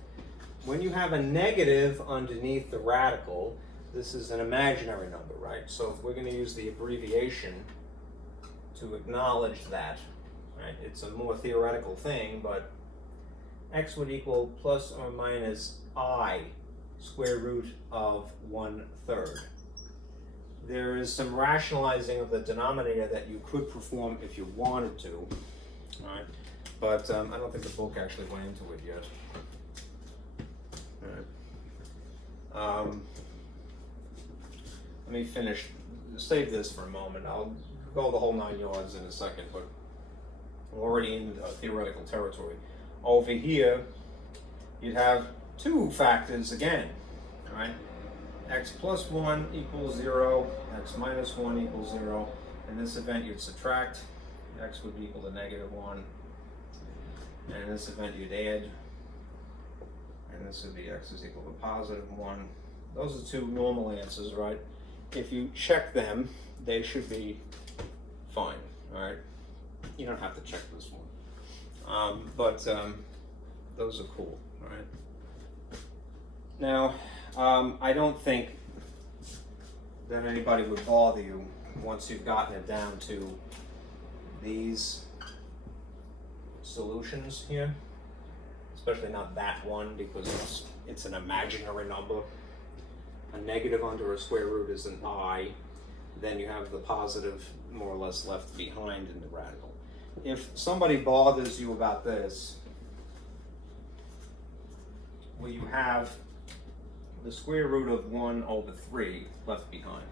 When you have a negative underneath the radical, this is an imaginary number, right? So we're going to use the abbreviation to acknowledge that, right? It's a more theoretical thing, but x would equal plus or minus I square root of 1/3. There is some rationalizing of the denominator that you could perform if you wanted to, all right? But I don't think the book actually went into it yet. All right. Let me finish, save this for a moment. I'll go the whole 9 yards in a second, but we're already in theoretical territory. Over here, you'd have two factors again, all right? X plus 1 equals 0, x minus 1 equals 0. In this event, you'd subtract, x would be equal to negative 1. And in this event, you'd add, and this would be x is equal to positive 1. Those are two normal answers, right? If you check them, they should be fine, all right? You don't have to check this one. But those are cool, all right? Now, I don't think that anybody would bother you once you've gotten it down to these solutions here, especially not that one, because it's an imaginary number. A negative under a square root is an I. Then you have the positive more or less left behind in the radical. If somebody bothers you about this, where you have the square root of 1/3 left behind.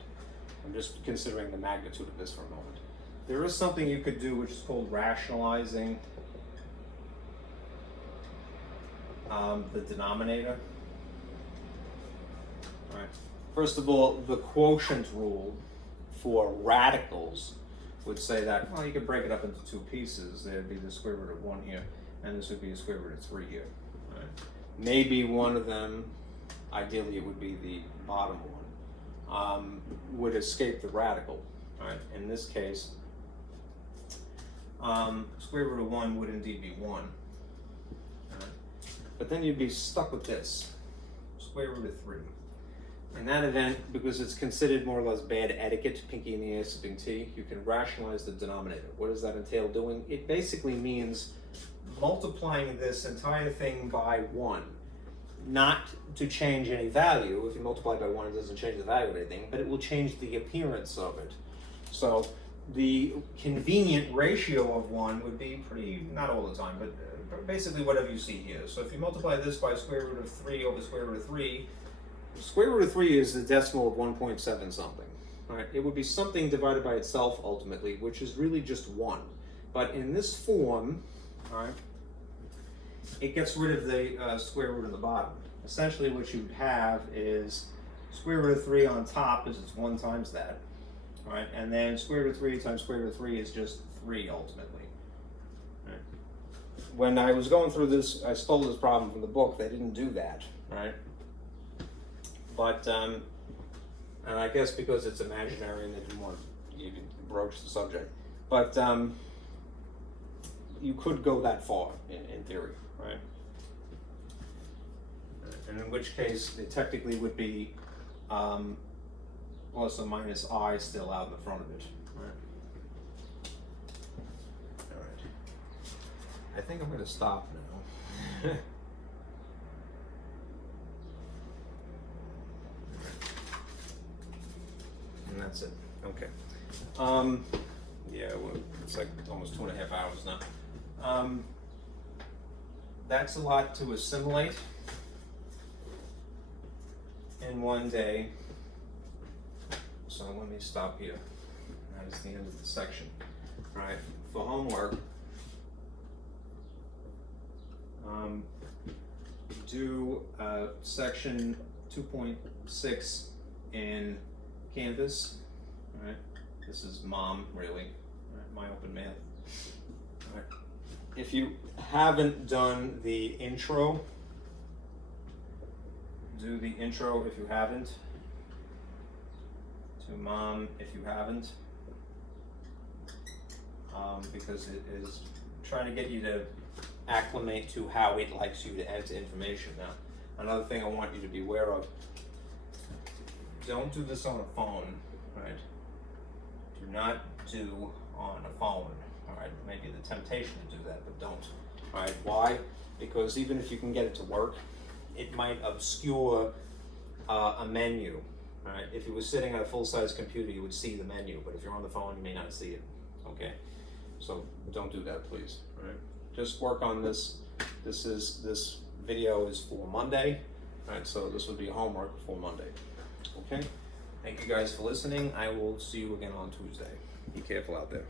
I'm just considering the magnitude of this for a moment. There is something you could do which is called rationalizing the denominator. All right. First of all, the quotient rule for radicals would say that, well, you could break it up into two pieces. There'd be the square root of 1 here, and this would be a square root of 3 here. All right. Maybe one of them, ideally it would be the bottom one, would escape the radical. All right. In this case, square root of 1 would indeed be 1. All right. But then you'd be stuck with this, square root of 3. In that event, because it's considered more or less bad etiquette, pinky in the air sipping tea, you can rationalize the denominator. What does that entail doing? It basically means multiplying this entire thing by 1. Not to change any value. If you multiply by 1, it doesn't change the value of anything, but it will change the appearance of it. So the convenient ratio of 1 would be pretty, not all the time, but basically whatever you see here. So if you multiply this by square root of 3 over square root of 3, square root of 3 is the decimal of 1.7 something. All right, it would be something divided by itself ultimately, which is really just 1. But in this form, all right, it gets rid of the square root of the bottom. Essentially what you would have is square root of 3 on top, is it's 1 times that, right? And then square root of 3 times square root of 3 is just 3 ultimately. Right? When I was going through this, I stole this problem from the book. They didn't do that, right? But, and I guess because it's imaginary and they didn't want to even broach the subject. But you could go that far in theory, right? And in which case, it technically would be plus or minus I still out in the front of it, right? All right. I think I'm going to stop now. And that's it. Okay. Yeah, well, it's like almost 2.5 hours now. That's a lot to assimilate in one day. So let me stop here. That is the end of the section. All right, for homework, do section 2.6 in Canvas. All right, this is mom, really. All right, my open math. All right. If you haven't done the intro, do the intro if you haven't. To mom if you haven't. Because it is trying to get you to acclimate to how it likes you to enter information. Now, another thing I want you to be aware of, don't do this on a phone, right? Do not do on a phone, all right? Maybe the temptation to do that, but don't, all right? Why? Because even if you can get it to work, it might obscure a menu, all right? If you were sitting at a full-size computer, you would see the menu, but if you're on the phone, you may not see it, okay? So don't do that, please, all right? Just work on this. This video is for Monday, all right? So this would be homework for Monday, okay? Thank you guys for listening. I will see you again on Tuesday. Be careful out there.